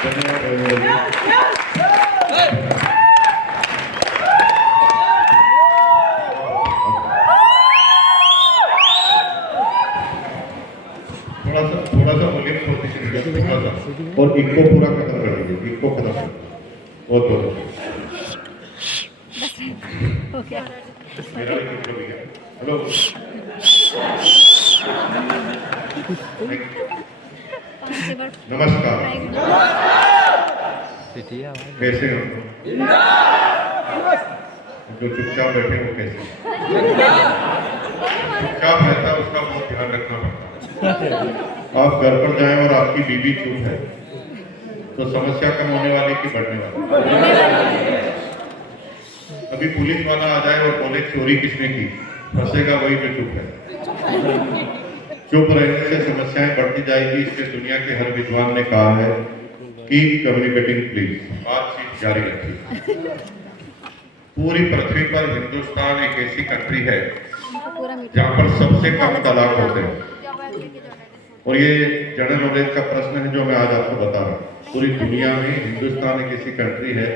थोड़ा सा वॉल्यूम छोड़ दीजिए, थोड़ा सा, और इको पूरा खत्म कर दीजिए, इको खत्म कर दीजिए। बहुत बहुत हो गया। मेरा भी इको भी है। हेलो, नमस्कार, कैसे हो? जो चुपचाप बैठे हो कैसे? चुपचाप रहता है उसका बहुत ध्यान रखना पड़ता है। आप घर पर जाएं और आपकी बीवी चुप है तो समस्या कम होने वाली कि बढ़ने वाली? अभी पुलिस वाला आ जाए और बोले चोरी किसने की, फंसेगा वही जो चुप है। चुप रहने से समस्याएं बढ़ती जाएगी, इसलिए दुनिया के हर विद्वान ने कहा है कीप कम्युनिकेटिंग प्लीज, बातचीत जारी रखिए। पूरी पृथ्वी पर हिंदुस्तान एक ऐसी कंट्री है जहाँ पर सबसे कम तलाक होते हैं। और ये जनरल नॉलेज का प्रश्न है जो मैं आज आपको बता रहा हूँ। पूरी दुनिया में हिंदुस्तान एक ऐसी कंट्री है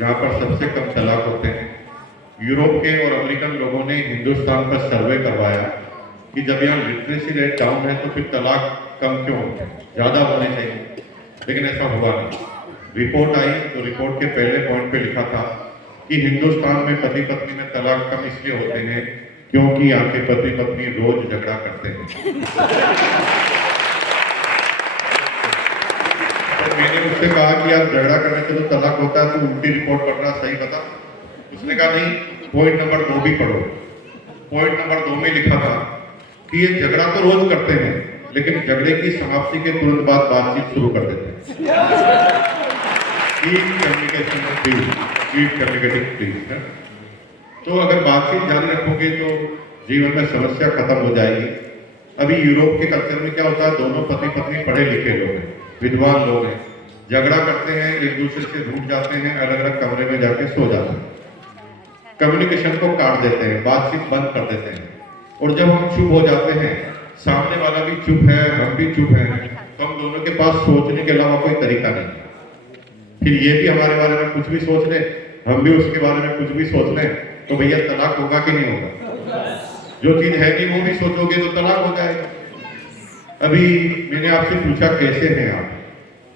जहाँ पर सबसे कम तलाक होते हैं। यूरोप के और अमेरिकन लोगों ने हिंदुस्तान पर सर्वे करवाया कि जब यहाँ लिटरेसी रेट डाउन है तो फिर तलाक कम क्यों होते हैं, ज़्यादा होने चाहिए, लेकिन ऐसा हुआ नहीं। रिपोर्ट आई तो रिपोर्ट के पहले पॉइंट पे लिखा था कि हिंदुस्तान में पति पत्नी में तलाक कम इसलिए होते हैं क्योंकि यहाँ के पति पत्नी रोज झगड़ा करते हैं। तो मैंने उससे कहा कि यार झगड़ा करने से तो तलाक होता है, तो उल्टी रिपोर्ट पढ़ना सही बता। उसने कहा नहीं, पॉइंट नंबर 2 भी पढ़ो। पॉइंट नंबर 2 में लिखा था कि ये झगड़ा तो रोज करते हैं लेकिन झगड़े की समाप्ति के तुरंत बाद बातचीत शुरू कर देते हैं। Communicating please. तो अगर बातचीत जारी रखोगे तो जीवन में समस्या खत्म हो जाएगी। अभी यूरोप के कल्चर में क्या होता है, दोनों पति पत्नी पढ़े लिखे लोग हैं, विद्वान लोग हैं, झगड़ा करते हैं, एक दूसरे से रूठ जाते हैं, अलग अलग कमरे में जाके सो जाते हैं, कम्युनिकेशन को काट देते हैं, बातचीत बंद कर देते हैं। और जब हम चुप हो जाते हैं, सामने वाला भी चुप है, हम भी चुप हैं, तो हम दोनों के पास सोचने के अलावा कोई तरीका नहीं। फिर ये भी हमारे बारे में कुछ भी सोच ले, हम भी उसके बारे में कुछ भी सोच लें, तो भैया तलाक होगा कि नहीं होगा? जो चीज है नहीं वो भी सोचोगे तो तलाक हो जाएगा। अभी मैंने आपसे पूछा कैसे हैं आप,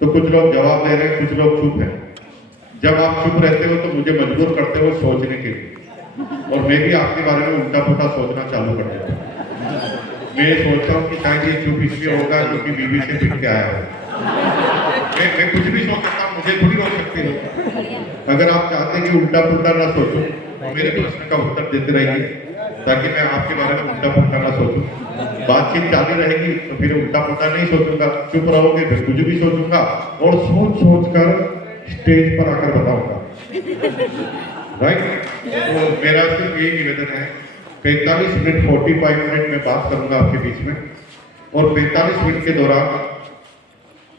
तो कुछ लोग जवाब दे रहे हैं, कुछ लोग चुप हैं। जब आप चुप रहते हो तो मुझे मजबूर करते हो सोचने के लिए, और मैं भी आपके बारे में उल्टा पुल्टा सोचना चालू कर देता हूँ। मैं सोचता हूँ कि शायद ये चुप इसलिए होगा क्योंकि बीवी से पिट के आया हो। मैं कुछ भी सोच सकता हूँ, मुझे थोड़ी रोक सकते हो। अगर आप चाहते हैं कि उल्टा पुल्टा ना सोचो तो मेरे प्रश्न का उत्तर देते रहिए, ताकि मैं आपके बारे में उल्टा पुल्टा ना सोचूं। बातचीत चालू रहेगी तो फिर उल्टा पुल्टा नहीं सोचूंगा, चुप रहोगे फिर कुछ भी सोचूंगा, और सोच सोच कर स्टेज पर आकर बताऊंगा। राइट? तो मेरा सिर्फ यही निवेदन है, 45 मिनट 45 मिनट में बात करूंगा आपके बीच में, और 45 मिनट के दौरान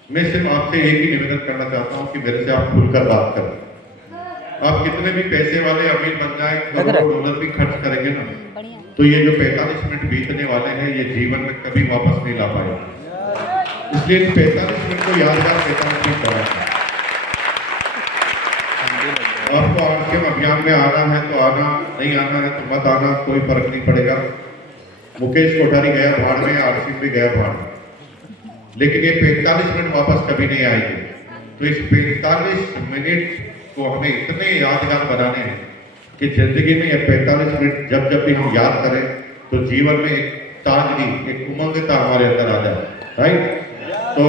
मैं सिर्फ आपसे एक ही निवेदन करना चाहता हूँ कि मेरे से आप खुलकर बात करें। आप कितने भी पैसे वाले अमीर बन जाए, करोड़ों डॉलर भी खर्च करेंगे ना, तो ये जो 45 मिनट बीतने वाले हैं ये जीवन में कभी वापस नहीं ला पाएगा। इसलिए 45 मिनट को यादगार 45 मिनट बनाए। आपको आरकेएम अभियान में आना है तो आना, नहीं आना है तो मत आना, कोई फर्क नहीं पड़ेगा। मुकेश कोठारी गया भाड़ में, आरसीएम भी गया भाड़ में, लेकिन ये 45 मिनट वापस कभी नहीं आएंगे। तो इस 45 मिनट को हमें इतने यादगार बनाने हैं कि जिंदगी में ये 45 मिनट जब जब भी हम याद करें तो जीवन में एक ताजगी, एक उमंगता हमारे अंदर आ जाए। राइट? तो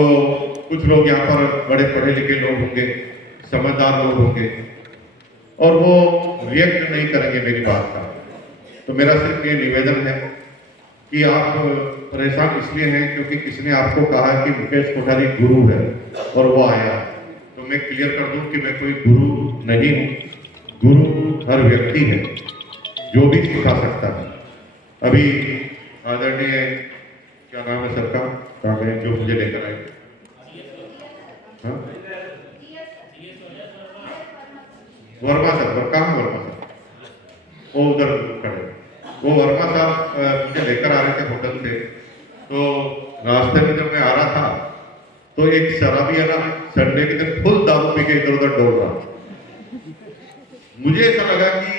कुछ लोग यहाँ पर बड़े पढ़े लिखे लोग होंगे, समझदार लोग होंगे, और वो रिएक्ट नहीं करेंगे मेरी बात का। तो मेरा सिर्फ ये निवेदन है कि आप परेशान इसलिए हैं क्योंकि किसी ने आपको कहा कि मुकेश कोठारी गुरु है और वो आया। तो मैं क्लियर कर दूं कि मैं कोई गुरु नहीं हूं। गुरु हर व्यक्ति है जो भी सिखा सकता है। अभी आदरणीय, क्या नाम है सबका, कहाँ गए जो मुझे लेकर आए? हाँ, वर्मा सर, कहाँ वर्मा सर? वो उधर खड़े। वो वर्मा साहब मुझे लेकर आ रहे थे होटल से, तो रास्ते में जब मैं आ रहा था तो एक शराबी है ना, संडे के दिन फुल दारू पी के इधर उधर दौड़ रहा। मुझे ऐसा लगा कि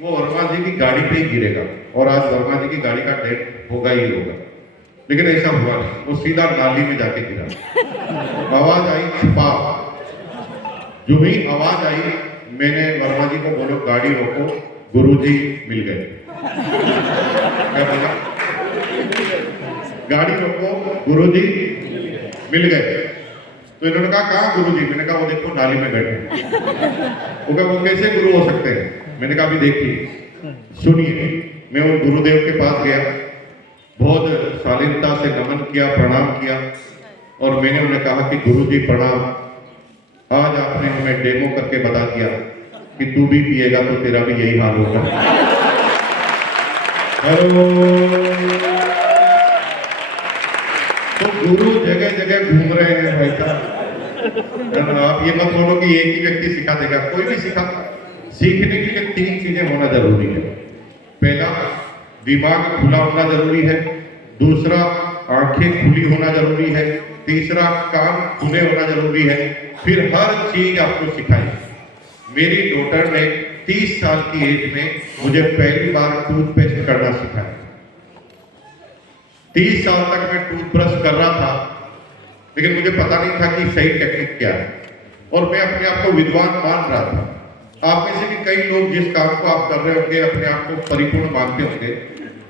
वो वर्मा जी की गाड़ी पे ही गिरेगा और आज वर्मा जी की गाड़ी का डेथ होगा ही होगा, लेकिन ऐसा हुआ नहीं। वो सीधा नाली में जाके गिरा। आवाज आई छुपा। जो भी आवाज आई, मैंने वर्मा जी को बोलो गाड़ी रोको, गुरुजी मिल गए। क्या बोला? गाड़ी रोको, गुरुजी मिल गए। तो इन्होंने कहा कहाँ गुरुजी? मैंने कहा वो देखो नाली में बैठे। वो कहा वो कैसे गुरु हो सकते हैं? मैंने कहा अभी देखिए, सुनिए। मैं उन गुरुदेव के पास गया, बहुत शालीनता से नमन किया, प्रणाम किया और मैंने उन्हें कहा कि गुरुजी प्रणाम, आज आपने हमें डेमो करके बता दिया कि तू भी पिएगा तो तेरा भी यही हाल होगा। तो गुरु जगह जगह घूम रहे हैं भाई साहब। आप ये मत बोलो कि एक ही व्यक्ति सिखा देगा, कोई भी सिखा। सीखने के लिए 3 चीजें होना जरूरी है। पहला, दिमाग खुला होना जरूरी है। दूसरा, आंखें खुली होना जरूरी है। तीसरा, कान खुले होना जरूरी है। फिर हर चीज आपको सिखाई। मेरी डॉटर ने 30 साल की एज में मुझे पहली बार टूथपेस्ट करना सिखाया। 30 साल तक मैं टूथब्रश कर रहा था, लेकिन मुझे पता नहीं था कि सही टेक्निक क्या है और मैं अपने आप को विद्वान मान रहा था। आप में से भी कई लोग जिस काम को आप कर रहे होंगे अपने आप को परिपूर्ण मानते होंगे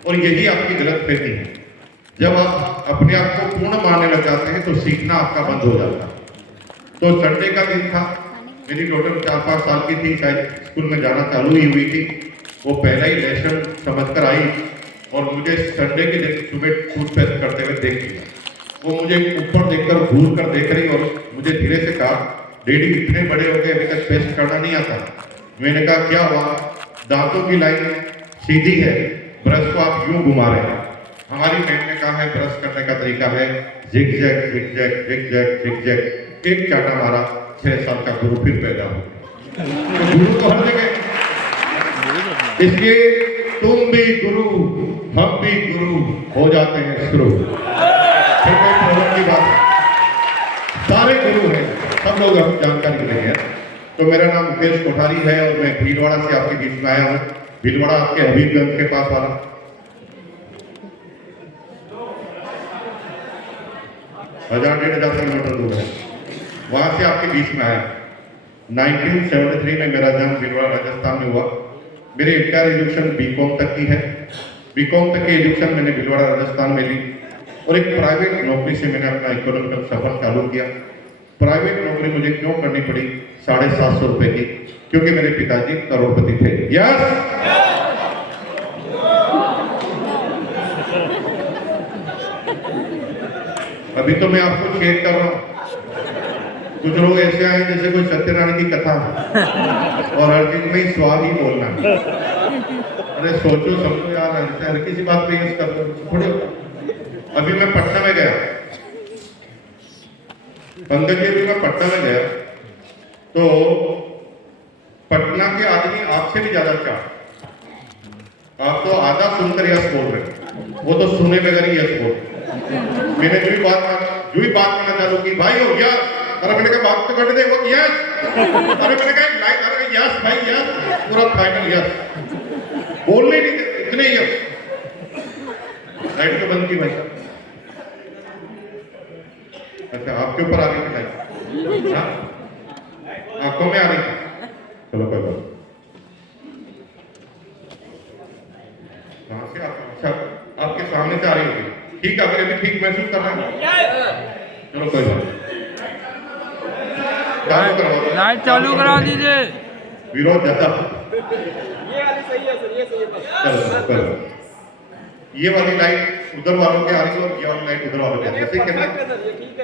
और यही आपकी गलतफहमी है। जब आप अपने आप को पूर्ण मानने लग जाते हैं तो सीखना आपका बंद हो जाता है। तो संडे का दिन था, मेरी डॉटर 4-5 साल की थी, शायद स्कूल में जाना चालू ही हुई थी। वो पहला ही लेसन समझकर आई और मुझे संडे के दिन सुबह टूथपेस्ट करते हुए देख लिया। वो मुझे ऊपर देखकर घूर कर देख रही और मुझे धीरे से कहा, डैडी इतने बड़े हो गए अभी तक पेस्ट करना नहीं आता। मैंने कहा क्या हुआ? दांतों की लाइन सीधी है, ब्रश को आप यूं घुमा रहे हैं। हमारी बहन ने कहा है ब्रश करने का तरीका है zig zag zig zag zig zag zig zag. एक चाटा मारा, 6 साल का गुरु फिर पैदा हो। तो गुरु तो हर जगह, इसलिए तुम भी गुरु, हम भी गुरु हो जाते हैं शुरू। की बात, सारे गुरु हैं, सब लोग हम जानकारी लेंगे। तो मेरा नाम मुकेश कोठारी है और मैं भीलवाड़ा से आपके बीच में आया हूँ। भीलवाड़ा आपके हबीबगंज के पास वाला 1000-1500 किलोमीटर दूर है, वहां से आपके बीच में आया। 1973 में मेरा जन्म भीलवाड़ा राजस्थान में हुआ। मेरी इंटर एजुकेशन बीकॉम तक की है। बीकॉम तक की एजुकेशन मैंने भीलवाड़ा राजस्थान में ली और एक प्राइवेट नौकरी से मैंने अपना इकोनॉमिकल सफर चालू किया। प्राइवेट नौकरी मुझे क्यों करनी पड़ी? 750 रुपए की, क्योंकि मेरे पिताजी करोड़पति थे। यस, अभी तो मैं आपको शेयर कर रहा हूँ। कुछ लोग ऐसे आए जैसे कोई सत्यनारायण की कथा और हर चीज में स्वाद ही बोलना। अरे सोचो समझो यार, हर किसी बात पे यूज कर दो थोड़े। अभी मैं पटना में गया, पंकज जी, अभी मैं पटना में गया तो पटना के आदमी आपसे भी ज्यादा चाह। आप तो आधा सुनकर यस बोल रहे हैं, वो तो सुने बगैर ही यस बोल रहे। मैंने जो ही बात करना चालू की, भाई हो गया, अरे मैंने कहा बात तो कर दे, वो यस, अरे मैंने कहा अरे यस भाई यस, पूरा फाइनल यस, बोलने नहीं देते इतने यस। लाइट तो बंद की भाई। अच्छा, आपके ऊपर आ रही है लाइट, आंखों में आ रही है। चलो कोई बात। कहां से आप? अच्छा, आपके सामने से आ रही होगी। ठीक है, अगर अभी ठीक महसूस कर रहे हैं, चलो कोई बात। लाइट चालू करा दीजिए। विरोध ज्यादा, ये वाली सही है सर, ये सही है। चलो ये वाली लाइट उधर वालों के आ रही है और ये वाली लाइट उधर वालों के आ रही है, ठीक है।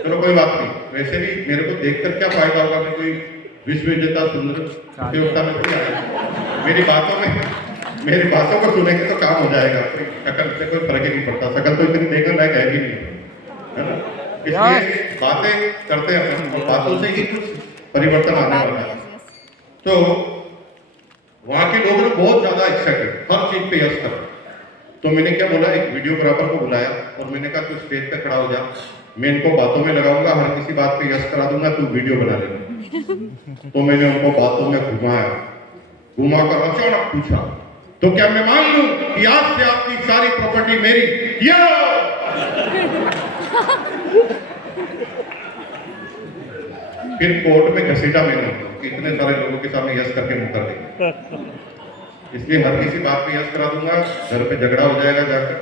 चलो कोई बात नहीं। वैसे भी मेरे को देखकर क्या फायदा होगा, मैं कोई विश्व विजेता सुंदर प्रतियोगिता में नहीं आया। मेरी बातों को सुनेंगे तो काम हो जाएगा। शकल से कोई फर्क ही नहीं पड़ता, शकल तो इतनी देखने लायक है भी नहीं, है ना। इसलिए बातें करते हैं, बातों से ही कुछ परिवर्तन आने वाला है। तो वहां के लोग बहुत ज्यादा एक्साइटेड, हर चीज पे यस कर। तो मैंने क्या बोला, एक वीडियोग्राफर को बुलाया और मैंने कहा तू स्टेज पे खड़ा हो जा मैं इनको बातों में लगाऊंगा, हर किसी बात पे यस करा दूंगा, तू वीडियो बना लेना। तो मैंने उनको बातों में घुमाया, घुमा कर अचानक पूछा, तो क्या मैं मान लूं कि आज से आपकी सारी प्रॉपर्टी मेरी? फिर कोर्ट में घसीटा मैंने कि इतने सारे लोगों के सामने यस करके मुकर देंगे, इसलिए हर किसी बात पे यस करा दूंगा, घर पे झगड़ा हो जाएगा जाकर,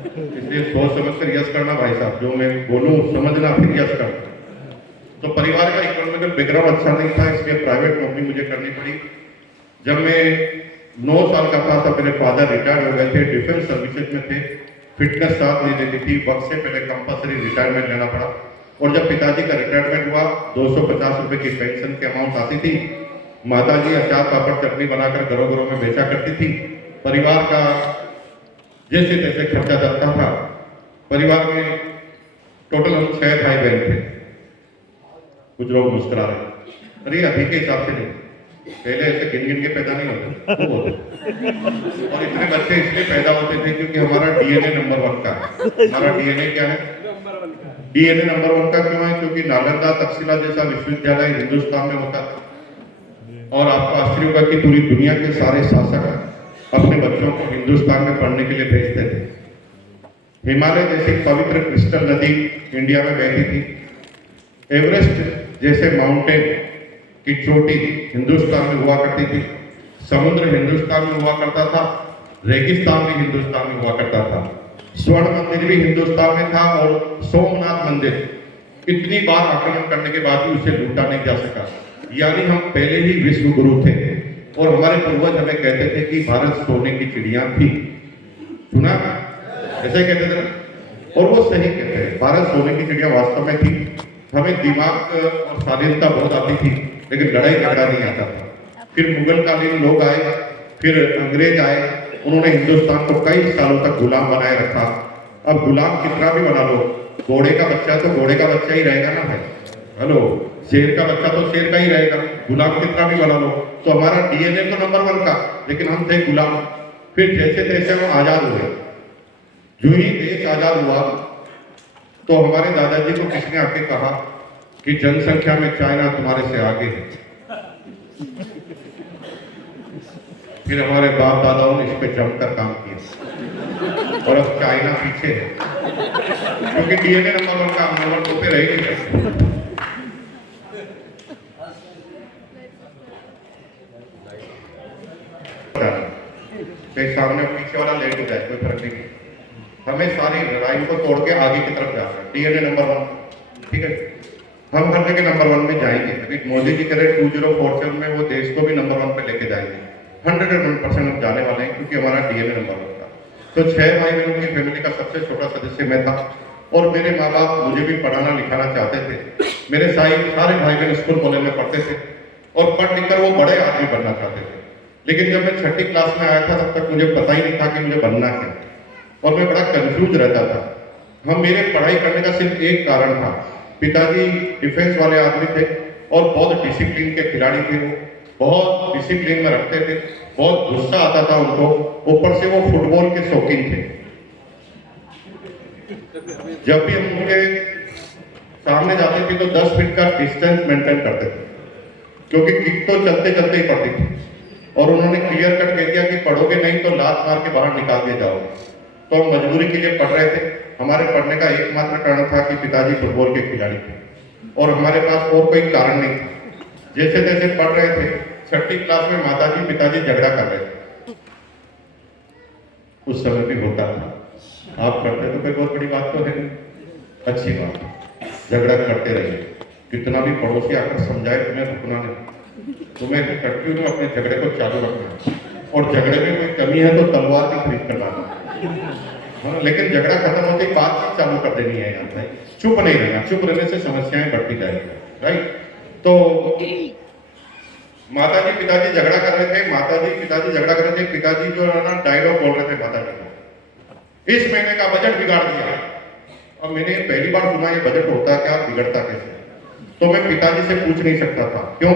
इसलिए सोच समझ कर यस करना भाई साहब, जो मैं बोलूं समझना फिर यस करना। तो परिवार का इकोनॉमिकल बैकग्राउंड अच्छा नहीं था, इसलिए प्राइवेट नौकरी मुझे करनी पड़ी। जब मैं 9 साल का था तब मेरे फादर रिटायर्ड हो गए थे, डिफेंस सर्विसेज में थे, फिटनेस साथ नहीं देती थी, वक्त से पहले कंपल्सरी रिटायरमेंट लेना पड़ा। और जब पिताजी का रिटायरमेंट हुआ, 250 रुपए की पेंशन की अमाउंट आती थी, माताजी अचार पापड़ चटनी बनाकर घरों घरों में बेचा करती थी, परिवार का जैसे तैसे खर्चा चलता था। परिवार में टोटल हम 6 भाई बहन थे। कुछ लोग मुस्कुरा रहे, अरे अभी के हिसाब से नहीं, पहले ऐसे गिन गिन के पैदा नहीं होते, खूब होते। और इतने बच्चे इसलिए पैदा होते थे क्योंकि हमारा डीएनए नंबर 1 का है। हमारा डीएनए क्या है? डीएनए नंबर 1 का क्यों है? क्योंकि नालंदा तक्षशिला जैसा विश्वविद्यालय हिंदुस्तान में होता था और आपको आश्चर्य होगा कि पूरी दुनिया के सारे शासक अपने बच्चों को हिंदुस्तान में पढ़ने के लिए भेजते थे। हिमालय जैसी पवित्र क्रिस्टल नदी इंडिया में बहती थी, एवरेस्ट जैसे माउंटेन की चोटी हिंदुस्तान में हुआ करती थी, समुद्र हिंदुस्तान में हुआ करता था, रेगिस्तान भी हिंदुस्तान में हुआ करता था, स्वर्ण मंदिर भी हिंदुस्तान में था और सोमनाथ मंदिर इतनी बार आक्रमण करने के बाद भी उसे लूटा नहीं जा सका। यानी हम पहले ही विश्व गुरु थे और हमारे पूर्वज हमें कहते थे कि भारत सोने की चिड़िया थी। सुना ऐसे कहते थे ना? और वो सही कहते हैं, भारत सोने की चिड़िया वास्तव में थी। हमें दिमाग और शालीनता बहुत आती थी, लेकिन लड़ाई झगड़ा नहीं आता था। फिर मुगल कालीन लोग आए, फिर अंग्रेज आए, उन्होंने हिंदुस्तान को कई सालों तक गुलाम बनाए रखा। अब गुलाम कितना भी बना लो, घोड़े का बच्चा तो घोड़े का बच्चा ही रहेगा ना भाई। हेलो, शेर का बच्चा तो शेर का ही रहेगा, गुलाम कितना भी बना लो। तो हमारा डीएनए तो नंबर 1 का, लेकिन हम थे गुलाम। फिर जैसे तैसे हम आजाद हुए। जो ही देश आजाद हुआ तो हमारे दादाजी को किसने आके कहा कि जनसंख्या में चाइना तुम्हारे से आगे है। फिर हमारे बाप दादाओं ने इस पे जमकर काम किया और अब चाइना पीछे है, क्योंकि डीएनए नंबर 1 का, हम नंबर 2 पे रह ही नहीं सकते। सामने पीछे वाला लेट हो जाए कोई फर्क नहीं, हमें सारी लाइन को तोड़ के आगे की तरफ जाना है। डीएनए नंबर 1, ठीक है, हम हर जगह नंबर 1 में जाएंगे। अभी मोदी जी कह रहे 2047 में वो देश को भी नंबर 1 पे लेके जाएंगे। 101% हम जाने वाले हैं, क्योंकि हमारा डीएनए नंबर 1 था। तो 6 भाई बहनों की फैमिली का सबसे छोटा सदस्य मैं था और मेरे माँ बाप मुझे भी पढ़ाना लिखाना चाहते थे। मेरे सारे भाई बहन स्कूल कॉलेज में पढ़ते थे और पढ़ लिख कर वो बड़े आदमी बनना चाहते थे। लेकिन जब मैं 6ठी क्लास में आया था तब तक मुझे पता ही नहीं था कि मुझे बनना है, और मैं बड़ा कंफ्यूज रहता था। मेरे पढ़ाई करने का सिर्फ एक कारण था, पिताजी डिफेंस वाले आदमी थे और बहुत डिसिप्लिन के खिलाड़ी थे। वो बहुत डिसिप्लिन में रखते थे, बहुत गुस्सा आता था उनको, ऊपर से वो फुटबॉल के शौकीन थे। जब भी हम उनके सामने जाते थे तो 10 फीट का डिस्टेंस मेंटेन करते थे, क्योंकि किक तो चलते चलते ही पड़ती थी। और उन्होंने क्लियर कट कह दिया कि पढ़ोगे नहीं तो लात मार के बाहर निकाल दिए जाओगे। तो हम मजबूरी के लिए पढ़ रहे थे। हमारे पढ़ने का एकमात्र कारण था कि पिताजी फुटबॉल के खिलाड़ी थे और हमारे पास और कोई कारण नहीं था। जैसे तैसे पढ़ रहे थे। 6ठी क्लास में माताजी पिताजी झगड़ा कर रहे थे। उस समय भी होता था, आप करते तो कोई बहुत बड़ी बात तो है नहीं, अच्छी बात, झगड़ा करते रहिए। कितना भी पड़ोसी आकर समझाए तुम्हें रुकना नहीं, तुम्हें कंटिन्यू अपने झगड़े को चालू रखना, और झगड़े में कोई कमी है तो तलवार भी खरीद कर लाना। हाँ, लेकिन झगड़ा खत्म होते ही बातचीत चालू कर देनी है यार भाई, चुप नहीं रहना। चुप रहने से समस्याएं बढ़ती जाएगी, राइट। तो माताजी पिताजी झगड़ा कर रहे थे, माताजी पिताजी झगड़ा कर रहे थे। पिताजी जो है ना डायलॉग बोल रहे थे माताजी को, इस महीने का बजट बिगाड़ दिया। अब मैंने पहली बार सुना ये बजट होता है क्या, बिगड़ता कैसे। तो मैं पिताजी से पूछ नहीं सकता था, क्यों,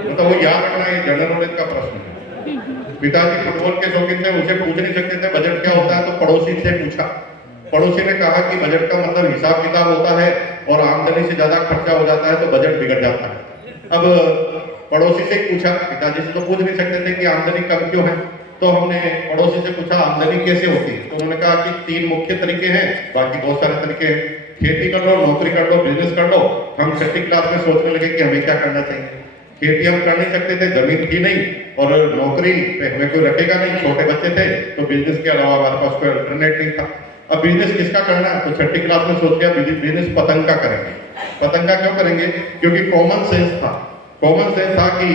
मतलब वो याद रखना ये जनरल नॉलेज का प्रश्न है। पिताजी फुटबॉल के शौकीन थे, उसे पूछ नहीं सकते थे बजट क्या होता है, तो पड़ोसी से पूछा पड़ोसी ने कहा कि बजट का मतलब हिसाब किताब होता है और आमदनी से ज्यादा खर्चा हो जाता है तो बजट बिगड़ जाता है। अब पड़ोसी से पूछा, पिताजी से तो पूछ नहीं सकते थे कि आमदनी कम क्यों है, तो हमने पड़ोसी से पूछा आमदनी कैसे होती है, तो उन्होंने कहा कि 3 मुख्य तरीके हैं, बाकी बहुत सारे तरीके हैं, खेती कर लो, नौकरी कर लो, बिजनेस कर लो। हम 6ठी क्लास में सोचने लगे कि हमें क्या करना चाहिए। खेती हम कर नहीं सकते थे, जमीन थी नहीं, और नौकरी पे हमें कोई रखेगा नहीं, छोटे बच्चे थे, तो बिजनेस के अलावा हमारे पास कोई अल्टरनेट नहीं था। अब बिजनेस किसका करना है, तो 6ठी क्लास में सोच लिया बिजनेस पतंग का करेंगे। पतंग का क्यों करेंगे, क्योंकि कॉमन सेंस था कि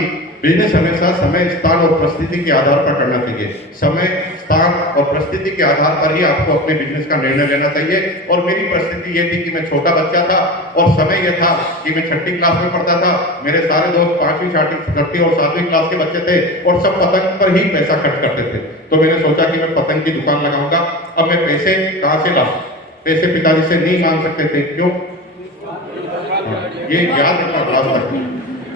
बिजनेस हमेशा समय, स्थान और परिस्थिति के आधार पर करना चाहिए। समय, स्थान और परिस्थिति के आधार पर ही आपको अपने बिजनेस का निर्णय लेना चाहिए। और मेरी परिस्थिति ये थी कि मैं छोटा बच्चा था और समय यह था कि मैं 6ठी क्लास में पढ़ता था, मेरे सारे दोस्त 5वीं, 6ठी और 7वीं क्लास के बच्चे थे और सब पतंग पर ही पैसा खर्च करते थे। तो मैंने सोचा कि मैं पतंग की दुकान लगाऊंगा। अब मैं पैसे कहाँ से लाऊं, पैसे पिताजी से नहीं मांग सकते थे, क्यों, ये याद रखना,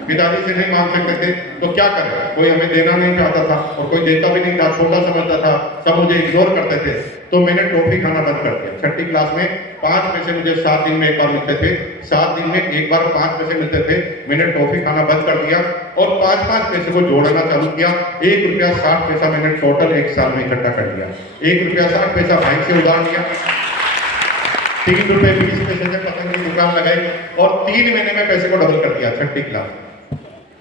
पिताजी से नहीं मांग सकते थे, तो क्या करें, कोई हमें देना नहीं चाहता था और कोई देता भी नहीं था, छोटा समझता था, सब मुझे इग्नोर करते थे। तो मैंने टॉफी खाना बंद कर दिया। 6ठी क्लास में 5 पैसे मुझे 7 दिन में एक बार मिलते थे, 7 दिन में एक बार 5 पैसे मिलते थे। मैंने टॉफी खाना बंद कर दिया और 5-5 पैसे को जोड़ना चालू किया। 1 रुपया 60 पैसा मैंने टोटल 1 साल में इकट्ठा कर लिया। 1 रुपया 60 पैसा बैंक से उधार लिया, 3 रुपए 20 पैसे से पतंग की दुकान लगाई और 3 महीने में पैसे को डबल कर दिया 6ठी क्लास।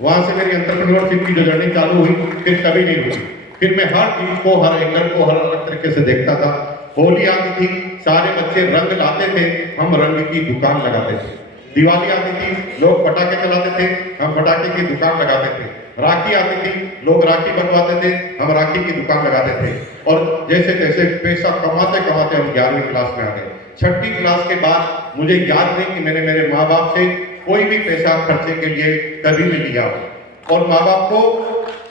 वहां से मेरी एंटरप्रेन्योरशिप की जो जर्नी चालू हुई, फिर कभी नहीं रुकी। फिर मैं हर चीज को, हर एंगल को, हर अलग तरीके से देखता था। होली आती थी, सारे बच्चे रंग लाते थे, हम रंग की दुकान लगाते थे। दिवाली आती थी, लोग पटाखे चलाते थे, हम पटाखे की दुकान लगाते थे। राखी आती थी, लोग राखी बनवाते थे, हम राखी की दुकान लगाते थे। और जैसे तैसे पैसा कमाते कमाते हम 11वीं क्लास में आ गए। 6ठी क्लास के बाद मुझे याद नहीं कि मैंने मेरे माँ बाप से कोई भी पैसा खर्चे के लिए कभी भी लिया हो। और माँ बाप को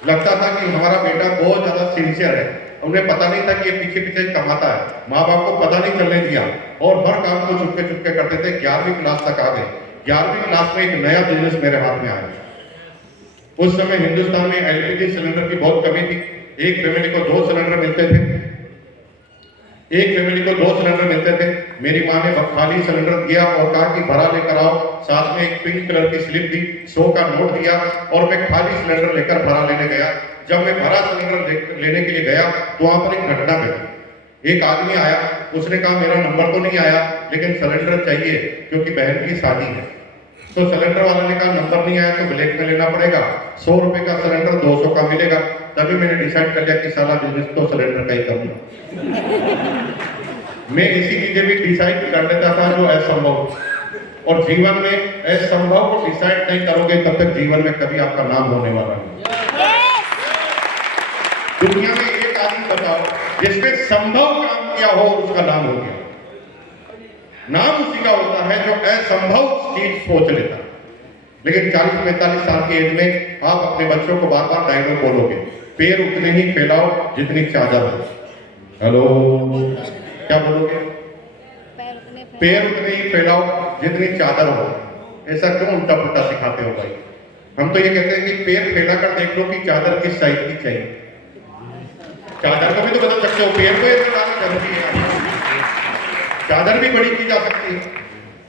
लगता था कि हमारा बेटा बहुत ज्यादा सिंसियर है, उन्हें पता नहीं था कि ये पीछे पीछे कमाता है। माँ बाप को पता नहीं चलने दिया और हर काम को चुपके चुपके करते थे। 11वीं क्लास तक आ गए। 11वीं क्लास में एक नया बिजनेस मेरे हाथ में आया। उस समय हिंदुस्तान में एलपीजी सिलेंडर की बहुत कमी थी। एक फैमिली को 2 सिलेंडर मिलते थे, मेरी माँ ने खाली सिलेंडर दिया और कहा कि भरा लेकर आओ। साथ में एक पिंक कलर की स्लिप दी, 100 का नोट दिया और मैं खाली सिलेंडर लेकर भरा लेने गया। जब मैं भरा सिलेंडर लेने के लिए गया तो वहां पर एक घटना घटी। एक आदमी आया, उसने कहा मेरा नंबर तो नहीं आया लेकिन सिलेंडर चाहिए क्योंकि बहन की शादी है। तो सिलेंडर वाले ने कहा नंबर नहीं आया तो ब्लैक में लेना पड़ेगा, 100 रुपए का सिलेंडर 200 का मिलेगा। तभी मैंने डिसाइड कर लिया कि साला बिजनेस तो सिलेंडर का ही करूंगा। मैं ऐसी चीजें भी डिसाइड कर लेता था जो असंभव, और जीवन में असंभव को डिसाइड नहीं करोगे तब तक जीवन में कभी आपका नाम होने वाला नहीं। दुनिया में एक आदमी बताओ जिसने संभव काम किया हो और उसका नाम हो गया। नाम उसी का होता है जो असंभव चीज सोच लेता है। लेकिन 40-45 साल की एज में आप अपने बच्चों को बार बार डायलॉग बोलोगे, पैर उतने ही फैलाओ जितनी चादर हो। हेलो, क्या बोलोगे? पैर उतने ही फैलाओ जितनी चादर हो। ऐसा क्यों उल्टा पुल्टा सिखाते हो भाई? हम तो ये कहते हैं कि पैर फैलाकर देख लो कि चादर किस साइज की चाहिए। चादर को भी तो बदल सकते हो, पैर को ऐसे डालना जरूरी है। चादर भी बड़ी की जा सकती है।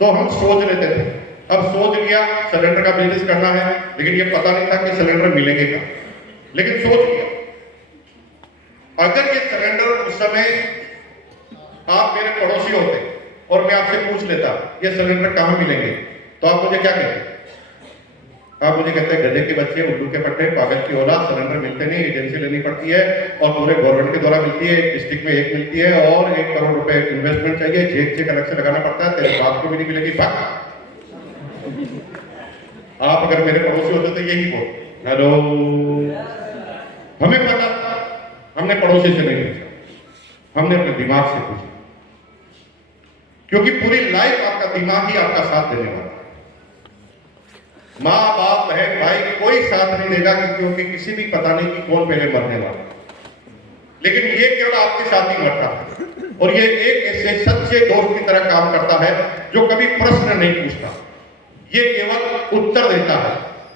तो हम सोच लेते थे। अब सोच लिया सिलेंडर का बिजनेस करना है, लेकिन ये पता नहीं था कि सिलेंडर मिलेंगे क्या, लेकिन सोच लिया। अगर ये सिलेंडर उस समय आप मेरे पड़ोसी होते और मैं आपसे पूछ लेता ये सिलेंडर कहां मिलेंगे, तो आप मुझे क्या कहते? आप मुझे कहते हैं गधे के बच्चे, उल्लू के पट्टे, पागल की औलाद, सिलेंडर मिलते नहीं, एजेंसी लेनी पड़ती है और पूरे गवर्नमेंट के द्वारा मिलती है, एक डिस्ट्रिक्ट में एक मिलती है और 1 करोड़ रुपए इन्वेस्टमेंट चाहिए, चेक अलग से लगाना पड़ता है, तेरे बाप को भी नहीं मिलेगी। आप अगर मेरे पड़ोसी होते तो यही बोल। हेलो, हमें पता, हमने पड़ोसी से नहीं पूछा, हमने अपने दिमाग से पूछा, क्योंकि पूरी लाइफ आपका दिमाग ही आपका साथ देने वाला है। माँ बाप बहन भाई कोई साथ नहीं देगा, क्योंकि किसी भी पता नहीं कि कौन पहले मरने वाला है। लेकिन ये केवल आपके साथ ही मरता है और ये एक ऐसे सच्चे दोस्त की तरह काम करता है जो कभी प्रश्न नहीं पूछता, ये केवल उत्तर देता है।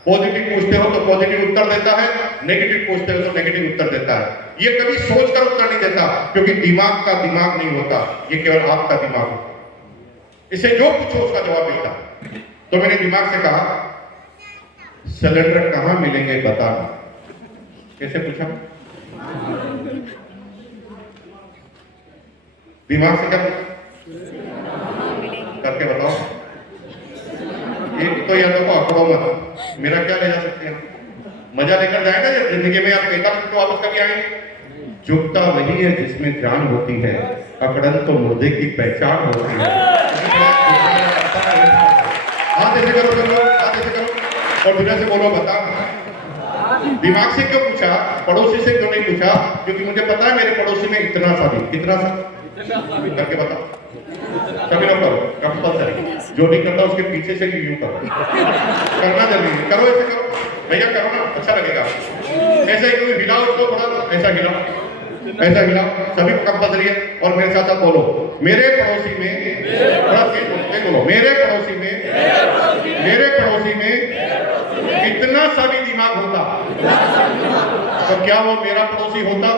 पॉजिटिव पूछते हो तो पॉजिटिव उत्तर देता है, नेगेटिव पूछते हो तो नेगेटिव उत्तर देता है। ये कभी सोचकर उत्तर नहीं देता, क्योंकि दिमाग का दिमाग नहीं होता, ये केवल आपका दिमाग होता। इसे जो पूछो उसका जवाब मिलता। तो मैंने दिमाग से कहा सिलेंडर कहां मिलेंगे बताना। कैसे पूछा? दिमाग से क्या पूछा? करके बताओ। एक तो या तो आंकड़ों मत, मेरा क्या ले जा सकते हैं? मजा लेकर जाएगा या जिंदगी में आप एक तो वापस कभी आएंगे? जुगता वही है जिसमें जान होती है, अकड़न तो मुर्दे की पहचान होती है। हाथ ऐसे करो, हाथ ऐसे करो और बिना से बोलो बता। दिमाग से क्यों पूछा, पड़ोसी से क्यों नहीं पूछा? क्योंकि मुझे पता है मेरे पड़ोसी में इतना सा भी, कितना सा करके बताओ। सभी लोग करो कंपल्सरी, जो नहीं करता उसके पीछे से यूं करो, करना जरूरी है। करो, ऐसे करो भैया, करो ना, अच्छा लगेगा। ऐसे ही कोई हिलाओ उसको, थोड़ा ऐसा हिलाओ, ऐसा हिलाओ, सभी को कंपल्सरी है। और मेरे साथ साथ बोलो मेरे पड़ोसी में, थोड़ा तेज बोलो, मेरे पड़ोसी में इतना सा भी दिमाग होता तो क्या वो मेरा पड़ोसी होता?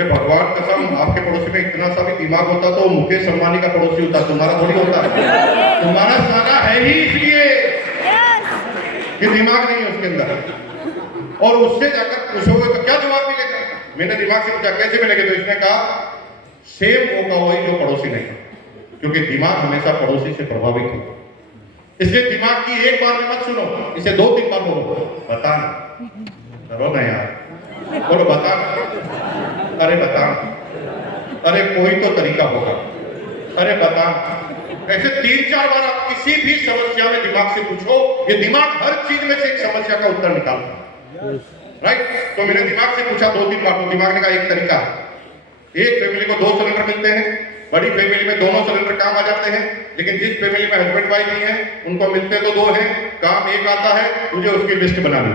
भगवान कसम, आपके पड़ोसी में इतना सा भी दिमाग होता तो मुकेश अंबानी का पड़ोसी होता, तुम्हारा थोड़ी होता। तुम्हारा सारा है ही इसलिए कि दिमाग नहीं है उसके अंदर। और उससे जाकर पूछोगे तो क्या जवाब मिलेगा? मैंने दिमाग से पूछा कैसे मिलेगा, तो इसने कहा सेम होगा वही जो पड़ोसी नहीं, क्योंकि दिमाग हमेशा पड़ोसी से प्रभावित होता। इसलिए दिमाग की एक बार में मत सुनो, इसे 2-3 बार बोलो। बताना, करो ना यार, बोलो बताना, अरे बताना, अरे कोई तो तरीका होगा, अरे बताना। ऐसे 3-4 बार आप किसी भी समस्या में दिमाग से पूछो, ये दिमाग हर चीज में से एक समस्या का उत्तर निकालता है। राइट? तो मैंने दिमाग से पूछा 2-3 बार, तो दिमाग ने कहा एक तरीका, एक फैमिली को 2 सिलेंडर मिलते हैं, बड़ी फैमिली में दोनों सिलेंडर काम आ जाते हैं, लेकिन जिस फैमिली में हस्बैंड वाइफ नहीं है उनको मिलते तो 2 हैं, काम एक आता है, तुझे उसकी लिस्ट बना ली।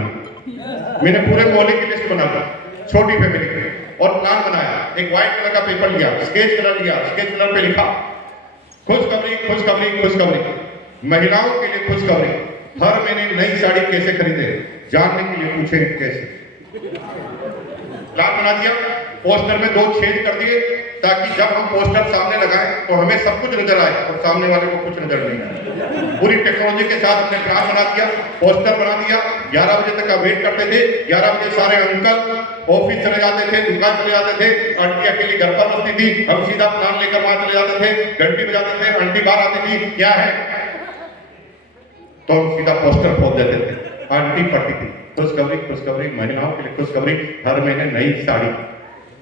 मैंने पूरे मोहल्ले की लिस्ट बना दी छोटी फैमिली की, और प्लान बनाया। एक व्हाइट कलर का पेपर लिया, स्केच कलर लिया, स्केच कलर पे लिखा खुशखबरी खुशखबरी खुशखबरी, महिलाओं के लिए खुशखबरी, हर महीने नई साड़ी कैसे खरीदे जानने के लिए पूछे कैसे। प्लान बना दिया, पोस्टर में 2 छेद कर दिए ताकि जब हम पोस्टर सामने लगाएं तो हमें सब कुछ नजर आए और सामने वाले को कुछ नजर नहीं आए। पूरी टेक्नोलॉजी के साथ हमने प्लान बना दिया, पोस्टर बना दिया। 11 बजे तक का वेट करते थे। 11 बजे सारे अंकल ऑफिस चले जाते थे, दुकान चले जाते थे, आंटी अकेली घर पर बसती थी। हम सीधा प्लान लेकर वहां चले जाते थे, घंटी बजाते थे, आंटी बाहर आती थी, क्या है, तो हम सीधा पोस्टर खोल देते थे। आंटी पढ़ती थी खुशखबरी खुशखबरी, महिलाओं के लिए खुशखबरी, हर महीने नई साड़ी।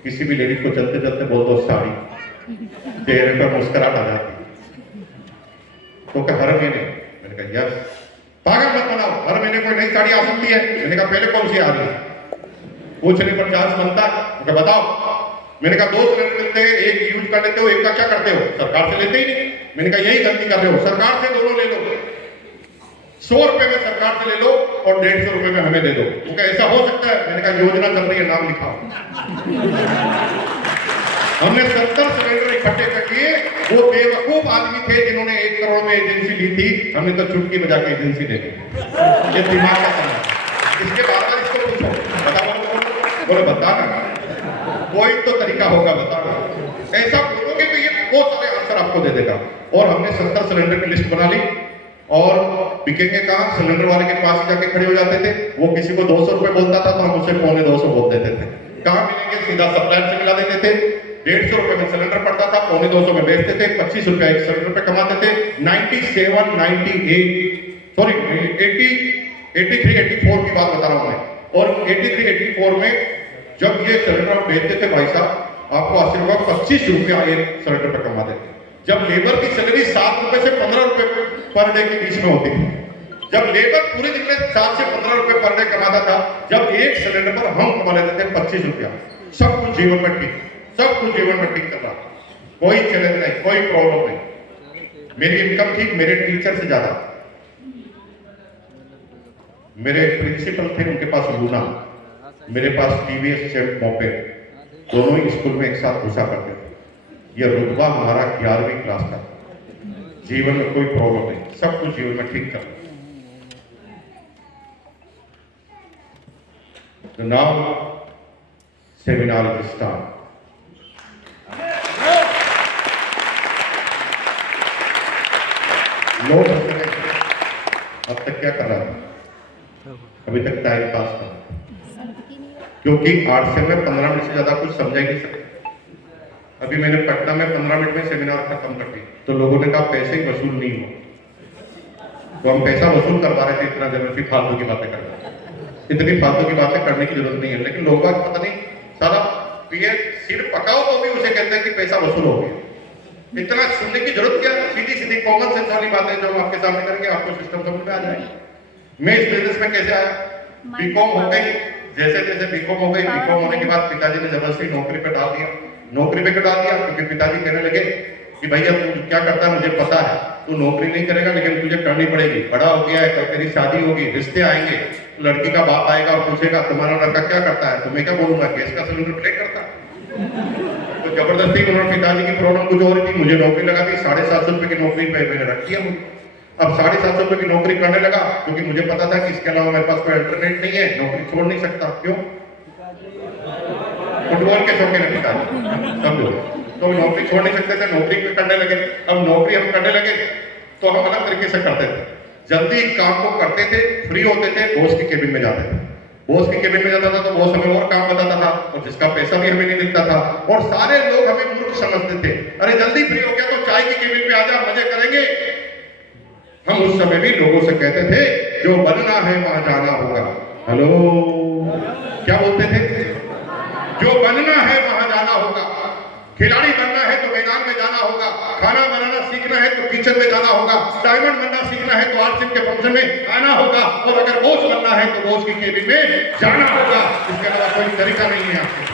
किसी भी लेडीज को चलते चलते बोल दो साड़ी, चेहरे पर मुस्कुराहट आ जाती। तो क्या हर महीने? मैंने कहा यस। पागल मत बनाओ, हर महीने कोई नई साड़ी आ सकती है। मैंने कहा पहले कौन सी आ रही है? पूछने पर चांस बनता है, बताओ। मैंने कहा 2 सिलेंडर मिलते हैं, एक यूज कर लेते हो, एक का क्या करते हो? सरकार से लेते ही नहीं। मैंने कहा यही गलती कर रहे हो, सरकार से दोनों ले लो। 100 रुपए में सरकार से ले लो और 150 रुपए में हमें दे दो। तो क्या ऐसा हो सकता है? मैंने कहा योजना चल रही है, नाम लिखाओ। हमने 70 सिलेंडर इकट्ठे कर लिए। वो बेवकूफ आदमी थे जिन्होंने 1 करोड़ में एजेंसी ली थी, हमने तो चुटकी बजा के एजेंसी दे दी। ये दिमाग का काम है। इसके बाद इसको पूछो, बताओ, बोले बताना, कोई तो तरीका होगा, बताओ। ऐसा बोलोगे तो ये बहुत सारे आंसर आपको दे देगा। और हमने 70 सिलेंडर की लिस्ट बना ली। और बिकेंगे कहाँ? सिलेंडर वाले के पास जाके खड़े हो जाते थे। वो किसी को 200 रुपए बोलता था तो हम उसे 250 बोल देते थे। कहाँ मिलेंगे? सीधा सप्लायर से मिला देते थे। 150 रुपए में सिलेंडर पड़ता था, 250 में बेचते थे, 25 रुपए एक सिलेंडर पे कमाते थे। 97, 98, सॉरी 83, 84 की बात बता रहा हूं मैं। और 83, 84 में जब ये सिलेंडर हम बेचते थे भाई साहब, आपको आश्चर्य होगा, 25 रुपया एक सिलेंडर पे कमाते थे। जब लेबर की सैलरी 7 रुपए से 15 रुपए पर डे के बीच में होती थी। जब लेबर पूरे दिन में 7 से 15 रुपए पर डे कमाता था, जब एक सिलेंडर पर हम कमा लेते थे 25 रुपया। सब कुछ जीवन में ठीक, सब कुछ जीवन में ठीक कर रहा, कोई चैलेंज नहीं, कोई प्रॉब्लम नहीं। मेरी इनकम थी मेरे टीचर से ज्यादा। मेरे प्रिंसिपल थे, उनके पास लूना, मेरे पास टीवीएस चैंप मोपेड, दोनों ही स्कूल में एक साथ घुसा करते थे। ये रुतबा हमारा 11वीं क्लास का। जीवन में कोई प्रॉब्लम नहीं, सब कुछ जीवन में ठीक चल रहा है। तो नाउ सेमिनार स्टार्ट। लोग अब तक क्या कर रहा था? अभी तक टाइम पास कर, क्योंकि 8 से में 15 मिनट से ज्यादा कुछ समझा ही नहीं सकते। अभी मैंने पटना में 15 मिनट में सेमिनार खत्म कर दी, तो लोगों ने कहा पैसे ही वसूल नहीं हो, तो हम पैसा वसूल करवा रहे थे। इतना जबरदस्ती फालतू की बातें कर रहे, इतनी फालतू की बातें करने की जरूरत नहीं है। लेकिन लोग बात पता नहीं, सारा पिए सिर पकाओ तो भी उसे कहते हैं कि पैसा वसूल हो गया। इतना सुनने की जरूरत क्या? सीधी सीधी कॉमन सेंस वाली बातें जो हम आपके सामने करेंगे, आपको सिस्टम समझ में आ जाएगी। मैं इस बिजनेस में कैसे आया? बीकॉम हो गई, जैसे जैसे बीकॉम हो गई, बीकॉम होने के बाद पिताजी ने जबरदस्ती नौकरी पे डाल दिया। नौकरी पे क्यों डाल दिया? क्योंकि पिताजी कहने लगे कि भैया तू क्या करता है मुझे पता है, तू नौकरी नहीं करेगा लेकिन तुझे करनी पड़ेगी, बड़ा हो गया है, कल तेरी शादी होगी, रिश्ते आएंगे, लड़की का बाप आएगा और पूछेगा तुम्हारा लड़का क्या करता है, तो मैं क्या बोलूंगा? गैस का सिलेंडर प्ले करता है। तो जबरदस्ती उन्होंने, पिताजी की प्रॉब्लम कुछ और थी, मुझे नौकरी लगा दी। 750 रुपए की नौकरी पे मैंने रख दिया। अब 750 रुपए की नौकरी करने लगा, क्योंकि मुझे पता था कि इसके अलावा मेरे पास कोई अल्टरनेट नहीं है, नौकरी छोड़ नहीं सकता। क्यों? फुटबॉल के शौकीन है पिताजी, समझो, तो नौकरी छोड़ नहीं सकते थे, नौकरी भी करने लगे। अब नौकरी हम करने लगे तो हम अलग तरीके से करते थे, जल्दी काम को करते थे, फ्री होते थे, बॉस की केबिन में जाते थे। बॉस की केबिन में जाता था तो बॉस हमें और काम बताता था, और जिसका पैसा भी हमें नहीं दिखता था, और सारे लोग हमें मूर्ख समझते थे। अरे जल्दी फ्री हो गया तो चाय की केबिन पे आजा, मजे करेंगे। हम उस समय भी लोगों से कहते थे जो बनना है वहां जाना होगा। हेलो, क्या बोलते थे? जो बनना है वहां जाना होगा। खिलाड़ी बनना है तो मैदान में जाना होगा, खाना बनाना सीखना है तो किचन में जाना होगा, डायमंड बनना सीखना है तो आरसीएम के फंक्शन में आना होगा, और अगर बॉस बनना है तो बॉस की केबिन में जाना होगा। इसके अलावा कोई तरीका नहीं है आपके।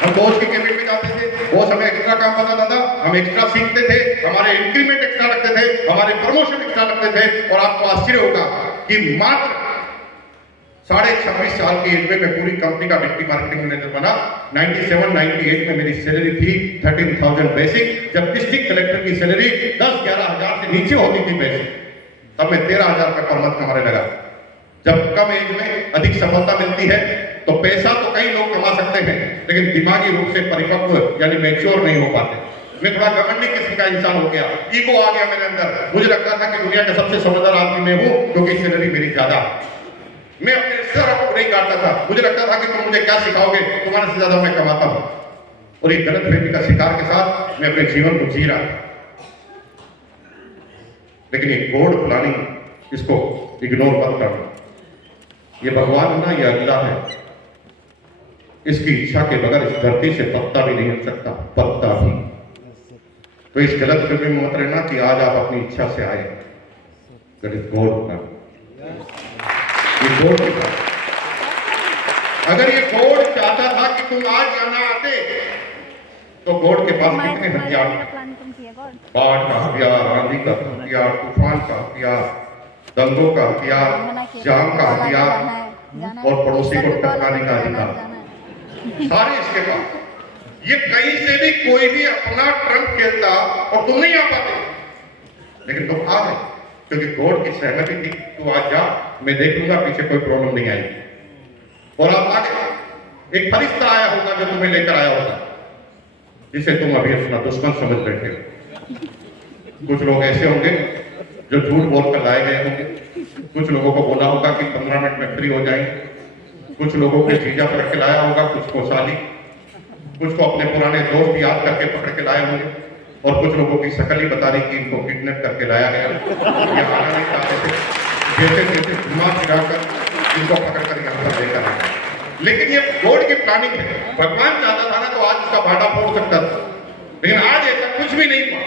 हम बॉस की केबिन में जाते थे, बॉस हमें एक्स्ट्रा काम बताता था, हम एक्स्ट्रा सीखते थे, हमारे इंक्रीमेंट एक्स्ट्रा रखते थे, हमारे प्रमोशन एक्स्ट्रा रखते थे। और आपको आश्चर्य होगा कि मात्र 26.5 साल की एज में मैं पूरी कंपनी का डिप्टी मार्केटिंग मैनेजर बना। 97-98 में मेरी सैलरी थी 13,000 बेसिक, जब डिस्ट्रिक्ट कलेक्टर की सैलरी 10-11 हजार से नीचे होती थी बेसिक, तब मैं 13,000 का पर मंथ कमाने लगा। जब कम एज में अधिक सफलता मिलती है तो पैसा तो कई लोग कमा सकते हैं, लेकिन दिमागी रूप से परिपक्व यानी मैच्योर नहीं हो पाते। मैं थोड़ा घमंडी किस्म का इंसान हो गया, ईगो आ गया मेरे अंदर। मुझे लगता था कि दुनिया का सबसे समझदार आदमी मैं हूं, क्योंकि सैलरी मेरी ज्यादा। मैं अपने रिश्तेदारों को नहीं काटता था, मुझे लगता था कि तुम मुझे क्या सिखाओगे, तुम्हारे से ज्यादा मैं कमाता हूं। और एक गलत फहमी का शिकार के साथ मैं अपने जीवन को जी रहा था। लेकिन ये गॉड प्लानिंग, इसको इग्नोर मत करना। ये भगवान ना, ये अल्लाह है, इसकी इच्छा के बगैर इस धरती से पत्ता भी नहीं हिल सकता, पत्ता भी। तो इस गलत फहमी में मत रहना कि आज आप अपनी इच्छा से आए, दैट इज गॉड प्लान। ये गॉड की बात। अगर ये गॉड चाहता था कि तुम आज जाना आते, तो गॉड के पास कितने हथियार, बाढ़ का हथियार, आंधी का हथियार, तूफान का हथियार, दंगों का हथियार, जाम का हथियार और पड़ोसी को टपकाने का अधिकार, सारे इसके पास। ये कहीं से भी कोई भी अपना ट्रम्प खेलता और तुम नहीं आ पाते, लेकिन तुम आ गए क्योंकि गॉड की सहमति थी। तू आज जा, मैं देख लूंगा, पीछे कोई प्रॉब्लम नहीं आएगी। और आप आ गए। एक फरिश्ता आया होगा जो तुम्हें लेकर आया होगा, जिसे तुम अभी अपना दुश्मन समझ बैठे हो। कुछ लोग ऐसे होंगे जो झूठ बोलकर लाए गए होंगे, कुछ लोगों को बोला होगा कि 15 मिनट में फ्री हो जाएंगे, कुछ लोगों को जीजा पकड़ के लाया होगा, कुछ को साली, कुछ को अपने पुराने दोस्त याद करके पकड़ के लाए होंगे, और कुछ लोगों की शकल ही बता रही कि इनको किडनैप करके लाया गया, ये आना नहीं चाहते थे, जैसे जैसे घुमा फिराकर इनको पकड़ कर यहाँ पर लेकर आया। लेकिन ये गॉड की प्लानिंग है। भगवान चाहता था ना तो आज उसका भाटा फोड़ सकता था, लेकिन आज ऐसा कुछ भी नहीं हुआ।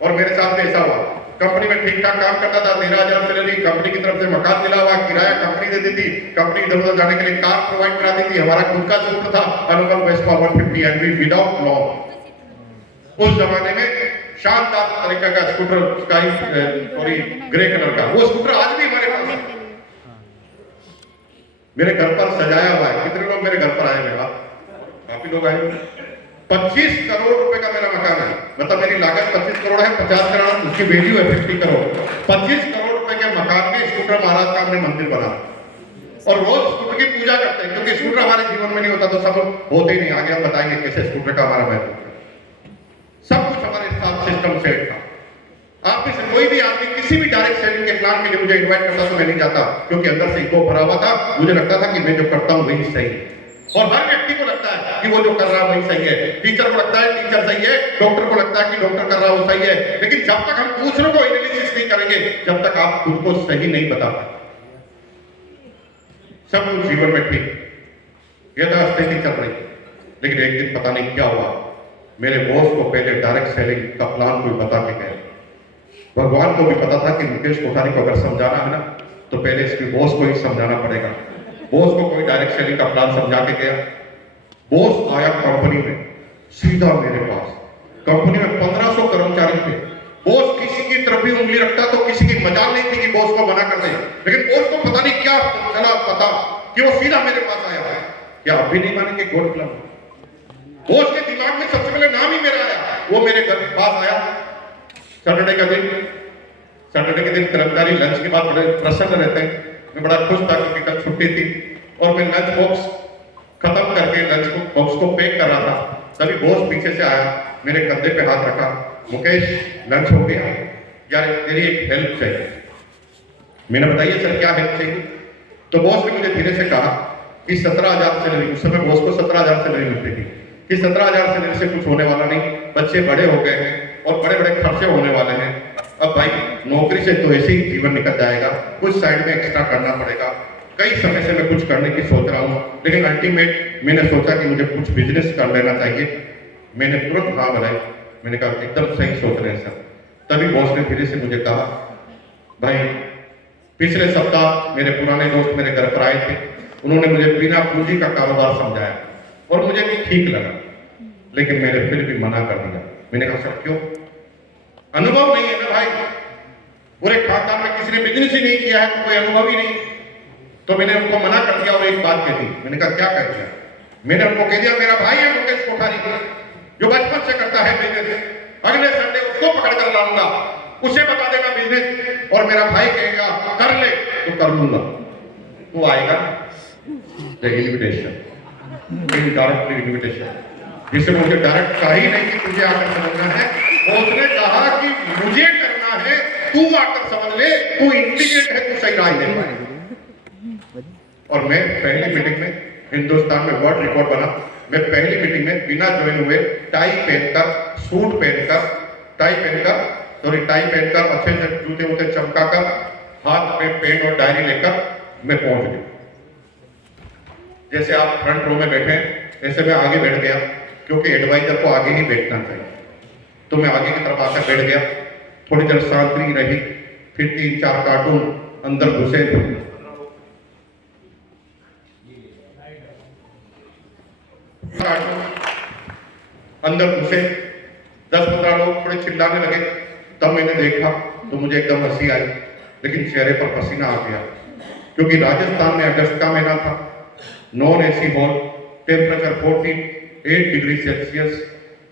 और मेरे साथ ऐसा हुआ, कंपनी में ठीक ठाक काम करता था, 13,000 सैलरी, कंपनी की तरफ से मकान मिला हुआ, किराया कंपनी देती थी, कंपनी इधर उधर जाने के लिए कार प्रोवाइड कराती थी, हमारा खुद का स्कूटर था अनुभव वेस्पा 150 एनवी विदाउट लॉ। उस जमाने में शानदार तरीके का scooter, sky sorry grey colour का, वो स्कूटर आज भी हमारे पास है, मेरे घर पर सजाया हुआ है। कितने लोग मेरे घर पर आए हुए? काफी लोग आए। 25 करोड़ रुपए का मेरा मकान है, मतलब मेरी लागत 25 करोड़ है, 50 करोड़ उसकी वैल्यू है 50 करोड़। 25 करोड़ रुपए के मकान में स्कूटर महाराज का हमने मंदिर बना और रोज स्कूटर की पूजा करते हैं, क्योंकि स्कूटर हमारे जीवन में नहीं होता तो सब होते ही नहीं। आगे हम बताएंगे कैसे स्कूटर का हमारा महत्व है। सब कुछ हमारे साथ सिस्टम सेट था। आप में से कोई भी आदमी किसी भी डायरेक्ट सेलिंग के प्लान के लिए मुझे इन्वाइट करता तो मैं नहीं जाता, क्योंकि अंदर से ईगो भरा हुआ था। मुझे लगता था कि मैं जो करता हूं वही सही है, और हर व्यक्ति को लगता है कि वो जो कर रहा है वही सही है। टीचर को लगता है टीचर सही है, डॉक्टर को लगता है कि डॉक्टर कर रहा है वो सही है। लेकिन जब तक हम दूसरों को एनालिसिस नहीं करेंगे, जब तक आप खुद को सही नहीं बता पाते। सब कुछ जीवन में ठीक यथास्थिति चल रही, लेकिन एक दिन पता नहीं क्या हुआ, मेरे बॉस को पहले डायरेक्ट सेलिंग का प्लान कोई बता के गया। भगवान को भी पता था कि मुकेश कोठारी को अगर समझाना है ना, तो पहले इसके बॉस को ही समझाना पड़ेगा। बॉस को कोई डायरेक्ट सेलिंग का प्लान समझा के गया। बॉस आया कंपनी में सीधा मेरे पास। कंपनी में 1500 कर्मचारी थे। बॉस किसी की तरफ भी उंगली रखता तो किसी की मजाल नहीं थी कि बॉस को मना कर दे, लेकिन बॉस को पता नहीं क्या चला पता कि वो सीधा मेरे पास आया है। क्या आप भी नहीं मानेंगे? गोल्ड क्लब बॉस के दिमाग में सबसे पहले नाम ही मेरा आया। वो मेरे घर के पास आया सैटरडे के दिन कर्मचारी लंच के बाद बड़े प्रसन्न रहते हैं। मैं बड़ा खुश था क्योंकि कल छुट्टी थी और मैं लंच बॉक्स खत्म करके लंच बॉक्स को पैक कर रहा था। तभी बॉस पीछे से आया, मेरे कंधे पे हाथ रखा, मुकेश लंच हो गया यार, तेरी एक हेल्प चाहिए। मैंने बताइए सर क्या हेल्प चाहिए? तो बॉस ने मुझे धीरे से कहा कि 17,000 सैलरी, उस समय बॉस को 17,000 सैलरी मिलती थी, कि 17,000 सैलरी से कुछ होने वाला नहीं, बच्चे बड़े हो गए हैं और बड़े बड़े खर्चे होने वाले हैं। अब भाई नौकरी से तो ऐसे ही जीवन निकल जाएगा, कुछ साइड में एक्स्ट्रा करना पड़ेगा। कई समय से मैं कुछ करने की सोच रहा हूँ, लेकिन अल्टीमेट मैंने सोचा कि मुझे कुछ बिजनेस कर लेना चाहिए। मैंने तुरंत हाँ बनाई। मैंने कहा एकदम सही सोच रहे हैं सर। तभी बॉस ने फिर से मुझे कहा, भाई पिछले सप्ताह मेरे पुराने दोस्त मेरे घर पर आए थे, उन्होंने मुझे बिना पूंजी का कारोबार समझाया और मुझे भी ठीक लगा, लेकिन मैंने फिर भी मना कर दिया। मैंने कहा सर क्यों? अनुभव नहीं है ना भाई, पूरे खानदान में किसी ने बिजनेस ही नहीं किया है तो कोई अनुभव ही नहीं। तो मैंने उनको मना कर दिया और एक बात कह दी। मैंने कहा क्या कह दिया? मैंने उनको कह दिया मेरा भाई है मुकेश कोठारी, जो बचपन से करता है बिजनेस, अगले संडे उसको पकड़ कर लाऊंगा, उसे बता देगा बिजनेस, और मेरा भाई कहेगा कर ले तो कर लूंगा। वो आएगा इन्विटेशन, इनडायरेक्टली इन्विटेशन, जिसे मुझे डायरेक्ट कहा ही नहीं कि तुझे आकर समझना है। उसने कहा कि मुझे करना है, तू आकर समझ ले, तू इंटेलिजेंट है, तू सही राय दे पाएगा। और मैं पहली मीटिंग में हिंदुस्तान में वर्ल्ड रिकॉर्ड बना। मैं पहली मीटिंग में बिना ज्वाइन हुए टाई पहनकर, सूट पहनकर, टाई पहनकर अच्छे से जूते वूते चमकाकर, हाथ में पेन और डायरी लेकर मैं पहुंच गया। जैसे आप फ्रंट रो में बैठे हैं ऐसे मैं आगे बैठ गया, क्योंकि एडवाइजर को आगे ही बैठना चाहिए। तो मैं आगे की तरफ आकर बैठ गया। थोड़ी देर शांति रही, फिर 3-4 कार्टून अंदर घुसे। अंदर घुसे 10-15 लोग थोड़े चिल्लाने लगे। तब मैंने देखा तो मुझे एकदम हंसी आई, लेकिन चेहरे पर पसीना आ गया, क्योंकि राजस्थान में अगस्त का महीना था, non AC hall, temperature 48 degree Celsius,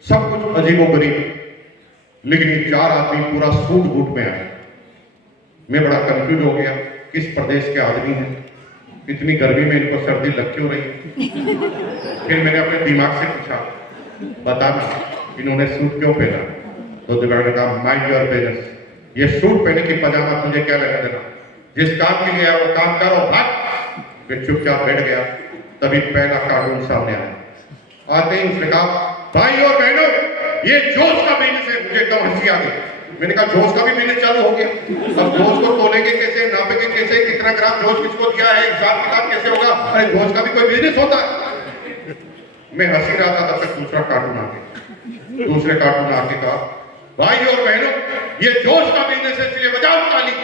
सब कुछ अजीबोगरीब। लेकिन ये 4 आदमी पूरा सूट बूट में आए। मैं बड़ा कंफ्यूज हो गया, किस प्रदेश के आदमी हैं, इतनी गर्मी में इनको सर्दी लग क्यों रही? फिर मैंने अपने दिमाग से पूछा, बताना इन्होंने सूट क्यों पहना? तो दिमाग ने कहा माइंड योर बिजनेस, ये सूट पहने की पजामा तुझे क्या लेना देना, जिस काम के लिए आया वो काम करो, भाग। मैं चुपचाप बैठ गया। तभी पहला कार्टून सामने आया। आते ही उसने कहा, भाई और बहनों, ये जोश का बिजनेस है। मुझे एकदम हंसी आ गई। मैंने कहा जोश का भी बिजनेस चालू हो गया। अब जोश को तोलेंगे कैसे, नापेंगे कैसे, कितना ग्राम जोश किसको दिया है, हिसाब किताब कैसे होगा? अरे जोश का भी कोई बिजनेस होता है। मैं हंसी रहा था, तब तक दूसरा कार्टून आ गया। दूसरे कार्टून आके कहा, भाई और बहनों, ये जोश का बिजनेस है, इसलिए बजाओ ताली।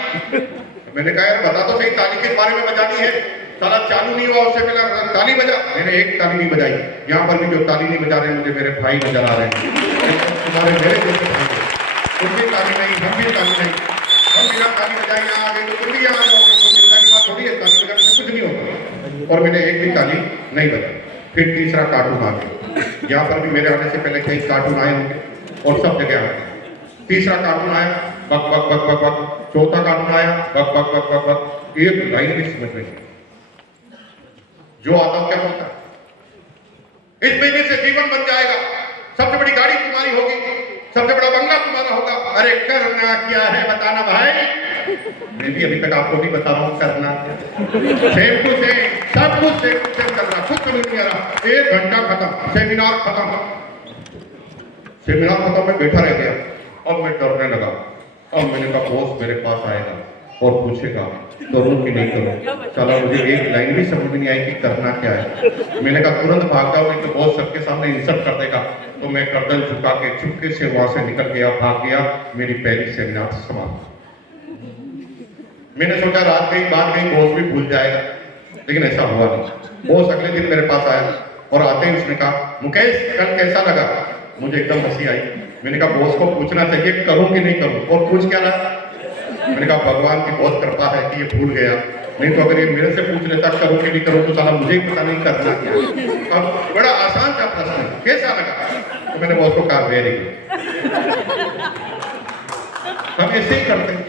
मैंने कहा यार बता तो सही, ताली किस बारे में बजानी है? साला चालू नहीं हुआ उससे पहले ताली बजा। मैंने एक ताली नहीं बजाई। यहाँ पर भी जो ताली नहीं बजा रहे मुझे मेरे भाई नजर आ रहे हैं, तुम्हारे मेरे जैसे भाई। तुम भी ताली नहीं, हम भी ताली नहीं। हम बिना ताली बजाए यहाँ आ गए तो तुम भी यहाँ आ जाओगे, तो चिंता की बात थोड़ी है, ताली बजाने से कुछ नहीं होता। और मैंने एक भी ताली नहीं बजाई। फिर तीसरा कार्टून आ गया। यहाँ पर भी मेरे आने से पहले कई कार्टून आए होंगे और सब जगह आए हैं। तीसरा कार्टून आया, बक बक बक बक बक। चौथा कार्टून आया, बक बक बक बक बक। एक लाइन भी समझ में नहीं। जो आता क्या होता है, इस महीने से जीवन बन जाएगा, सबसे बड़ी गाड़ी तुम्हारी होगी, सबसे बड़ा बंगला तुम्हारा होगा। अरे करना क्या है बताना भाई। मैं भी अभी तक आपको नहीं बता रहा हूँ करना क्या। सेम टू सेम, सब कुछ सेम टू सेम करना, कुछ समझ नहीं आ रहा। 1 घंटा खत्म, सेमिनार खत्म, सेमिनार खत्म, मैं बैठा रह गया। अब मैं डरने लगा। अब मैंने कहा बॉस मेरे पास आएगा और पूछेगा करूं कि नहीं करूं। चला मुझे एक लाइन भी समझ में नहीं आई कि करना क्या है। मैंने कहा तुरंत भाग जाओ, नहीं तो बॉस सबके सामने इंसल्ट कर देगा। तो मैं गर्दन झुका के चुपके से वहां से निकल गया, भाग गया। मेरी पहली सेमिनार समाप्त। मैंने सोचा रात गई बात गई, बॉस भी भूल जाएगा, लेकिन ऐसा हुआ नहीं। बॉस अगले दिन मेरे पास आया और आते ही उसने कहा मुकेश कल कैसा लगा। मुझे एकदम हंसी आई। मैंने कहा बॉस को पूछना चाहिए करूं कि नहीं करूं, और पूछ क्या रहा। मैंने कहा भगवान की बहुत कृपा है कि ये भूल गया, नहीं तो अगर ये मेरे से पूछ लेता करूं कि नहीं करूं तो साला मुझे ही पता नहीं करना क्या। अब बड़ा आसान था प्रश्न, कैसा लगा। तो मैंने बॉस को कहा वेरी गुड। हम ऐसे ही करते हैं,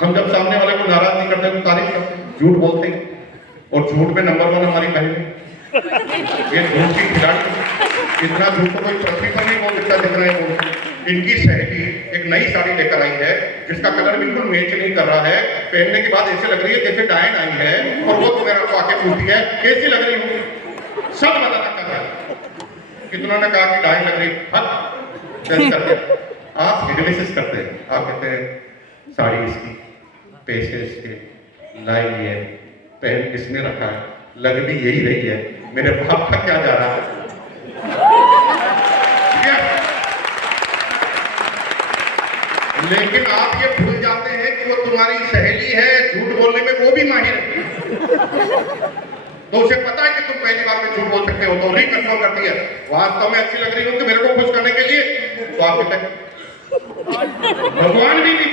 हम जब सामने वाले को नाराज नहीं करते तो तारीफ करते हैं, झूठ बोलते हैं। और झूठ में नंबर 1 हमारी बहन है। ये झूठ की खिलाड़ी, इतना झूठ तो कोई पृथ्वी पर नहीं बोल सकता जितना ये बोलती। इनकी सहेली एक नई साड़ी लेकर आई है जिसका कलर बिल्कुल मैच नहीं कर रहा है। पहनने के बाद ऐसे लग रही है जैसे डायन आई है, और वो मेरे को आके पूछती है कैसी लग रही हूँ। सब बताना कर रहा है। कितनों ने कहा कि डायन लग रही, हद करते आप एनालिसिस करते हैं। आप कहते हैं साड़ी इसकी, पैसे इसके, लाई है, पहन किसने रखा है, लग भी यही रही है, मेरे बाप का क्या जा रहा है। लेकिन आप ये भूल जाते हैं कि वो तुम्हारी सहेली है, झूठ बोलने में वो भी माहिर है। तो उसे पता है कि तुम पहली बार में झूठ बोल सकते हो, तो रिकन्फर्म करती है वास्तव में अच्छी लग रही हो कि मेरे को खुश करने के लिए। तो आप कहते हैं भगवान भी नहीं।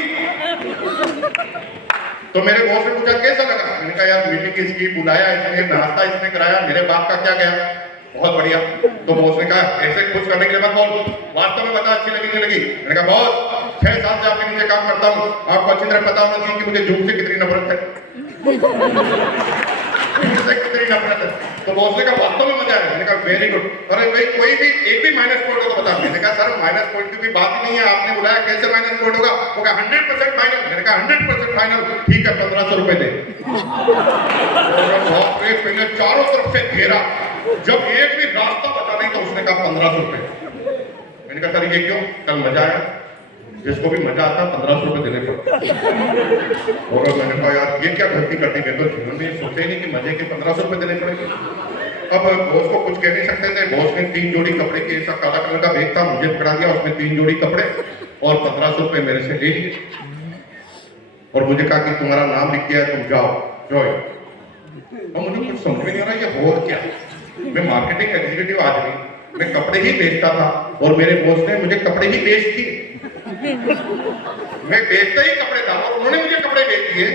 तो मेरे बॉस ने पूछा कैसा लगा। मैंने कहा यार मीटिंग इसकी, बुलाया इसने, नाश्ता इसने कराया, मेरे बाप का क्या गया, बहुत बढ़िया। तो बॉस ने कहा ऐसे खुश करने के लिए मत बोल, वास्तव में बता अच्छी लगी नहीं लगी। मैंने कहा बॉस 6 साल से आपके नीचे काम करता हूँ, आपको अच्छी तरह पता होना चाहिए कि मुझे झूठ से कितनी नफरत है। कितनी नफरत है। तो बॉस ने कहा वास्तव में मजा आया। मैंने कहा वेरी गुड। अरे भाई कोई भी एक भी माइनस पॉइंट हो तो बता। मैंने कहा सर माइनस पॉइंट की कोई बात ही नहीं है, आपने बुलाया कैसे माइनस पॉइंट होगा। वो कहा 100% फाइनल। मैंने कहा 100% फाइनल, ठीक है 1500 रुपए दे। मैंने चारों तरफ से घेरा, जब एक भी रास्ता बचा नहीं तो उसने कहा 1500 रुपए। मैंने कहा सर ये क्यों, कल मजा आया, जिसको भी मजा आता 1500 रुपए देने पड़ते। और मैंने कहा यार ये क्या गलती कर दी, मैं तो जीवन में सोचा ही नहीं कि मजे के 1500 रुपए देने पड़ेंगे। अब बॉस को कुछ कह नहीं सकते थे। बॉस ने 3 जोड़ी कपड़े के, ऐसा काला कलर का बैग था, मुझे पकड़ा दिया, उसमें 3 जोड़ी कपड़े और 1500 रुपए मेरे से ले लिए। और मुझे कहा कि तुम्हारा नाम लिख दिया है, तुम जाओ जॉय। और मुझे कुछ समझ में नहीं आ रहा ये हो क्या। मैं मार्केटिंग एग्जीक्यूटिव आदमी, मैं कपड़े ही बेचता था और मेरे बॉस ने मुझे कपड़े ही बेच दिए। मैं बेचता ही कपड़े था और उन्होंने मुझे कपड़े बेच दिए।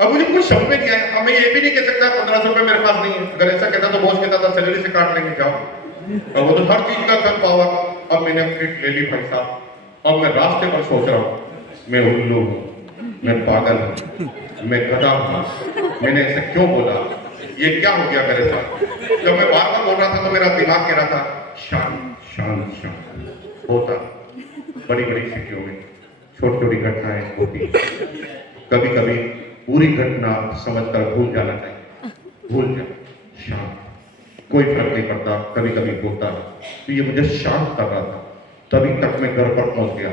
अब मुझे कुछ समझ में नहीं आया। अब मैं ये भी नहीं कह सकता 1500 रुपए मेरे पास नहीं है। अगर ऐसा कहता तो बॉस कहता था सैलरी से काट लेंगे जाओ। अब वो तो हर चीज का कर पावर। अब मैंने किट ले ली भाई साहब। अब मैं रास्ते पर सोच रहा हूँ मैं उल्लू हूँ, मैं पागल हूँ, मैं गधा हूँ, मैंने ऐसे क्यों बोला, ये क्या हो गया मेरे साथ। जब मैं बार बार बोल रहा था तो मेरा दिमाग कह रहा था शांत शांत शांत। होता बड़ी बड़ी सिटियों में छोटी छोटी घटनाएं होती, कभी कभी पूरी घटना समझकर भूल जाना चाहिए। भूल जा, शांत, कोई फर्क नहीं पड़ता, कभी कभी होता। तो ये मुझे शांत कर रहा था। तभी तक मैं घर पर पहुंच गया।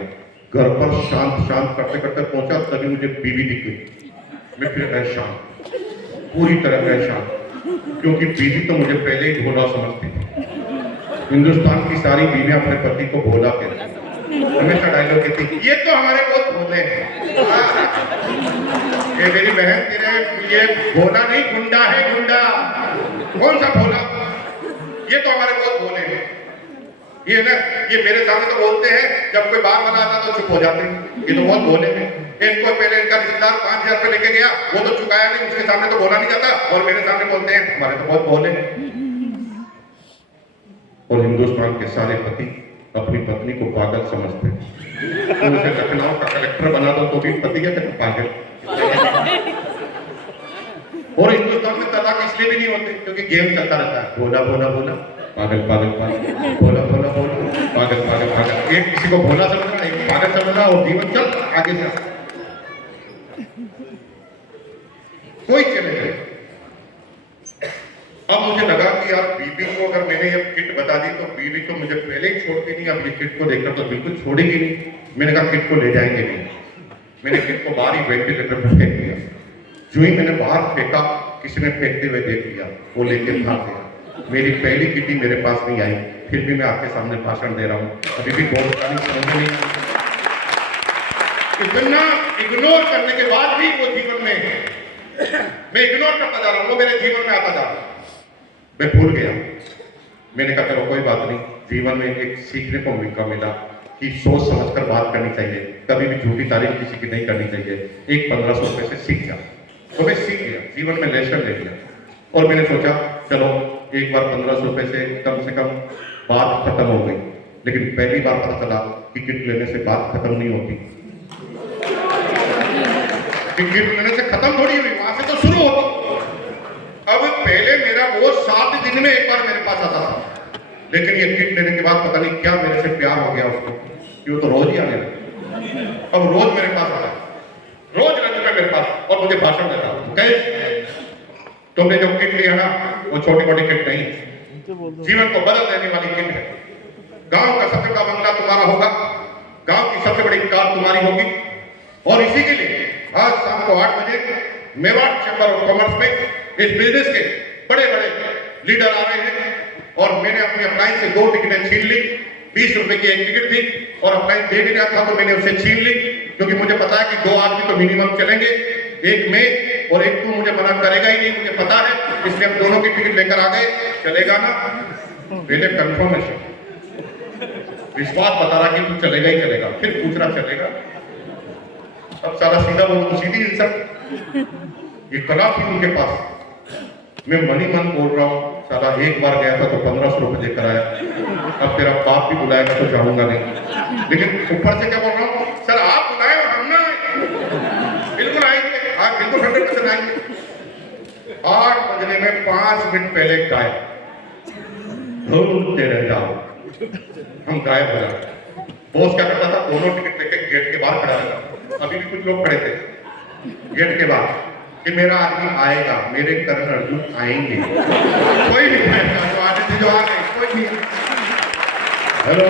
घर पर शांत शांत करते करते पहुंचा, तभी मुझे बीवी दिख गई। मैं फिर गया शांत, पूरी तरह गया शांत, क्योंकि बीवी तो मुझे पहले ही भोला समझती थी। हिंदुस्तान की सारी बीवियां अपने पति को भोला कहती हैं। हमेशा डायलॉग कहती ये तो हमारे बहुत भोले हैं। ये मेरी बहन तेरे, ये भोला नहीं गुंडा है, गुंडा। कौन सा भोला, ये तो हमारे बहुत भोले हैं। ये ना, ये मेरे सामने तो बोलते हैं, जब कोई बात बना आता तो चुप हो जाते हैं। ये तो बहुत भोले हैं। इनको पहले इनका रिश्तेदार 5000 रुपए लेके गया, वो तो चुकाया नहीं, उसके सामने तो बोला नहीं जाता, और मेरे सामने बोलते हैं हमारे तो बहुत भोले हैं। और हिंदुस्तान के सारे पति अपनी पत्नी को पागल समझते हैं। तो उसे लखनऊ का कलेक्टर बना दो तो भी पति क्या कहते पागल। और हिंदुस्तान में तलाक इसलिए भी नहीं होते क्योंकि गेम चलता रहता है, बोला बोला बोला पागल पागल पागल, बोला बोला बोला पागल पागल पागल। एक किसी को भोला समझना, एक पागल समझना और जीवन चल आगे से कोई चले गए। अब मुझे लगा कि यार बीबी को अगर मैंने ये किट बता दी तो बीबी तो मुझे पहले ही छोड़ती नहीं, अब ये किट को देखकर तो बिल्कुल छोड़ेगी नहीं। मैंने कहा किट को ले जाएंगे नहीं। मैंने किट को बाहर ही वेंटिलेटर पर फेंक दिया। जो ही मैंने बाहर फेंका किसी ने फेंकते हुए देख लिया, वो लेके भाग गया। मेरी पहली किटी मेरे पास नहीं आई, फिर भी मैं आपके सामने भाषण दे रहा हूँ। अभी भी बहुत सारी समझ नहीं, इतना इग्नोर करने के बाद भी वो जीवन में मैं इग्नोर करता जा रहा हूँ, वो मेरे जीवन में आता जा रहा है। मैं भूल गया। मैंने कहा चलो कोई बात नहीं, जीवन में एक सीखने को मौका मिला कि सोच समझकर बात करनी चाहिए, कभी भी झूठी तारीफ किसी की नहीं करनी चाहिए। एक 1500 रुपए से सीख जा, तो मैं सीख गया, जीवन में लेसन ले लिया। और मैंने सोचा चलो एक बार 1500 रुपए से कम बात खत्म हो गई। लेकिन पहली बार पता चला कि किट लेने से बात खत्म नहीं होती। किट लेने से खत्म थोड़ी हुई, वहां से तो शुरू होती। अब पहले मेरा वो 7 दिन में एक बार मेरे पास आता था, लेकिन ये किट लेने के बाद पता नहीं क्या मेरे से प्यार हो गया उसको कि वो तो रोज ही आने लगा। अब रोज मेरे पास आता, रोज लंच में मेरे पास, और मुझे भाषण देता कैसे तुमने जो किट लिया ना वो छोटी मोटी किट नहीं, जीवन को बदल देने वाली किट है। गांव का सबसे बड़ा बंगला तुम्हारा होगा, गांव की सबसे बड़ी कार तुम्हारी होगी। और इसी के लिए आज शाम को 8 बजे मेवाड़ चैम्बर ऑफ कॉमर्स में इस बिजनेस के बड़े बड़े लीडर आ रहे हैं। और मैंने अपनी अप्लायंस से 2 टिकटें छीन ली। 20 रुपए की एक टिकट थी और अप्लायंस दे भी रहा था तो मैंने उसे छीन ली, क्योंकि मुझे पता है कि 2 आदमी तो मिनिमम चलेंगे, एक मैं और एक तू मुझे मना करेगा ही नहीं, मुझे पता है। इसलिए हम दोनों की टिकट लेकर आ गए। चलेगा ना? पहले कंफर्मेशन, विश्वास बता रहा कि तू चलेगा ही चलेगा, फिर पूछ रहा चलेगा। अब सारा सीधा बोलो तो सीधी इंसान, ये कला थी उनके पास। मैं मनी मन बोल रहा हूँ, साला एक बार गया था तो 1500 रुपए देकर आया, अब तेरा बाप भी बुलाएगा तो जाऊंगा नहीं। लेकिन ऊपर से क्या बोल रहा हूँ, सर आप बुलाए और हम ना आए, बिल्कुल आएंगे, आप बिल्कुल 100% आएंगे। 8 बजने में 5 मिनट पहले गायब, ढूंढते रह जाओ, हम गायब हो जाते। बॉस क्या करता था, दोनों टिकट लेके गेट के बाहर खड़ा रहता। अभी भी कुछ लोग खड़े थे गेट के बाहर कि मेरा आदमी आएगा, मेरे करण अर्जुन आएंगे। कोई नहीं आएगा, जो आने थे जो आ गए, कोई नहीं। हेलो,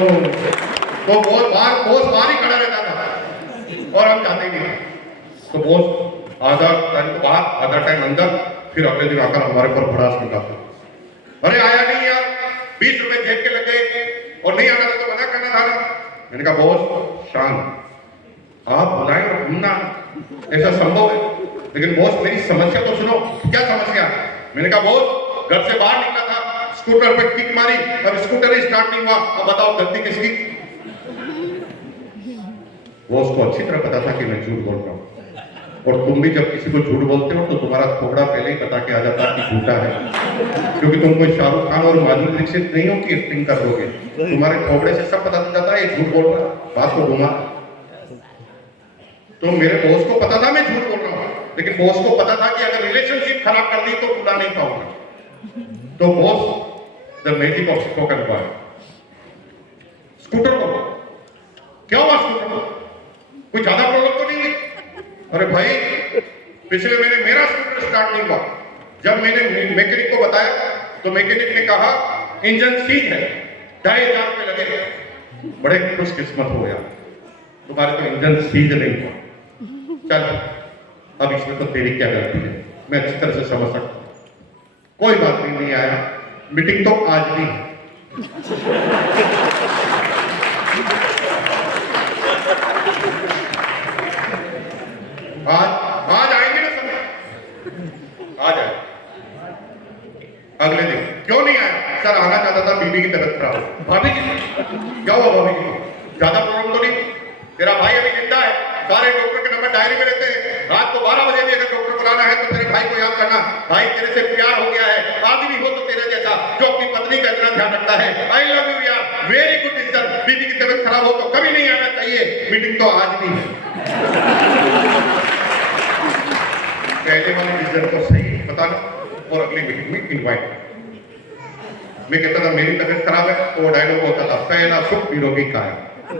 तो बॉस बाहर ही खड़ा रहता था और हम जाते ही नहीं। तो बॉस आधा टाइम तो बाहर, आधा टाइम अंदर, फिर अगले दिन आकर हमारे पर भड़ास निकालता। अरे आया नहीं यार, 20 रुपए जेब के लगे और नहीं आना था तो मना करना था ना। मैंने कहा बॉस शांत, आप बुलाएं और हम ना, ऐसा संभव है? लेकिन बॉस मेरी समस्या तो सुनो। क्या समस्या? मैंने कहा बॉस घर से बाहर निकला था, स्कूटर पे किक मारी, अब स्कूटर ही स्टार्ट नहीं हुआ, अब बताओ गलती किसकी? बॉस को अच्छी तरह पता था कि मैं झूठ बोल रहा हूँ, और तुम भी जब किसी को झूठ बोलते हो तो तुम्हारा थोड़ा पहले ही बता के आ जाता है कि झूठा है, क्योंकि तुम कोई शाहरुख खान और माधुरी दीक्षित नहीं हो कि एक्टिंग कर दोगे। तुम्हारे थोबड़े से सब पता चल जाता है ये झूठ बोल रहा है, बात को घुमा। तो मेरे बॉस को पता था मैं झूठ बोल रहा हूँ, लेकिन बॉस को पता था कि अगर रिलेशनशिप खराब कर दी तो बुला नहीं पाऊंगा। तो boss the magic of spoken word, scooter को क्या हुआ? स्कूटर को कोई ज्यादा प्रॉब्लम तो नहीं है? अरे भाई पिछले महीने मेरा स्कूटर स्टार्ट नहीं हुआ, जब मैंने मैकेनिक को बताया तो मैकेनिक ने कहा इंजन सीज है, 2500 रुपए लगे। बड़े खुशकिस्मत हो यार, तुम्हारे तो इंजन सीज नहीं हुआ। चल अब इसमें तो तेरी क्या गलती है, मैं अच्छी तरह से समझ सकता हूं। कोई बात नहीं आया, मीटिंग तो आज भी है। आज आएंगे ना सब, आज आए। अगले दिन क्यों नहीं आया? सर आना चाहता था, बीबी की तबीयत खराब। भाभी जी क्या हुआ? भाभी जी ज्यादा प्रॉब्लम तो नहीं? तेरा भाई अभी जिंदा है, सारे डॉक्टर के नंबर डायरी में रहते हैं। रात को 12 बजे भी अगर डॉक्टर बुलाना है तो तेरे भाई को याद करना, भाई तेरे से प्यार हो गया है। आदमी हो तो तेरे जैसा जो अपनी पत्नी का इतना ध्यान रखता है, है। आई लव यू यार, वेरी गुड डिसीजन। बीवी की तबीयत खराब हो तो कभी नहीं आना चाहिए, मीटिंग तो आज भी है। पहले वाले डिसीजन को सही बताना और अगली मीटिंग में इनवाइट। मैं कहता था मेरी तबीयत खराब है तो वो डायलॉग होता था, पहला सुख निरोगी काया,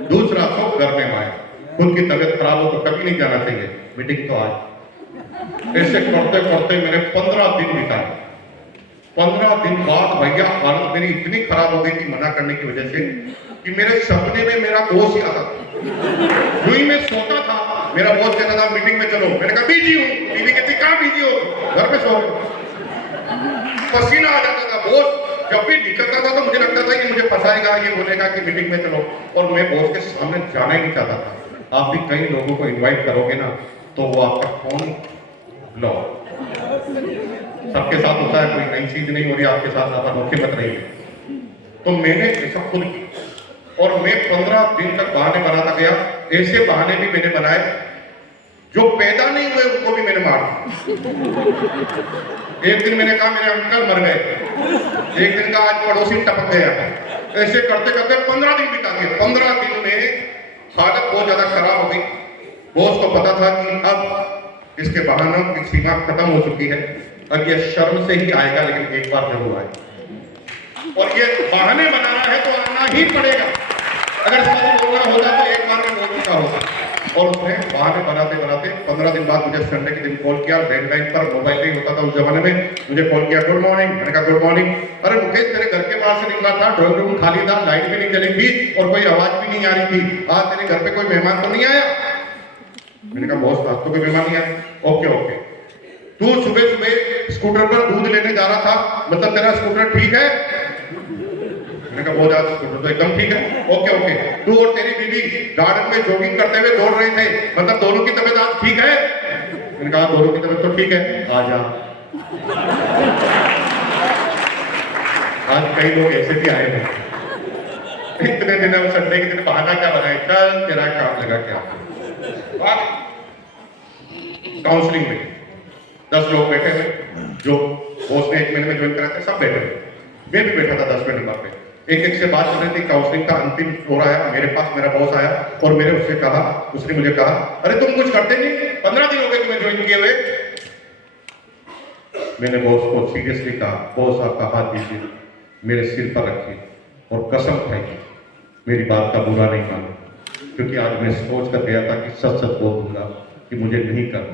दूसरा सुख घर में माया। खुद की तबीयत खराब हो तो कभी नहीं जाना चाहिए, मीटिंग तो आज। ऐसे करते करते मैंने 15 दिन बिताए। 15 दिन बाद भैया हालत मेरी इतनी खराब हो गई थी मना करने की वजह से कि मेरे सपने में मेरा बॉस ही आता था। यूं ही मैं सोता था, मेरा बॉस कहता था मीटिंग में चलो, मैंने कहा बिजी हूँ। बीवी कहती कहाँ बिजी हो, घर पे सो रहे। पसीना आ जाता था। बॉस जब भी निकलता था तो मुझे लगता था कि मुझे फंसाएगा, ये बोलेगा कि मीटिंग में चलो, और मैं बॉस के सामने जाना ही नहीं चाहता था। आप भी कई लोगों को इनवाइट करोगे ना तो वो आपका फोन लो, सबके साथ होता है, कोई नई चीज नहीं हो रही आपके साथ, आप अनोखे मत रहिए। तो मैंने ऐसा खुद किया और मैं 15 दिन तक बहाने बनाता गया। ऐसे बहाने भी मैंने बनाए जो पैदा नहीं हुए उनको भी मैंने मारा। एक दिन मैंने कहा मेरे अंकल मर गए, एक दिन का आज पड़ोसी टपक गया। ऐसे करते करते 15 दिन बिता दिए। 15 दिन में हालत बहुत ज्यादा खराब हो गई। बॉस को पता था कि अब इसके बहानों की सीमा खत्म हो चुकी है, अब ये शर्म से ही आएगा, लेकिन एक बार जरूर आएगा। और ये बहाने बनाना है तो आना ही पड़ेगा। अगर सच बोलना होता तो एक बार में बोल चुका होता। और उसने बहाने बनाते बनाते 15 दिन बाद मुझे संडे के दिन कॉल किया। लैंडलाइन पर मोबाइल नहीं होता था उस जमाने में। मुझे कॉल किया, गुड मॉर्निंग। मैंने कहा गुड मॉर्निंग। अरे मुकेश तेरे घर के बाहर से निकला था, ड्राइंग रूम खाली था, लाइट भी नहीं जली थी और कोई आवाज भी नहीं आ रही थी। आज तेरे घर पे कोई मेहमान तो नहीं आया? मैंने कहा बॉस आज तो कोई मेहमान नहीं आया। ओके ओके, तू सुबह सुबह स्कूटर पर दूध लेने जा रहा था, मतलब तेरा स्कूटर ठीक है? मैंने कहा बहुत ज्यादा स्कूटर तो एकदम ठीक है। ओके ओके, तू और तेरी बीवी गार्डन में जॉगिंग करते हुए दौड़ रहे थे, मतलब दोनों की तबीयत आज ठीक है? मैंने कहा दोनों की तबीयत तो ठीक है, आ जा। आज कई लोग ऐसे भी आए हैं। इतने दिन में संडे के दिन बहाना क्या बनाए, चल तेरा काम लगा क्या। काउंसलिंग में 10 लोग बैठे हुए, जो बॉस ने 1 महीने में ज्वाइन करा था, सब बैठे हुए। मैं भी बैठा था 10 मिनट पे। एक एक से बात चल रही थी। काउंसलिंग का अंतिम हो रहा है, मेरे पास मेरा बॉस आया और मैंने उसने मुझे कहा, अरे तुम कुछ करते नहीं, 15 दिन हो गए तुम्हें ज्वाइन किए हुए। मैंने बॉस को सीरियसली कहा, बॉस आपका हाथ दीजिए, मेरे सिर पर रखिए और कसम खाइए मेरी बात का बुरा नहीं मानो, क्योंकि आज मैं सोच कर गया था कि सच सच बोल दूंगा कि मुझे नहीं करना।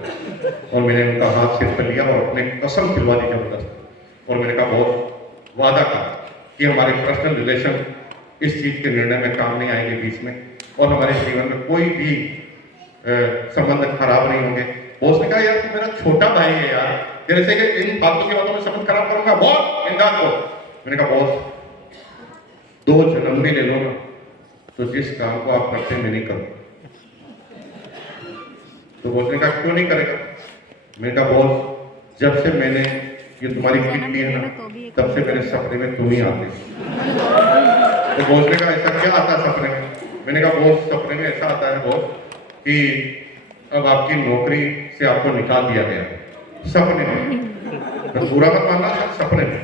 और मैंने उनका हाथ सिर पर लिया और अपने कसम खिलवा दी जबरदस्त। और मैंने कहा बॉस वादा करा कि हमारे पर्सनल रिलेशन इस चीज के निर्णय में काम नहीं आएंगे बीच में, और हमारे जीवन में कोई भी संबंध खराब नहीं होंगे। बॉस ने कहा यार तू मेरा छोटा भाई है यार, तेरे से इन बातों की बातों में संबंध खराब करूंगा बहुत बिंदास हो। मैंने कहा बॉस 2 जन्म भी ले लो ना तो जिस काम को आप करते हैं मैं नहीं करूंगा। तो बॉस ने कहा क्यों नहीं करेगा? मैंने कहा बॉस जब से मैंने ये तुम्हारी किट ली है ना तब से मेरे सपने में तुम ही आते। तो बॉस ने कहा ऐसा क्या आता है सपने में? मैंने कहा बॉस सपने में ऐसा आता है बॉस कि अब आपकी नौकरी से आपको निकाल दिया गया, सपने में, तो पूरा मत मानना सर, सपने में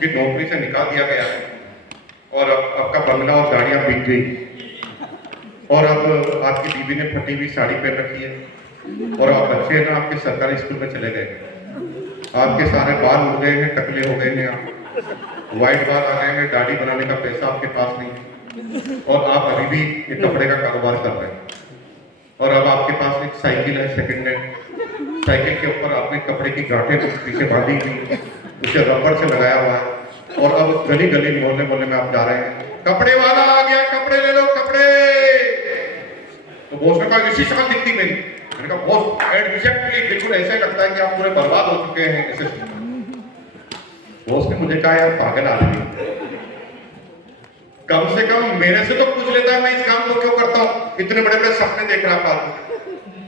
कि नौकरी से निकाल दिया गया है और अब आपका बंगला और गाड़ियां बिक गई और अब आपकी बीवी ने फटी हुई साड़ी पहन रखी है और आप बच्चे हैं ना आपके सरकारी स्कूल में चले गए, आपके सारे बाल उड़ गए हैं, टकले हो गए हैं, आप व्हाइट बाल आ गए हैं, दाढ़ी बनाने का पैसा आपके पास नहीं और आप अभी भी एक कपड़े का कारोबार कर रहे हैं और अब आपके पास एक साइकिल है सेकंड हैंड, साइकिल के ऊपर आपने कपड़े की गांठें पीछे बांधी हुई, उसे रबर से लगाया हुआ है और अब गली गली मोहल्ले मोहल्ले में आप जा रहे हैं, कपड़े वाला आ गया, कपड़े ले लो कपड़े। तो बॉस ने कहा इसी शक्ल दिखती मेरी। मैंने कहा बॉस एग्जैक्टली बिल्कुल ऐसा ही लगता है कि आप पूरे बर्बाद हो चुके हैं ऐसे। बॉस ने मुझे कहा यार पागल आदमी, कम से कम मेरे से तो पूछ लेता है मैं इस काम को क्यों करता हूँ, इतने बड़े बड़े सपने देख रहा फालतू,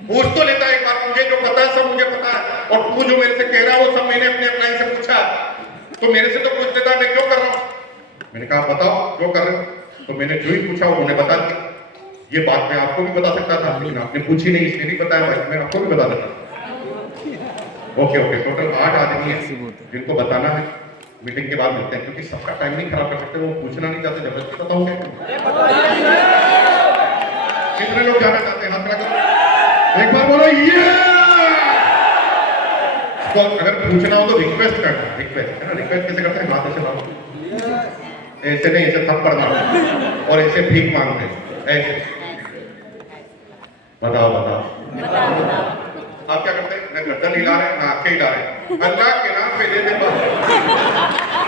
पूछ तो लेता है एक बार, मुझे जो पता है सब मुझे पता है और तू जो मेरे से कह रहा है वो सब मैंने अपने अपलाइन से पूछा, तो मेरे से तो पूछ लेता है मैं क्यों कर रहा हूँ। मैंने कहा बताओ क्यों कर रहे हो? तो मैंने जो ही पूछा उन्होंने बता दिया। ये बात मैं आपको भी बता सकता था लेकिन आपने पूछी नहीं इसलिए नहीं बताया भाई, मैं आपको भी बता देता। ओके ओके, टोटल 8 आदमी है जिनको बताना है, मीटिंग के बाद मिलते हैं, क्योंकि सबका टाइम नहीं खराब कर सकते, वो पूछना नहीं चाहते, जबरदस्ती बताओ क्या करूं? कितने लोग जाना चाहते हैं? हाथ खड़ा करो, एक बार बोलो ये। तो अगर पूछना हो तो रिक्वेस्ट करना, रिक्वेस्ट है ना, रिक्वेस्ट कैसे करते हैं? हाथ ऐसे मारो, ऐसे नहीं, ऐसे थप्पड़ मारो और ऐसे भीख मांगते हैं, ऐसे। बताओ बताओ आप क्या करते हैं? ना गर्दन हिला रहे हैं, ना आंखें हिला रहे हैं, अल्लाह के नाम पे दे दे बस।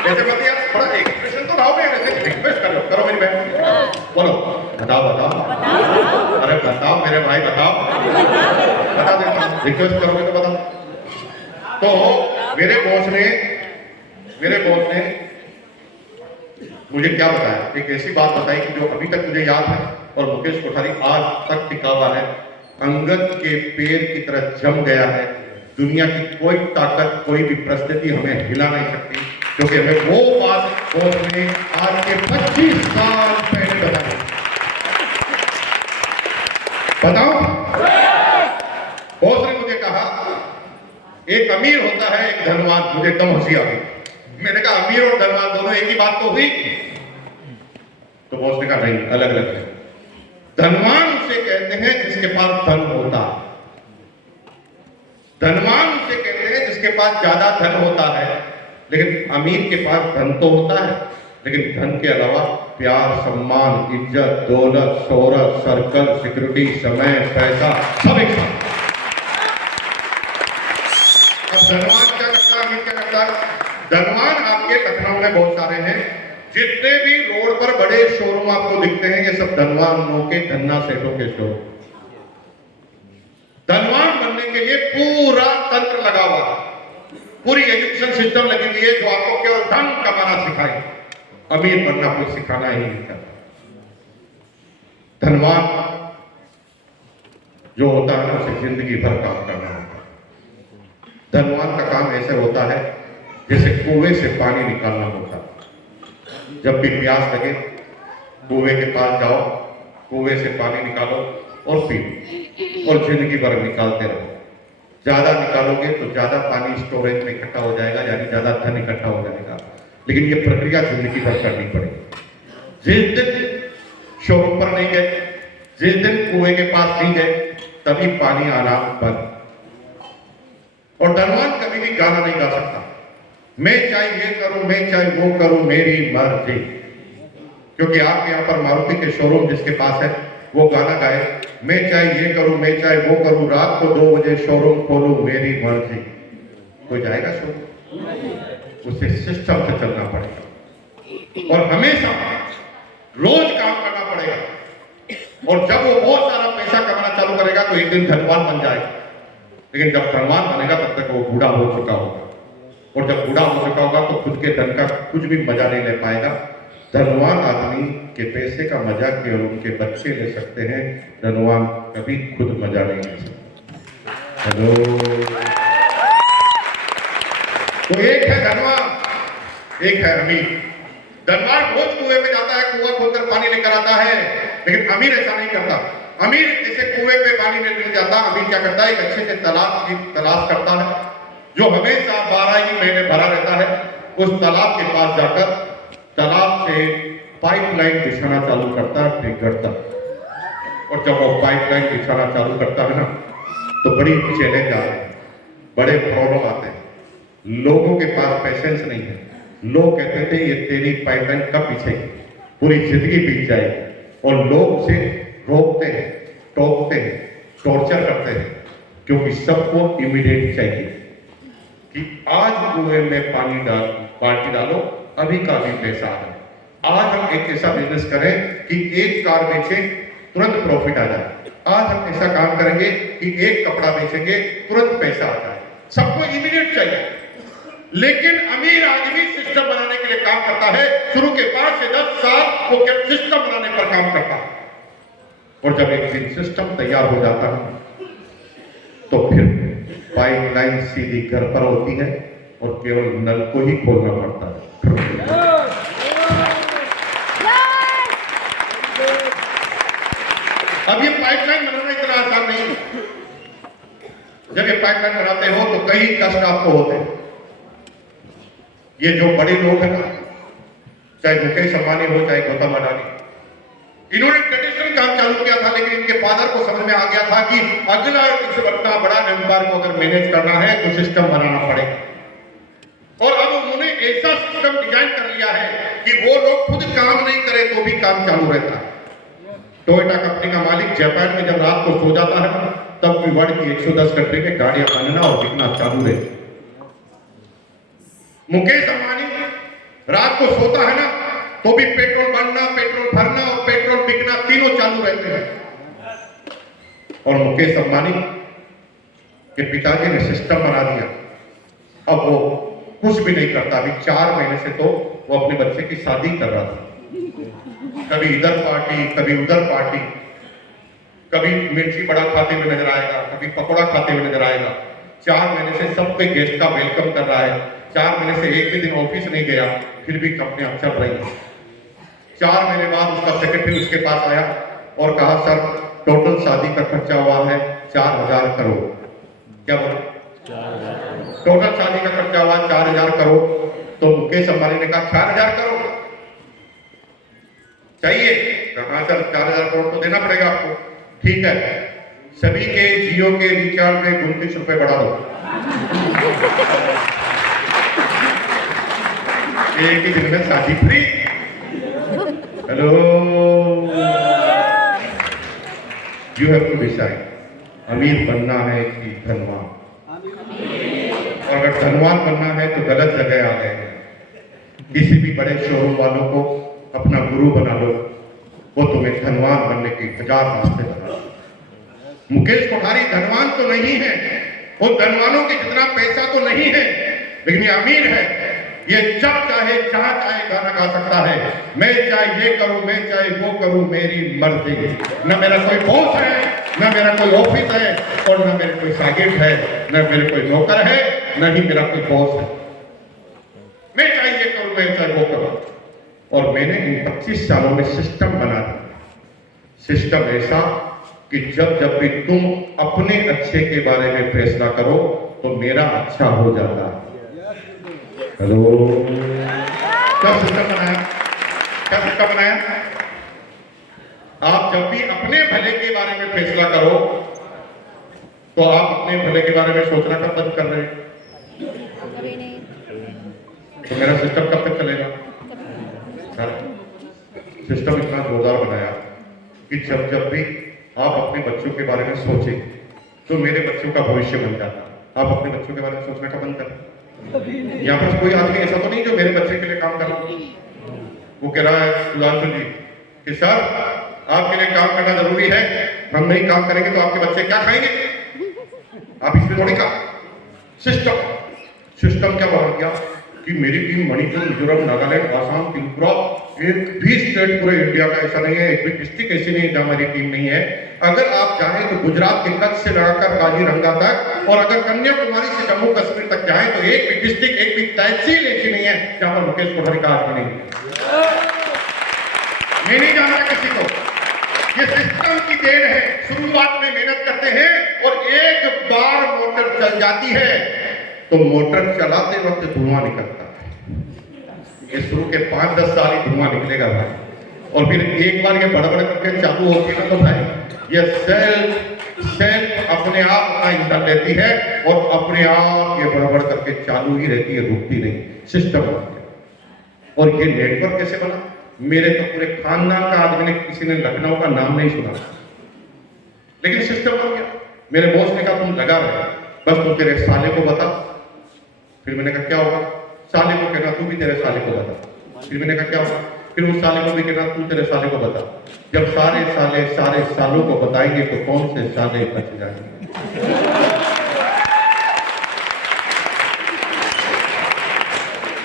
ऐसे मत यार, थोड़ा एक्सप्रेशन तो लाओगे, ऐसे रिक्वेस्ट करो मेरी बहन, बोलो बताओ बताओ, अरे बताओ मेरे भाई, बताओ, बता देता हूं, रिक्वेस्ट करोगे तो बताओ। तो मेरे बॉस ने मुझे क्या बताया, एक ऐसी बात बताई कि जो अभी तक मुझे याद है और मुकेश कोठारी आज तक टिका हुआ है। अंगद के पैर की तरह जम गया है, दुनिया की कोई ताकत, कोई भी परिस्थिति हमें हिला नहीं सकती, क्योंकि हमें वो बात बॉस ने आज के 25 साल पहले बताई। बताओ, बॉस ने मुझे कहा एक अमीर होता है, एक धनवान। मुझे एकदम हंसी आ गई, मैंने कहा अमीर और धनवान दोनों एक ही बात तो हुई? तो बॉस ने कहा नहीं, अलग अलग है। धनवान उसे कहते हैं जिसके पास धन होता है, धनवान उसे कहते हैं जिसके पास ज्यादा धन होता है। लेकिन अमीर के पास धन तो होता है, लेकिन धन के अलावा प्यार, सम्मान, इज्जत, दौलत, शोहरत, सर्कल, सिक्योरिटी, समय, पैसा, सब एक साथ। अब धनवान क्या करता है, अमीर क्या करता है? धनवान आपके लखनऊ में बहुत सारे हैं, जितने भी रोड पर बड़े शोरूम आपको दिखते हैं, ये सब धनवानों के, धन्ना सेठों के शोरूम। धनवान बनने के लिए पूरा तंत्र लगा हुआ है, पूरी एजुकेशन सिस्टम लगी हुई है, जो आपको केवल धन कमाना सिखाए, अमीर बनना कोई सिखाना ही नहीं करता। धनवान जो होता है ना, उसे जिंदगी भर काम करना होता है। धनवान का काम ऐसे होता है जैसे कुएं से पानी निकालना होता है। जब भी प्यास लगे, कुएं के पास जाओ, कुएं से पानी निकालो और पियो, और जिंदगी भर निकालते रहो। ज्यादा निकालोगे तो ज्यादा पानी स्टोरेज में इकट्ठा हो जाएगा, यानी ज्यादा धन इकट्ठा हो जाएगा। लेकिन ये प्रक्रिया जिंदगी भर करनी पड़ेगी। जिस दिन शोरूम पर नहीं गए, जिस दिन कुएं के पास नहीं गए, तभी पानी आना बंद। और धनवान कभी भी गाना नहीं गा सकता, मैं चाहे ये करूं, मैं चाहे वो करूं, मेरी मर्जी। क्योंकि आपके यहाँ पर मारुति के शोरूम जिसके पास है, वो गाना गाए, मैं चाहे ये करूं, मैं चाहे वो करूं, रात को 2 बजे शोरूम खोलूं, मेरी मर्जी। कोई जाएगा शोरूम? उसे सिस्टम से चलना पड़ेगा और हमेशा रोज काम करना पड़ेगा। और जब वो बहुत सारा पैसा कमाना चालू करेगा तो एक दिन धनवान बन जाएगा। लेकिन जब धनवान बनेगा तब तक वो बूढ़ा हो चुका होगा, और जब बूढ़ा हो चुका होगा तो खुद के धन का कुछ भी मजा नहीं ले पाएगा। धनवान आदमी के पैसे का मजा केवल उनके बच्चे ले सकते हैं, धनवान कभी खुद मजा नहीं ले सकते। हेलो, तो एक है धनवान, एक है अमीर। धनवान रोज कुएं में जाता है, कुआं खोलकर पानी लेकर आता है, लेकिन अमीर ऐसा नहीं करता। अमीर जैसे कुएं पे पानी लेकर जाता, अमीर क्या करता है? एक अच्छे से तालाब की तलाश करता है, जो हमेशा 12 ही महीने भरा रहता है। उस तालाब के पास जाकर तालाब से पाइपलाइन बिछाना चालू करता है अपने घर तक। और जब वो पाइपलाइन बिछाना चालू करता है ना, तो बड़ी चैलेंज आते हैं, बड़े प्रॉब्लम आते हैं। लोगों के पास पेशेंस नहीं है। लोग कहते थे ये तेरी पाइपलाइन कब बिछेगी, पूरी जिंदगी बीत जाएगी। और लोग उसे रोकते हैं, टोकते हैं, टॉर्चर करते हैं, क्योंकि सबको इमीडिएट चाहिए कि आज कुएं में पानी बाल्टी डालो, अभी का भी पैसा आ जाए। आज हम एक ऐसा बिजनेस करें कि एक कार बेचे, तुरंत प्रॉफिट आ जाए। आज हम ऐसा काम करेंगे कि एक कपड़ा बेचेंगे, तुरंत पैसा आ जाए। सबको इमीडिएट चाहिए। लेकिन अमीर आदमी सिस्टम बनाने के लिए काम करता है। शुरू के 5 से 10 साल वो सिस्टम बनाने पर काम करता है, और जब एक दिन सिस्टम तैयार हो जाता है तो फिर पाइपलाइन सीधी घर पर होती है और केवल नल को ही खोलना पड़ता है। अब ये पाइपलाइन बनाना इतना आसान नहीं है। जब ये पाइपलाइन बनाते हो तो कई कष्ट आपको होते हैं। ये जो बड़े लोग हैं ना, चाहे मुकेश अंबानी हो चाहे गौतम अडानी, इन्होंने ट्रेडिशनल काम चालू किया था, लेकिन इनके फादर को समझ में आ गया था कि अगला इतना बड़ा व्यापार को अगर मैनेज करना है तो सिस्टम बनाना पड़ेगा। और अब उन्होंने ऐसा सिस्टम डिजाइन कर लिया है कि वो लोग खुद काम नहीं करे तो भी काम चालू रहता है। टोयोटा कंपनी का मालिक जापान में जब रात को सो जाता है ना, तब भी वर्ल्ड की 110 कंट्री में गाड़ियां बनना और बिकना चालू रहती। मुकेश अंबानी रात को सोता है ना, तो भी पेट्रोल बनना, पेट्रोल भरना और पेट्रोल बिकना तीनों चालू रहते हैं। और मुकेश अंबानी के पिताजी ने सिस्टम बना दिया, अब वो कुछ भी नहीं करता। अभी 4 महीने से तो वो अपने बच्चे की शादी कर रहा था, कभी इधर पार्टी कभी उधर पार्टी, कभी मिर्ची बड़ा खाते हुए नजर आएगा, कभी पकौड़ा खाते हुए नजर आएगा। 4 महीने से सब पे गेस्ट का वेलकम कर रहा है। 4 महीने से एक भी दिन ऑफिस नहीं गया, फिर भी कंपनी चल रही है। 4 महीने बाद उसका सेक्रेटरी उसके पास आया और कहा, सर टोटल शादी का खर्चा हुआ है 4000 करोड़। क्या बोले? टोटल शादी का खर्चा हुआ 4000 करोड़। तो मुकेश अंबानी ने कहा 4000 करोड़ चाहिए? कहा सर 4000 करोड़ तो देना पड़ेगा आपको। ठीक है, सभी के जियो के रिचार्ज में 29 रुपए बढ़ा दो। एक ही दिन में शादी free. Hello, you have to decide, अमीर बनना है कि धनवान। और अगर धनवान बनना है तो गलत जगह आ गए हैं। किसी भी बड़े शोरूम वालों को अपना गुरु बना लो, वो तुम्हें धनवान बनने की 1000 रास्ते बना दो। मुकेश कोठारी धनवान तो नहीं है, वो धनवानों के जितना पैसा तो नहीं है, लेकिन ये अमीर है। ये जब चाहे जहां चाहे गाना गा सकता है। मैं चाहे ये करूं, मैं चाहे वो करूं, मेरी मर्जी। न मेरा कोई बॉस है, न मेरा कोई ऑफिस है, और न मेरे कोई शागिर्द है, न मेरे कोई नौकर है, न ही मेरा कोई बॉस है। मैं चाहे ये करूं, मैं चाहे वो करूं। और मैंने इन 25 सालों में सिस्टम बना दिया। सिस्टम ऐसा कि जब जब भी तुम अपने अच्छे के बारे में फैसला करो तो मेरा अच्छा हो जाता है। हेलो, क्या सिस्टम बनाया? क्या सिस्टम बनाया? आप जब भी अपने भले के बारे में फैसला करो तो आप अपने भले के बारे में सोचना कब बंद कर रहे हैं? तो मेरा सिस्टम कब तक चलेगा? सिस्टम इतना जोरदार बनाया कि जब जब भी आप अपने बच्चों के बारे में सोचें तो मेरे बच्चों का भविष्य बन जाता। आप अपने बच्चों के बारे में सोचना का बंद करें। यहाँ पर कोई आदमी ऐसा तो नहीं जो मेरे बच्चे के लिए काम कर रहा है। वो कह रहा है सुधांशु जी कि सर आपके लिए काम करना जरूरी है, हम नहीं काम करेंगे तो आपके बच्चे क्या खाएंगे? आप इसमें थोड़ी काम। सिस्टम क्या बना दिया कि मेरी टीम मणिपुर, मिजोरम, नागालैंड, आसाम, त्रिपुरा, एक भी स्टेट पूरे इंडिया का ऐसा नहीं है, एक भी डिस्ट्रिक्ट ऐसी नहीं है जहां हमारी टीम नहीं है। अगर आप चाहें तो गुजरात के कच्छ से लगाकर काजीरंगा तक, और अगर कन्याकुमारी से जम्मू कश्मीर तक जाएं तो एक भी डिस्ट्रिक्ट, एक भी तहसील ऐसी नहीं है जहां पर मुकेश कोठारी का आदमी नहीं है। मैं नहीं जानता किसी को। ये सिस्टम की देन है। शुरुआत में मेहनत करते हैं और एक बार मोटर चल जाती है तो मोटर चलाते वक्त धुआं निकलता है। ये शुरू के 5-10 साल ही धुआं निकलेगा भाई, और फिर एक बार ये बड़बड़ करके चालू होती है ना तो भाई ये सेल्फ अपने आप अपना ईंधन लेती है और अपने आप ये बड़बड़ करके चालू ही रहती है, रुकती नहीं। सिस्टम बन गया। और ये नेटवर्क कैसे बना? मेरे तो पूरे खानदान का आदमी ने, किसी ने लखनऊ का नाम नहीं सुना, लेकिन सिस्टम बन गया। मेरे बॉस ने कहा तुम लगा रहे, बस तू तेरे साले को बता। फिर मैंने कहा क्या होगा? साले को कहना तू भी तेरे साले को बता। फिर मैंने कहा क्या होगा? फिर उस साले को भी कहना तू तेरे साले को बता। जब सारे सालों को बताएंगे तो कौन से साले बच जाएंगे?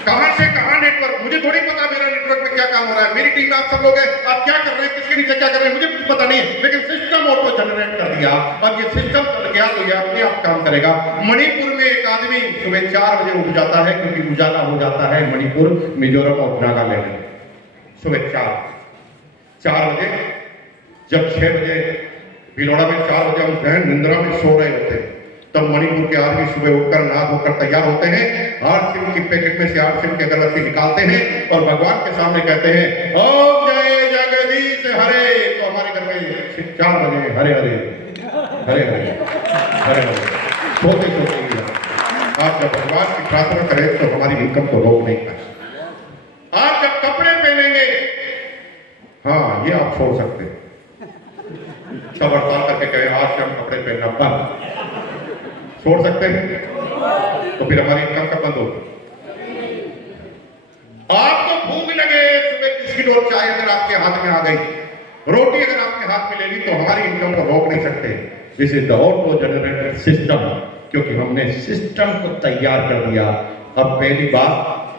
कहां से कहां नेटवर्क, मुझे थोड़ी पता मेरा नेटवर्क में क्या काम हो रहा है। मेरी टीम में आप सब लोग हैं, आप क्या कर रहे हैं, किसके नीचे क्या कर रहे हैं, मुझे कुछ पता नहीं है, लेकिन सिस्टम ऑटो जनरेट कर दिया। अब ये सिस्टम चल गया तो ये अपने आप काम करेगा। मणिपुर में एक आदमी सुबह 4 बजे उठ जाता है, क्योंकि उजाला हो जाता है मणिपुर, मिजोरम और नागालैंड में सुबह 4 बजे। जब 6 बजे भिलौड़ा में 4 बजे हम गहन निंद्रा में सो रहे होते, तब मणिपुर के आदमी सुबह उठकर नहा धोकर तैयार होते हैं, 8 सिम की पैकेट में से 8 सिम की अगरबत्ती निकालते हैं और भगवान के सामने कहते हैं ओम जय जगदीश हरे। तो हमारे घर में 4 बजे हरे हरे हरे हरे हरे हरे सोते सोते आप जब भगवान की प्रार्थना करें तो हमारी इनकम को रोक नहीं पाए। आप जब कपड़े पहनेंगे, हाँ ये आप छोड़ सकते हैं, सब हड़ताल करके कहे आज से हम कपड़े पहनना बंद, छोड़ सकते हैं, तो फिर हमारी इनकम कब बंद होगी? आपको भूख लगे, सुबह बिस्किट और चाय अगर आपके हाथ में आ गई, रोटी अगर आपके हाथ में ले ली, तो हमारी इनकम को रोक नहीं सकते। This is the auto generated system, क्योंकि हमने सिस्टम को तैयार कर दिया। अब पहली बात,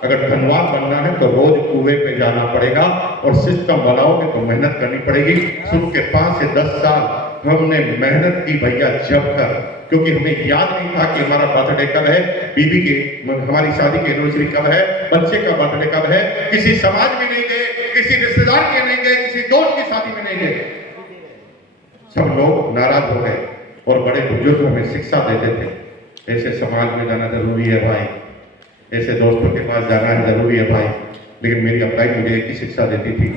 अगर धनवान बनना है तो रोज कुएं पे जाना पड़ेगा और सिस्टम बनाओगे तो मेहनत करनी पड़ेगी। शुरू के 5 से 10 साल हमने मेहनत की भैया जब कर, क्योंकि हमें याद नहीं था कि हमारा बर्थडे कब है, बीबी की हमारी शादी की एनिवर्सरी कब है, बच्चे का बर्थडे कब है। किसी समाज में नहीं गए, किसी रिश्तेदार के नहीं गए, किसी दोस्त की शादी में नहीं गए, सब लोग नाराज हो गए और बड़े बुजुर्ग हमें शिक्षा देते थे, ऐसे समाज में जाना जरूरी है भाई, ऐसे दोस्तों के पास जाना है जरूरी है भाई। लेकिन मेरी अपलाई मुझे एक ही शिक्षा देती थी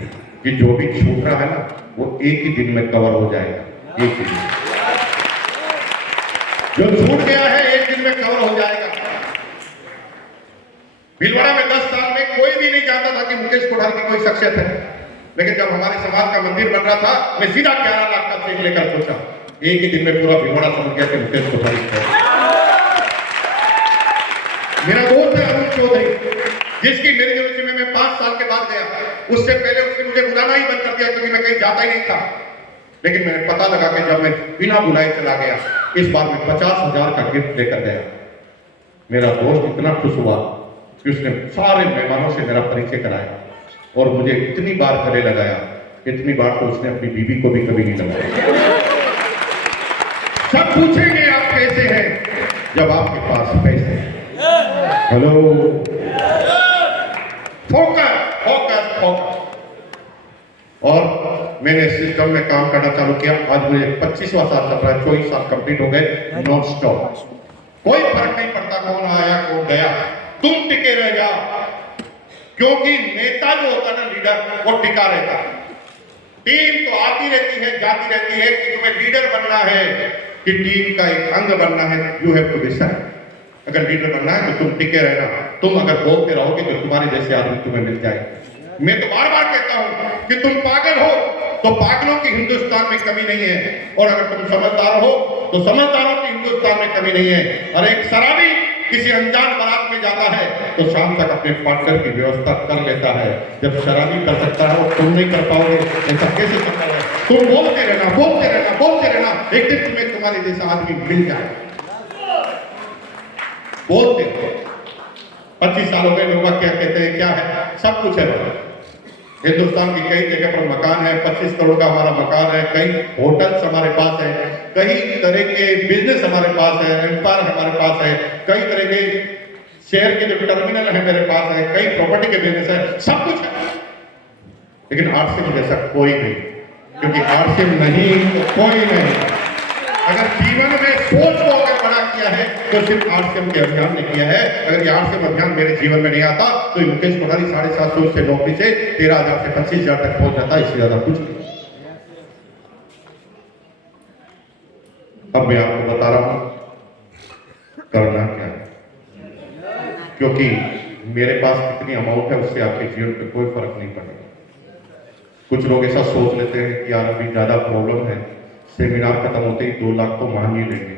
कि जो भी छूट रहा है ना वो एक ही दिन में कवर हो जाएगा, एक ही दिन। जो छूट गया है एक दिन में कवर हो जाएगा। भीलवाड़ा में 10 साल में कोई भी नहीं जानता था कि मुकेश कोठारी की कोई शख्सियत है, लेकिन जब हमारे समाज का मंदिर बन रहा था, मैं सीधा 11 लाख का चेक लेकर पूछा, एक ही दिन में पूरा भीलवाड़ा समझ गया कि मुकेश कोठारी है। मेरा दोस्त है अरुण चौधरी, जिसकी मेरी यूनिवर्सिटी में मैं 5 साल के बाद गया, उससे पहले उसने मुझे बुलाना ही बंद कर दिया क्योंकि मैं कहीं जाता ही नहीं था। लेकिन मैंने पता लगा कि जब मैं बिना बुलाए चला गया, इस बार मैं 50,000 का गिफ्ट लेकर गया। मेरा दोस्त इतना खुश हुआ कि उसने सारे मेहमानों से मेरा परिचय कराया और मुझे इतनी बार गले लगाया, इतनी बार तो उसने अपनी बीवी को भी कभी नहीं लगाया। सब पूछेंगे आप कैसे हैं जब आपके पास पैसे हैं। Hello, focus focus focus. और मैंने सिस्टम में काम करना चालू किया। आज मुझे 25वां साल चल रहा है, 24 साल कंप्लीट हो गए नॉन स्टॉप। कोई फर्क नहीं पड़ता कौन आया कौन गया, तुम टिके रह जाओ, क्योंकि नेता जो होता है ना, लीडर, वो टिका रहता है। टीम तो आती रहती है जाती रहती है, कि तुम्हें लीडर बनना है, कि टीम का एक अंग बनना है, यू हैव टू डिसाइड। अगर लीडर बनना है तो तुम टिके रहना, तुम अगर बोलते रहोगे तो तुम्हारे जैसे आदमी तुम्हें मिल जाएगा। मैं तो बार बार कहता हूं कि तुम पागल हो तो पागलों की हिंदुस्तान में कमी नहीं है, और अगर तुम समझदार हो तो समझदारों की हिंदुस्तान में कमी नहीं है। और एक शराबी किसी अनजान बारात में जाता है तो शाम तक अपने पार्टनर की व्यवस्था कर लेता है। जब शराबी कर सकता है और तुम नहीं कर पाओगे, ऐसा कैसे संभव है? तुम बोलते रहना बोलते रहना बोलते रहना, एक दिन तुम्हें तुम्हारे जैसा आदमी मिल जाए। बोलते 25 साल हो गए, लोग क्या कहते हैं, क्या है, सब कुछ है। हिंदुस्तान की कई जगह पर मकान है, 25 करोड़ का हमारा मकान है, कई होटल्स हमारे पास है, कई तरह के बिजनेस हमारे पास है, एम्पायर हमारे पास है, कई तरह के शेयर के जो टर्मिनल है मेरे पास है, कई प्रॉपर्टी के बिजनेस है, सब कुछ है। लेकिन आरसीएम जैसा कोई नहीं, क्योंकि आरसीएम नहीं तो कोई नहीं। अगर जीवन में सोच को अगर बड़ा किया है तो सिर्फ आरसीएम के अभियान ने किया है। अगर ये आरसीएम अभियान मेरे जीवन में नहीं आता तो ये मुकेश कोठारी 750 से नौकरी से 13,000 से 25,000 तक पहुंच जाता, इससे ज्यादा कुछ नहीं। अब मैं आपको बता रहा हूं करना क्या है, क्योंकि मेरे पास कितनी अमाउंट है उससे आपके जीवन पे कोई फर्क नहीं पड़ेगा। कुछ लोग ऐसा सोच लेते हैं कि यार अभी ज्यादा प्रॉब्लम है, सेमिनार खत्म होते ही 2 लाख तो मांग ही लेंगे।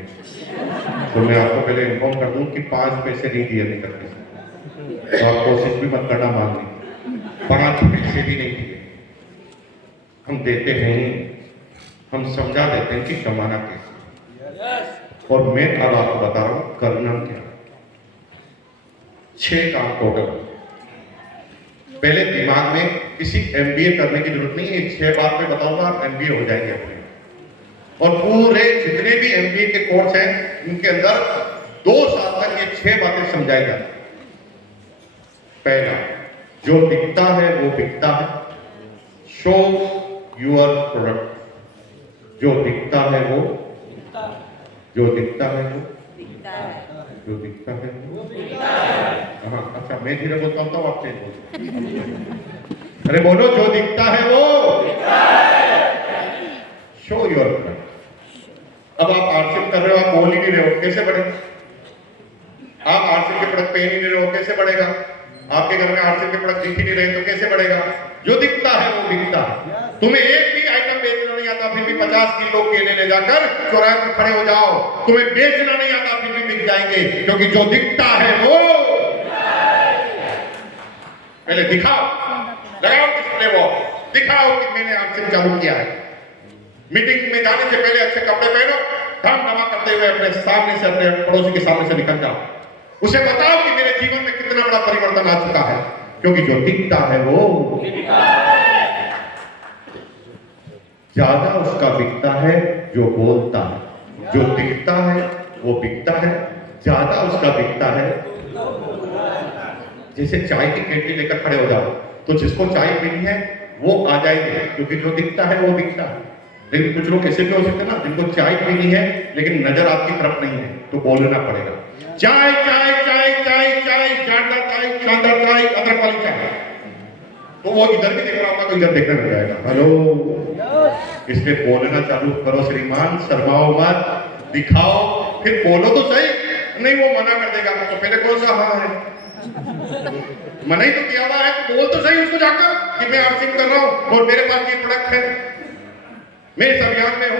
तो मैं आपको पहले इन्फॉर्म कर दूं कि 5 पैसे नहीं दिए नहीं करते, तो आप कोशिश भी मत करना मांगने, 5 पैसे भी नहीं दिए। हम देते हैं, हम समझा देते हैं कि कमाना कैसे। और मैं अब आपको बता रहा हूं करना क्या। 6 काम टोटल। पहले दिमाग में किसी एमबीए करने की जरूरत नहीं है, 6 बात में बताऊंगा, आप एमबीए हो जाएंगे अपने। और पूरे जितने भी एमबीए के कोर्स हैं उनके अंदर 2 साल तक ये 6 बातें समझाई जाती। पहला, जो दिखता है वो बिकता है, शो यूर प्रोडक्ट। जो दिखता है वो जो दिखता है हाँ अच्छा मैं धीरे बोलता हूँ तो आप तेज बोलते अरे बोलो जो दिखता है वो शो योर प्रोडक्ट। अब आप आर्शिप कर रहे हो, आप बोल ही नहीं रहे हो, कैसे बढ़ेगा? आप आर्शिप के प्रोडक्ट पे ही नहीं रहे हो, कैसे बढ़ेगा? आपके घर में आर्शिप के प्रोडक्ट दिख ही नहीं रहे तो कैसे बढ़ेगा? जो दिखता है वो बिकता है। तुम्हें एक भी आइटम बेचना नहीं आता फिर भी 50 किलो केले ले जाकर चौराहे पर खड़े हो जाओ, तुम्हें बेचना नहीं आता फिर भी बिक जाएंगे, क्योंकि जो दिखता है वो पहले दिखाओ, लगाओ डिस्प्ले वो दिखाओ कि मैंने आर्शिप चालू किया है। मीटिंग में जाने से पहले अच्छे कपड़े पहनो, धम धमा करते हुए अपने सामने से अपने पड़ोसी के सामने से निकल जाओ, उसे बताओ कि मेरे जीवन में कितना बड़ा परिवर्तन आ चुका है, क्योंकि जो दिखता है वो ज्यादा उसका बिकता है जो बोलता है। जो दिखता है वो बिकता है, ज्यादा उसका बिकता है। जैसे चाय की केटली लेकर खड़े हो जाओ तो जिसको चाय पीनी है वो आ जाएंगे, क्योंकि जो दिखता है वो बिकता है। लेकिन कुछ लोग ऐसे भी हो सकते हैं ना जिनको चाय पीनी है लेकिन नजर आपकी तरफ नहीं है, तो बोलना पड़ेगा चाय चाय चाय चाय चाय शानदार चाय शानदार चाय अदरक वाली चाय, तो वो इधर भी देख रहा होगा तो इधर देखने लग जाएगा। हेलो, इसलिए बोलना चालू करो श्रीमान, शर्माओ मत, दिखाओ, फिर बोलो तो सही। नहीं वो मना कर देगा तो पहले कौन सा हाँ है, मना ही तो किया हुआ है तो बोल तो सही उसको जाकर कि मैं आर्शिप कर रहा हूं और मेरे पास ये प्रोडक्ट है, मैं इस अभियान में हूं।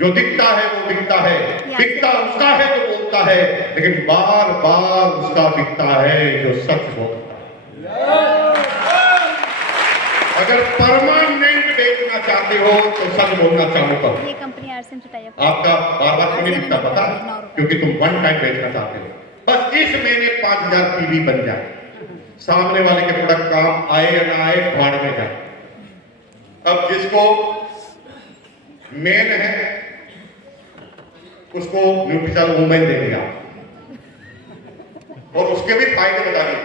जो दिखता है वो बिकता है, बिकता उसका है जो बोलता है, लेकिन बार बार उसका बिकता है जो सच बोलता है। अगर परमानेंट बेचना चाहते हो तो सच बोलना चालू करो। ये कंपनी आरसीएम से टाई अप आपका बार बार क्यों नहीं बिकता पता? क्योंकि तुम वन टाइम बेचना चाहते हो। बस इस महीने 5000 पीवी बन जाए, सामने वाले के प्रोडक्ट काम आए या ना आए भाड़ में जाए। अब जिसको मेन है उसको न्यूट्रिशन वुमेन दे दिया और उसके भी फायदे बता दिए,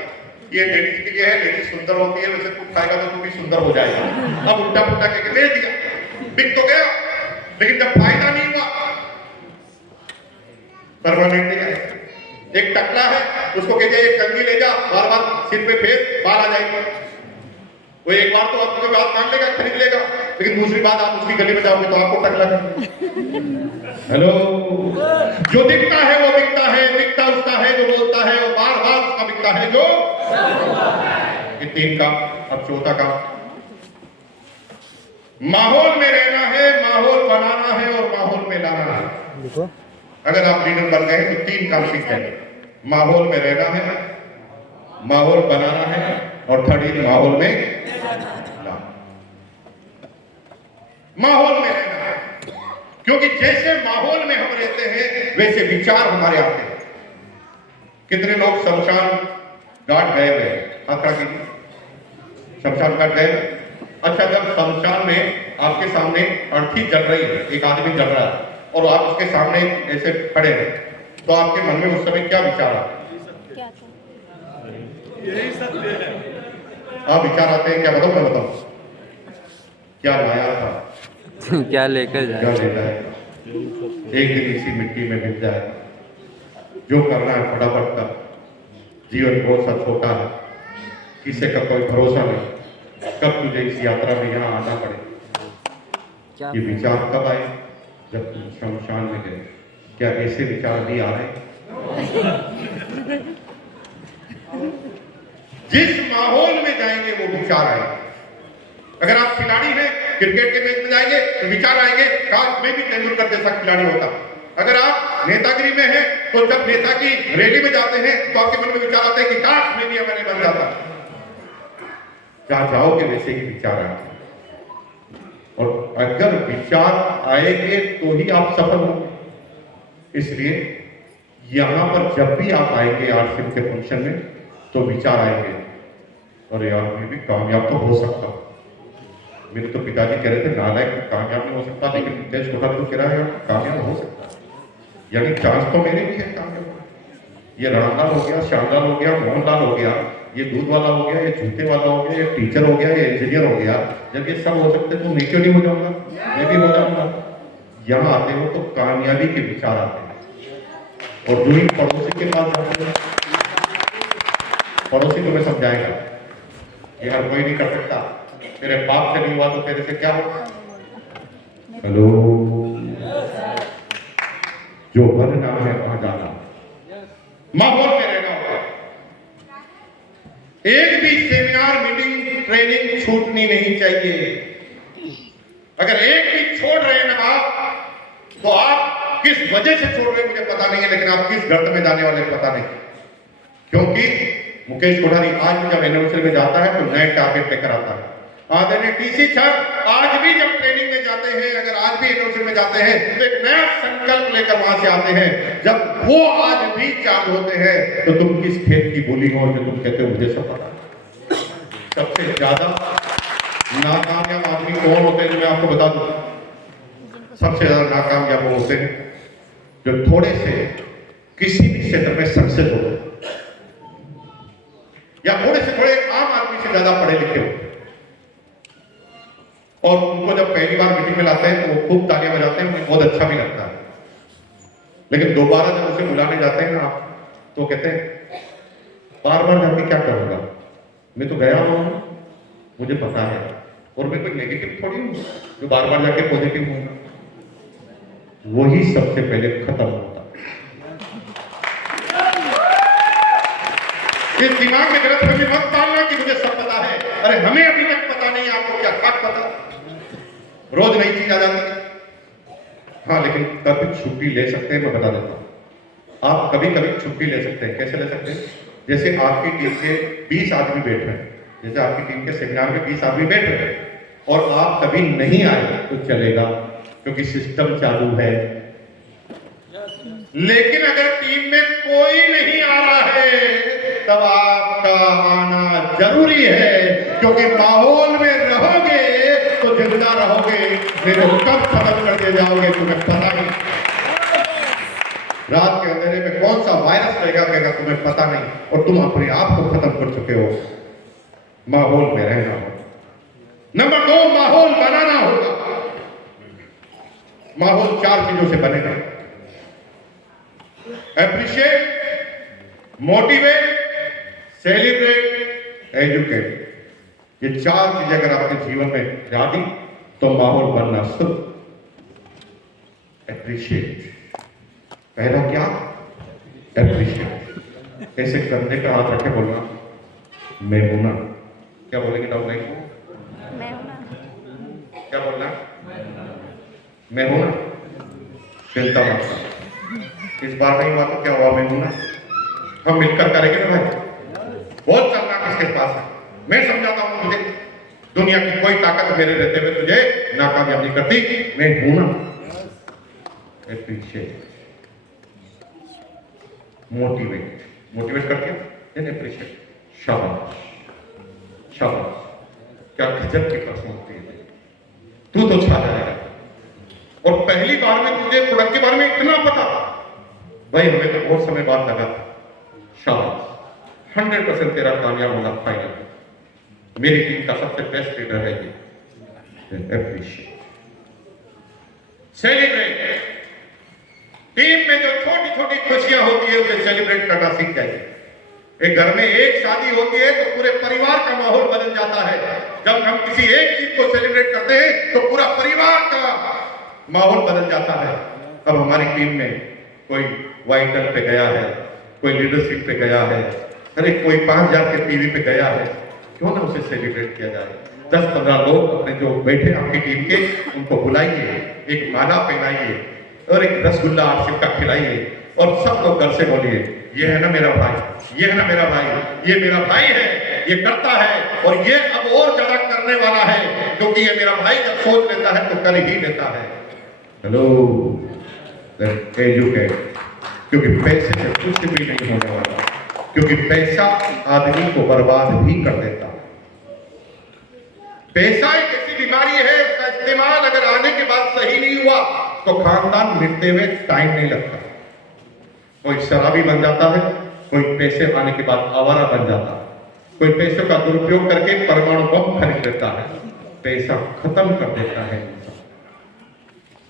ये लेडीज के लिए है, लेडीज सुंदर होती है, वैसे तू खाएगा तो तू भी सुंदर हो जाएगा। अब उल्टा पुल्टा के ले दिया, बिक तो गया, लेकिन जब फायदा नहीं हुआ परमानेंट नहीं आया। एक टकला है उसको कहते हैं एक कंघी ले जा, बार बार सिर पे फेर, बाल आ जाएंगे। वो एक बार तो आपको बात मान लेगा, खरीद लेगा, लेकिन दूसरी बात आप उसकी गली में जाओगे तो आपको टकला कर। हेलो, जो दिखता है वो बिकता है, बिकता उसका है जो बोलता है, और बार बार उसका बिकता है जो ये 3 काम। अब चौथा काम, माहौल में रहना है, माहौल बनाना है और माहौल में लाना है। अगर आप लीडर बन गए तो 3 काम सीख जाएंगे, माहौल में रहना है, माहौल बनाना है और थर्ड माहौल में लाना। माहौल में रहना है, क्योंकि जैसे माहौल में हम रहते हैं वैसे विचार हमारे आते हैं। कितने लोग शमशान घाट गए हुए, आखड़ा की शमशान घाट गए? अच्छा, जब शमशान में आपके सामने अर्थी जल रही है, एक आदमी जल रहा है और आप उसके सामने ऐसे खड़े हैं, तो आपके मन में उस समय क्या विचार आते हैं? क्या यही सत्य है। आप विचार आते हैं, क्या बताऊं मैं बताऊं? क्या लाया था क्या लेकर क्या जाए? लेता है, एक दिन इसी मिट्टी में मिल जाए। जो करना है फटाफट कर, जीवन बहुत सा छोटा है, किसी का कोई भरोसा नहीं, कब तुझे इस यात्रा में यहाँ आना पड़े। ये विचार कब आए? जब तुम शमशान में गए। क्या ऐसे विचार भी आ रहे? जिस माहौल में जाएंगे वो विचार आएंगे। अगर आप खिलाड़ी हैं, क्रिकेट के मैच में जाएंगे तो विचार आएंगे, काश मैं भी तेंदुलकर जैसा खिलाड़ी होता। अगर आप नेतागिरी में हैं तो जब नेता की रैली में जाते हैं तो आपके मन में विचार आते हैं कि काश मैं भी एमएलए बन जाता। जहां जाओगे वैसे ही विचार आएंगे, और अगर विचार आएंगे तो ही आप सफल होंगे। इसलिए यहां पर जब भी आप आएंगे आरसीएम के फंक्शन में तो विचार आएंगे, और यार मैं भी कामयाब तो हो सकता। मेरे तो पिताजी कह रहे थे नालायक कामयाब नहीं हो सकता, लेकिन तेज छोटा तो कह रहा है कामयाब हो सकता, यानी चांस तो मेरे भी है कामयाब। ये रामलाल हो गया, श्यामलाल हो गया, मोहनलाल हो गया, ये दूध वाला हो गया, ये जूते वाला हो गया, ये टीचर हो गया, ये इंजीनियर हो गया। जब ये सब हो सकते तो मैं क्यों नहीं हो जाऊंगा? मैं भी हो जाऊंगा। यहाँ आते हो तो कामयाबी के विचार आते हैं। और जो ही पड़ोसी के पास जाते हैं, पड़ोसी तुम्हें समझाएगा ये हर कोई नहीं कर सकता, तेरे बाप से नहीं हुआ तो तेरे से क्या होगा। हेलो, जो बनना है वहां जाना, माहौल में रहना होगा। एक भी सेमिनार, मीटिंग, ट्रेनिंग छूटनी नहीं चाहिए। अगर एक भी छोड़ रहे हैं ना आप, तो आप किस वजह से छोड़ रहे हैं मुझे पता नहीं है, लेकिन आप किस गर्त में जाने वाले पता नहीं। क्योंकि मुकेश कोठारी आज भी जब एनिवर्सरी में जाता है तो नए टारगेट लेकर आता है। आदरणीय टीसी सर आज भी जब ट्रेनिंग में जाते हैं, अगर आज भी एनिवर्सरी में जाते हैं तो एक नया संकल्प लेकर वहां से आते हैं। जब वो आज भी चालू होते हैं तो तुम किस खेत की बोली हो जो तुम कहते हो मुझे सब पता है। सबसे ज्यादा नाकामयाब आदमी कौन होते हैं जो मैं आपको बता दूं? सबसे ज्यादा नाकामयाब वो होते हैं जो थोड़े से किसी भी क्षेत्र में सक्सेस होते हैं, या थोड़े से थोड़े आम आदमी से ज्यादा पढ़े लिखे होते हैं। और उनको जब पहली बार मीटिंग में लाते हैं तो वो खूब तालियां बजाते हैं, उन्हें बहुत अच्छा भी लगता है। लेकिन दोबारा जब उसे बुलाने जाते हैं ना आप, तो कहते हैं बार बार जाके क्या करूंगा, मैं तो गया हुआ हूं, मुझे पता है, और मैं कोई नेगेटिव थोड़ी हूं जो बार बार जाके पॉजिटिव हूं। वही सबसे पहले खत्म होता है। इस दिमाग में गलतफहमी मत डालना कि मुझे सब पता है। अरे हमें अभी तक पता नहीं, आपको क्या खाक पता। रोज नई चीज आ जाती है। हाँ, लेकिन कभी छुट्टी ले सकते हैं, मैं बता देता हूं। आप कभी कभी छुट्टी ले सकते हैं। कैसे ले सकते हैं? जैसे आपकी टीम के 20 आदमी बैठ रहे हैं, जैसे आपकी टीम के सेमिनार में 20 आदमी बैठ रहे हैं और आप कभी नहीं आए तो चलेगा, क्योंकि सिस्टम चालू है। लेकिन अगर टीम में कोई नहीं आ रहा है तब आपका आना जरूरी है, क्योंकि माहौल में रहोगे तो जिंदा रहोगे, मेरे कब खत्म कर दिए जाओगे तुम्हें पता नहीं। रात के अंधेरे में कौन सा वायरस रहेगा तुम्हें पता नहीं, और तुम अपने आप को खत्म कर चुके हो। माहौल में रहना होगा। नंबर 2, माहौल बनाना होगा। माहौल 4 चीजों से बनेगा: एप्रिशिएट, मोटिवेट, सेलिब्रेट, एजुकेट। ये 4 चीजें अगर आपके जीवन में ला दी तो माहौल बनना शुरू। एप्रिशिएट, पहला क्या? एप्रिशिएट। ऐसे कंधे पे हाथ रखे बोलना, मैं हूं ना। क्या बोलेंगे डॉक्टर? मैं हूं ना। क्या बोलना? मैं हूं ना। चिंता मत कर, इस बार नहीं हुआ तो क्या हुआ, मैं हूं ना। हम मिलकर करेंगे ना भाई। बहुत चलना किसके पास है, मैं समझाता हूं तुझे। दुनिया की कोई ताकत मेरे रहते हुए तुझे नाकामयाब नहीं करती, मैं हूं ना। एप्रिशिएट, मोटिवेट, मोटिवेट करके देन एप्रिशिएट। शाबाश शाबाश, क्या गजब की पर्सनालिटी है, तू तो छा जाएगा। और पहली बार में तुझे प्रोडक्ट के बारे में इतना पता भाई, हमें तो बहुत समय बाद लगा। शाबाश, 100% तेरा कामयाब होना फाइनल। मेरी टीम का सबसे बेस्ट लीडर है ये। Appreciate, celebrate. टीम में जो छोटी छोटी खुशियां होती है उसे सेलिब्रेट करना सीख जाइए। एक घर में एक शादी होती है तो पूरे परिवार का माहौल बदल जाता है। जब हम किसी एक चीज को सेलिब्रेट करते हैं तो पूरा परिवार का माहौल बदल जाता है। अब हमारी टीम में कोई वाइटल पे गया है, कोई लीडरशिप पे गया है, अरे कोई 5000 के टीवी पे गया है, क्यों ना उसे सेलिब्रेट किया जाए। 10-15 लोग अपने जो बैठे आपकी टीम के, उनको बुलाइए, एक माला पहनाइए और एक रसगुल्ला आप सबका खिलाइए, और सब लोग घर से बोलिए, ये है ना मेरा भाई, ये है ना मेरा भाई, ये मेरा भाई है, ये करता है और ये अब और ज्यादा करने वाला है, क्योंकि ये मेरा भाई जब सोच लेता है तो कर ही लेता है। हेलो, एजुकेट, क्योंकि पैसे से कुछ भी नहीं होने वाला, क्योंकि पैसा आदमी को बर्बाद भी कर देता है। पैसा एक ऐसी बीमारी है, उसका इस्तेमाल अगर आने के बाद सही नहीं हुआ तो खानदान मिटते हुए टाइम नहीं लगता। कोई शराबी बन जाता है, कोई पैसे आने के बाद आवारा बन जाता है, कोई पैसों का दुरुपयोग करके परमाणु बम खरीद लेता है। पैसा खत्म कर देता है इंसान।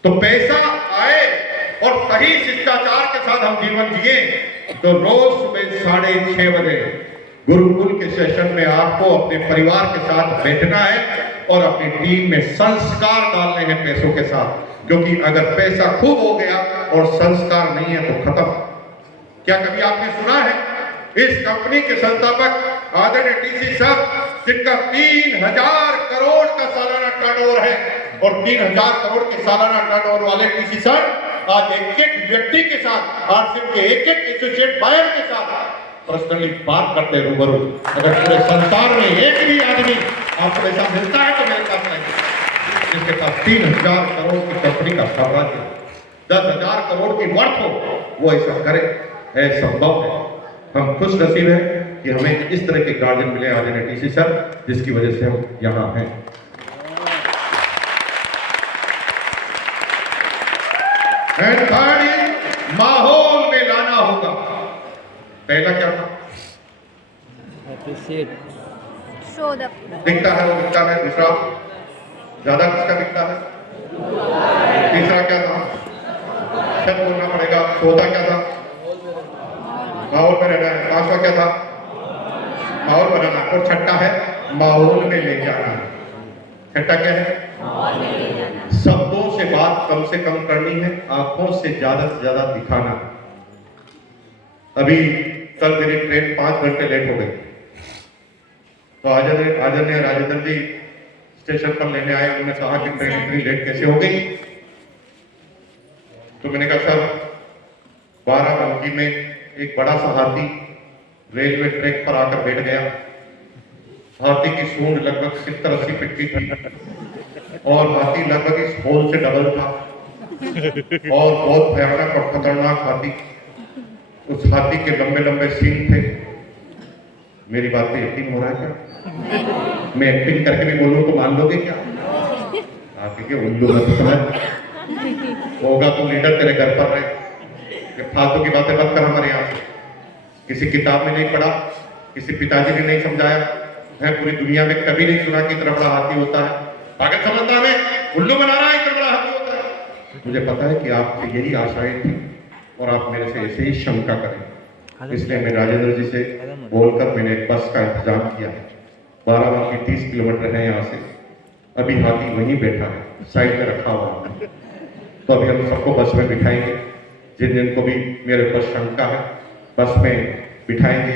तो पैसा आए और सही शिष्टाचार के साथ हम जीवन जिए तो रोज सुबह 6:30 बजे गुरुकुल के सेशन में आपको अपने परिवार के साथ बैठना है और अपनी टीम में संस्कार डालने हैं पैसों के साथ, क्योंकि अगर पैसा खूब हो गया और संस्कार नहीं है तो खत्म। क्या कभी आपने सुना है इस कंपनी के संस्थापक आदरणीय टीसी साहब, जिनका 3000 करोड़ का सालाना टर्नओवर है, और 3000 करोड़ के सालाना टर्नओवर वाले टीसी साहब आज एक व्यक्ति के साथ, आरसीएम के एक एसोसिएट बायर के साथ पर्सनली बात करते रूबरू। अगर पूरे संसार में एक भी आदमी आपको ऐसा मिलता है तो मेरे पास नहीं, जिसके पास 3000 करोड़ की कंपनी का साम्राज्य, 10,000 करोड़ की वर्थ हो, वो ऐसा करे, ऐसा संभव है। हम खुश नसीब हैं कि हमें इस तरह के गार्जियन मिले आदरणीय टीसी सर, जिसकी वजह से हम यहाँ हैं। माहौल में लाना होगा। पहला क्या था? शो द दिखता है वो दिखता है। दूसरा ज्यादा किसका दिखता है? तीसरा क्या था? सच बोलना पड़ेगा। चौथा क्या था? माहौल में रहना है। पांचवा क्या था? माहौल बनाना। और छठा है माहौल में ले जाना। छठा क्या है? शब्दों से बात कम से कम करनी है, आंखों से ज्यादा दिखाना। अभी कल मेरी ट्रेन 5 घंटे लेट हो गई, तो आदरणीय राजेंद्र जी स्टेशन पर लेने आए। उन्होंने कहा कि ट्रेन इतनी लेट कैसे हो गई? तो मैंने कहा सर, बाराबंकी में एक बड़ा सा हाथी रेलवे ट्रैक पर आकर बैठ गया। हाथी की सूंड लगभग 70-80 फीट की थी और हाथी लगभग इस होल से डबल था और बहुत भयानक और खतरनाक हाथी। उस हाथी के लंबे लंबे सींग थे। मेरी बात पे यकीन हो रहा है क्या? मैं एक्टिंग करके भी बोलूं तो मान लोगे क्या? आप देखिए उल्लू मत समझ, होगा तो लीडर तेरे घर पर रहे। ये फालतू की बातें मत कर हमारे यहाँ से। किसी किताब में नहीं पढ़ा, किसी पिताजी ने नहीं समझाया है, पूरी दुनिया में कभी नहीं सुना कि इतना बड़ा हाथी होता है। पागल समझता है, उल्लू बना रहा है, इतना बड़ा हाथी होता है। मुझे पता है कि आपकी यही आशाएं थी और आप मेरे से ऐसे ही शंका करें, इसलिए मैं राजेंद्र जी से बोलकर मैंने एक बस का इंतजाम किया। बाराबंकी 30 किलोमीटर है यहाँ से। अभी हाथी वहीं बैठा है, साइड में रखा हुआ है। तो अभी हम सबको बस में बिठाएंगे। जिन जिनको भी मेरे ऊपर शंका है, बस में बिठाएंगे,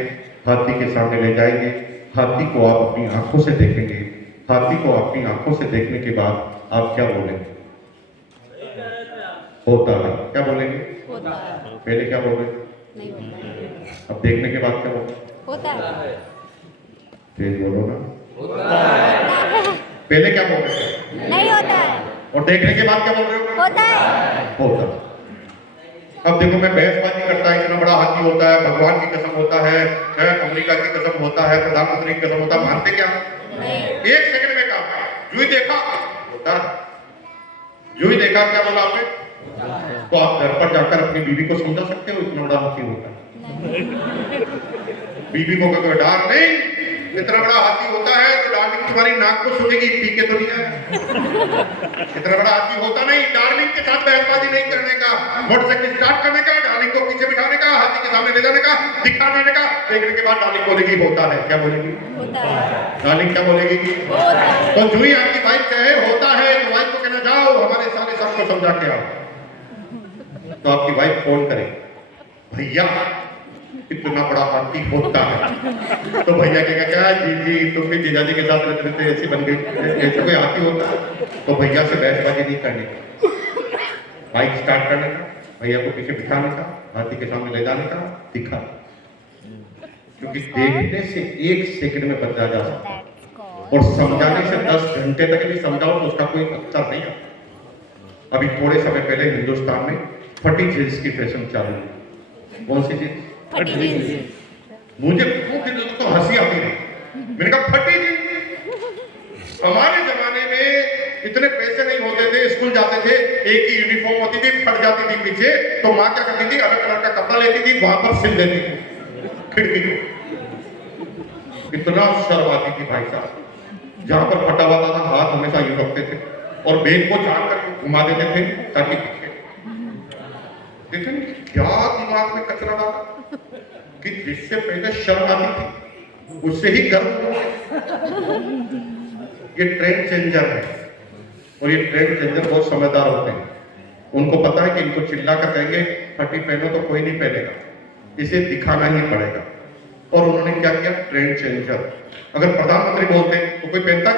हाथी के सामने ले जाएंगे। हाथी को आप अपनी आंखों से देखेंगे। हाथी को अपनी आंखों से देखने के बाद आप क्या बोलेंगे? होता है। क्या बोलेंगे? होता है। पहले क्या बोल रहे? नहीं होता है। अब देखने के बाद क्या बोल? होता है। तेज बोलो ना। होता है। पहले क्या बोल रहे थे? नहीं होता है। और देखने के बाद क्या बोल रहे हो? होता है। होता। अब देखो, मैं बहसबाजी करता है, इतना बड़ा हाथी होता है, भगवान की कसम होता है, अमेरिका की कसम होता है, प्रधानमंत्री की कसम होता है, मानते क्या? एक सेकंड में कहा, जो ही देखा होता है, जो ही देखा क्या बोला आपने? तो आप घर पर जाकर अपनी बीवी को समझा सकते हो इतना बड़ा हाथी होता है? बीवी को कोई डर नहीं, इतना बड़ा हाथी होता है तो डार्लिंग तुम्हारी नाक को सुनेगी, पी के तो नहीं है। इतना बड़ा हाथी होता नहीं। डार्लिंग के साथ बहसबाजी नहीं करने का, मोटरसाइकिल स्टार्ट करने का, डार्लिंग को पीछे बिठाने का, हाथी के सामने ले जाने का, दिखाने का। देखने के बाद डार्लिंग बोलेगी होता है। क्या बोलेगी? होता है। डार्लिंग क्या बोलेगी? होता है। तो जो ही आपकी वाइफ कहे होता है तो वाइफ को कहना जाओ हमारे सारे सबको समझा के आओ। तो आपकी वाइफ फोन करे, भैया इतना बड़ा हाथी होता है। तो भैया कहेगा क्या? जी जी, तुम भी जीजाजी के साथ रहते रहते ऐसी बन गई, ऐसे कोई हाथी होता है? तो भैया से बहसबाजी नहीं करने का, बाइक स्टार्ट करने का, भैया को पीछे बिठाने का, हाथी के सामने ले जाने का, दिखा। क्योंकि देखने से 1 सेकंड में बदला जा सकता है और समझाने से 10 घंटे तक भी समझाओ तो उसका कोई असर नहीं आता। अभी थोड़े समय पहले हिंदुस्तान में फटी जींस की फैशन चालू हुई। कौन सी जींस? फटी जींस। मुझे तो हंसी आती रही। मैंने कहा फटी जींस? हमारे जमाने में इतने पैसे नहीं होते थे, स्कूल जाते थे, एक ही यूनिफॉर्म होती थी, फट जाती थी पीछे, तो माँ क्या करती थी? अलग कलर का कपड़ा लेती थी, वहां पर सिल देती थी खिड़की को। इतना शर्म आती थी भाई साहब। जहां पर फटा हुआ था हाथ हमेशा यूं रखते थे और बेग को जान कर घुमा देते थे ताकि देखते हैं क्या दिमाग में कचरा डाला कि जिससे पहले शर्म आती थी उससे ही गर्व हो गया। ये ट्रेंड चेंजर है और ये ट्रेंड चेंजर बहुत समझदार होते हैं। उनको पता है कि इनको चिल्ला कर कहेंगे फटी पहनो तो कोई नहीं पहनेगा, इसे दिखाना ही पड़ेगा। और उन्होंने क्या किया, ट्रेंड चेंजर। अगर प्रधानमंत्री बोलते तो कोई पहनता?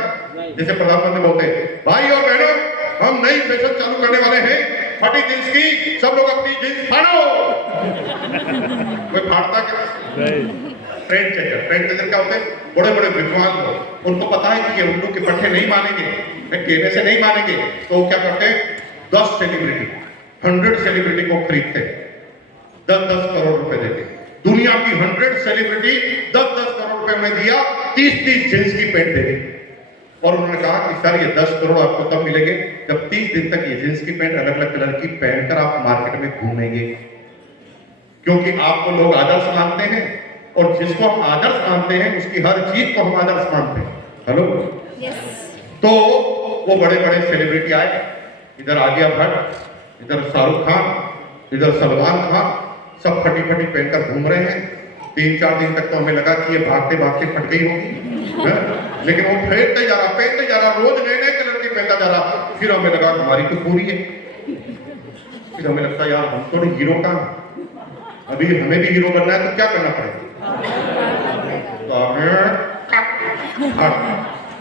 जैसे प्रधानमंत्री बोलते भाई और बहनों हम नई फैशन चालू करने वाले हैं, फटी जींस की, सब लोग अपनी जींस फाड़ो। कोई फाड़ता क्या? Trend changer. ट्रेंड चेंजर क्या होते हैं? बड़े बड़े विद्वान लोग, उनको पता है कि ये उल्लू के पट्टे नहीं मानेंगे, कहने से नहीं मानेंगे, तो क्या करते हैं 10 सेलिब्रिटी 100 सेलिब्रिटी को खरीदते 10-10 करोड़ रुपए देते। दुनिया की 100 सेलिब्रिटी 10-10 करोड़ रुपए में दिया, 30-30 जींस की पैंट दे दी। और उन्होंने कहा कि सर ये 10 करोड़ आपको तब मिलेंगे जब 30 दिन तक ये जींस की पैंट अलग अलग कलर की पहनकर आप मार्केट में घूमेंगे, क्योंकि आपको लोग आदर्श मानते हैं और जिसको हम आदर्श मानते हैं उसकी हर चीज को हम आदर्श मानते हैं। हेलो तो वो बड़े बड़े सेलिब्रिटी आए, इधर आलिया भट्ट, इधर शाहरुख खान, इधर सलमान खान, सब फटी फटी पहनकर घूम रहे हैं। 3-4 दिन तक तो हमें लगा कि ये भागते भागते फट गई होगी, लेकिन वो पहनते जा रहा, रोज नए नए कलर की पहनता जा रहा। फिर हमें लगा हमारी तो पूरी है। फिर हमें लगता यार हम तो हीरो का, अभी हमें भी हीरो बनना है तो क्या करना पड़ेगा?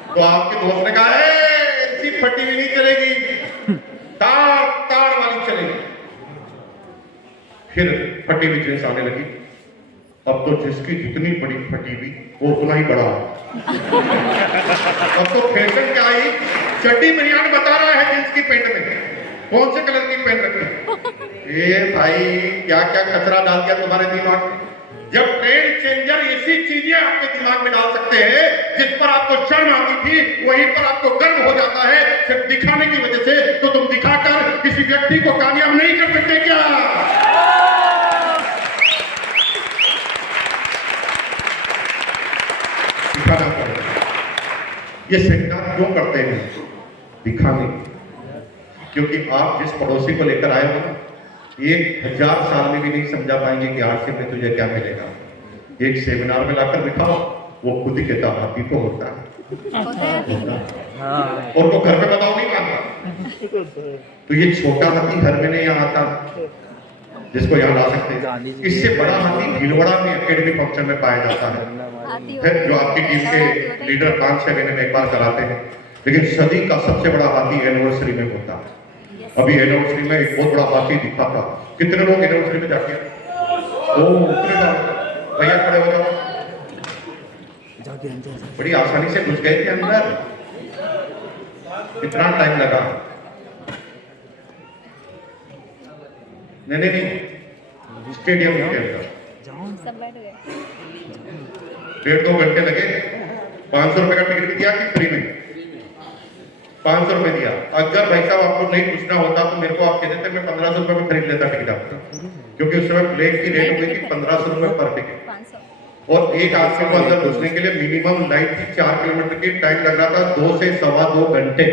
तो आपके दोस्त ने कहा ऐसी फटी हुई नहीं चलेगी, तार तार वाली चलेगी। फिर फटी हुई जींस आने लगी। अब तो जिसकी जितनी बड़ी फटी हुई वो उतना ही बड़ा। अब तो फैशन क्या आई, चड्डी बनियान बता रहा है जींस की पैंट में कौन से कलर की पहन रखी। ए भाई क्या क्या कचरा डाल दिया तुम्हारे दिमाग में। जब ट्रेंड चेंजर ऐसी चीजें आपके दिमाग में डाल सकते हैं जिस पर आपको शर्म आती थी, वहीं पर आपको गर्व हो जाता है सिर्फ दिखाने की वजह से, तो तुम दिखाकर किसी व्यक्ति को कामयाब नहीं कर सकते क्या? दिखाना पड़ेगा। ये सेमिनार क्यों करते हैं? दिखाने। क्योंकि आप जिस पड़ोसी को लेकर आए हो ना, 1000 साल में भी नहीं समझा पाएंगे कि आज में तुझे क्या मिलेगा। एक सेमिनार में लाकर बिठाओ, वो खुद ही कहता हाथी तो होता है, और वो घर पे बताओ नहीं मानता। तो ये छोटा हाथी घर में नहीं आता जिसको यहाँ ला सकते हैं। इससे बड़ा हाथी भीलवाड़ा में एकेडमी फंक्शन में पाया जाता है, जो आपकी टीम के लीडर 5-6 महीने में एक बार कराते हैं। लेकिन सदी का सबसे बड़ा हाथी एनिवर्सरी में होता है। अभी एनिवर्सरी में एक बहुत बड़ा हाथी दिखा था। कितने लोग एनिवर्सरी में जाके भैया खड़े हो जाओ, बड़ी आसानी से घुस गए थे अंदर। कितना टाइम लगा? नहीं, स्टेडियम के अंदर सब बैठ गए। 1.5-2 घंटे लगे। 500 रुपए का टिकट दिया कि फ्री में? 500 रुपए दिया। अगर भाई साहब आपको नहीं पूछना होता तो मेरे को आप कहते थे, मैं 1500 रुपए में खरीद लेता टिकट आपका, क्योंकि उस समय प्लेन की रेट हो गई थी 1500 रुपए पर टिकट। और एक आदमी को अंदर घुसने के लिए मिनिमम लाइन थी 4 किलोमीटर की, टाइम लग रहा था 2 से 2.25 घंटे।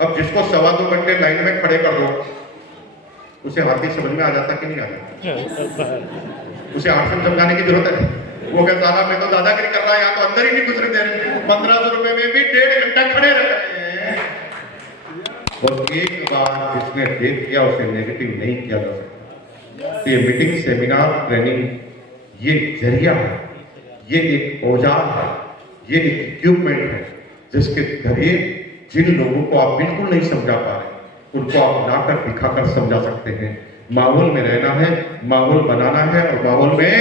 अब जिसको 2.25 घंटे लाइन में खड़े कर दो, उसे हाथी समझ में आ जाता कि नहीं आ जाता? उसे आसन समझाने की जरूरत है? वो कहता साला मैं तो दादागिरी कर रहा है, यहाँ तो अंदर ही नहीं घुसने दे रहे। 1500 रुपए में भी 1.5 घंटा खड़े रह रहे हैं। और एक बार जिसने देख किया उसे नेगेटिव नहीं किया जा सकता। ये मीटिंग, सेमिनार, ट्रेनिंग ये जरिया है, ये एक औजार है, ये एक इक्विपमेंट है जिसके जरिए जिन लोगों को आप बिल्कुल नहीं समझा पा रहे उनको आप लाकर दिखाकर समझा सकते हैं। माहौल में रहना है, माहौल बनाना है, और माहौल में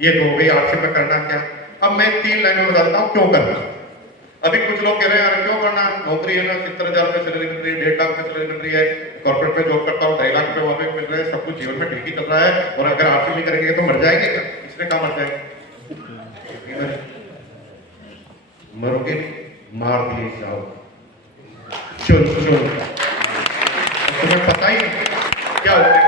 ये तो हो गई आपसे मैं करना क्या। अब मैं 3 लाइन में बताता हूँ क्यों करना। अभी कुछ लोग कह रहे हैं क्यों करना, नौकरी है ना, 70,000 रुपए सैलरी मिल रही है, 1.5 लाख रुपए सैलरी मिल रही है, कॉर्पोरेट में जॉब करता हूँ 2.5 लाख रुपए वहां पे मिल रहे हैं, सब कुछ जीवन में ठीक ही चल रहा है, और अगर आर्थिक नहीं करेंगे तो मर जाएंगे क्या? इसने कहा मर जाएंगे? मरोगे, मार दिए जाओ, चुन तुम्हें पता ही क्या होगा।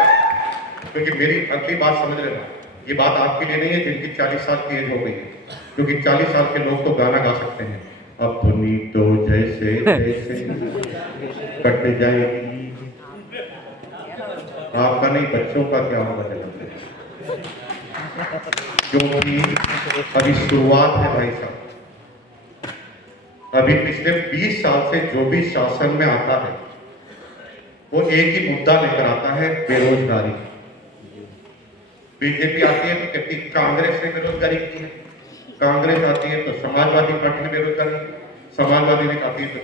क्योंकि मेरी अगली बात समझ लेना, ये बात आपके लिए नहीं है जिनकी 40 साल की एज हो गई है, क्योंकि 40 साल के लोग तो गाना गा सकते हैं, अपनी तो जैसे जैसे कट जाएगी। आपका नहीं, बच्चों का क्या होगा जन्म, क्योंकि अभी शुरुआत है भाई साहब। अभी पिछले 20 साल से जो भी शासन में आता है वो एक ही मुद्दा लेकर आता है, बेरोजगारी। बीजेपी आती है तो कहती कांग्रेस ने बेरोजगारी की है, कांग्रेस आती है तो समाजवादी पार्टी ने बेरोजगारी की, समाजवादी ने आती है तो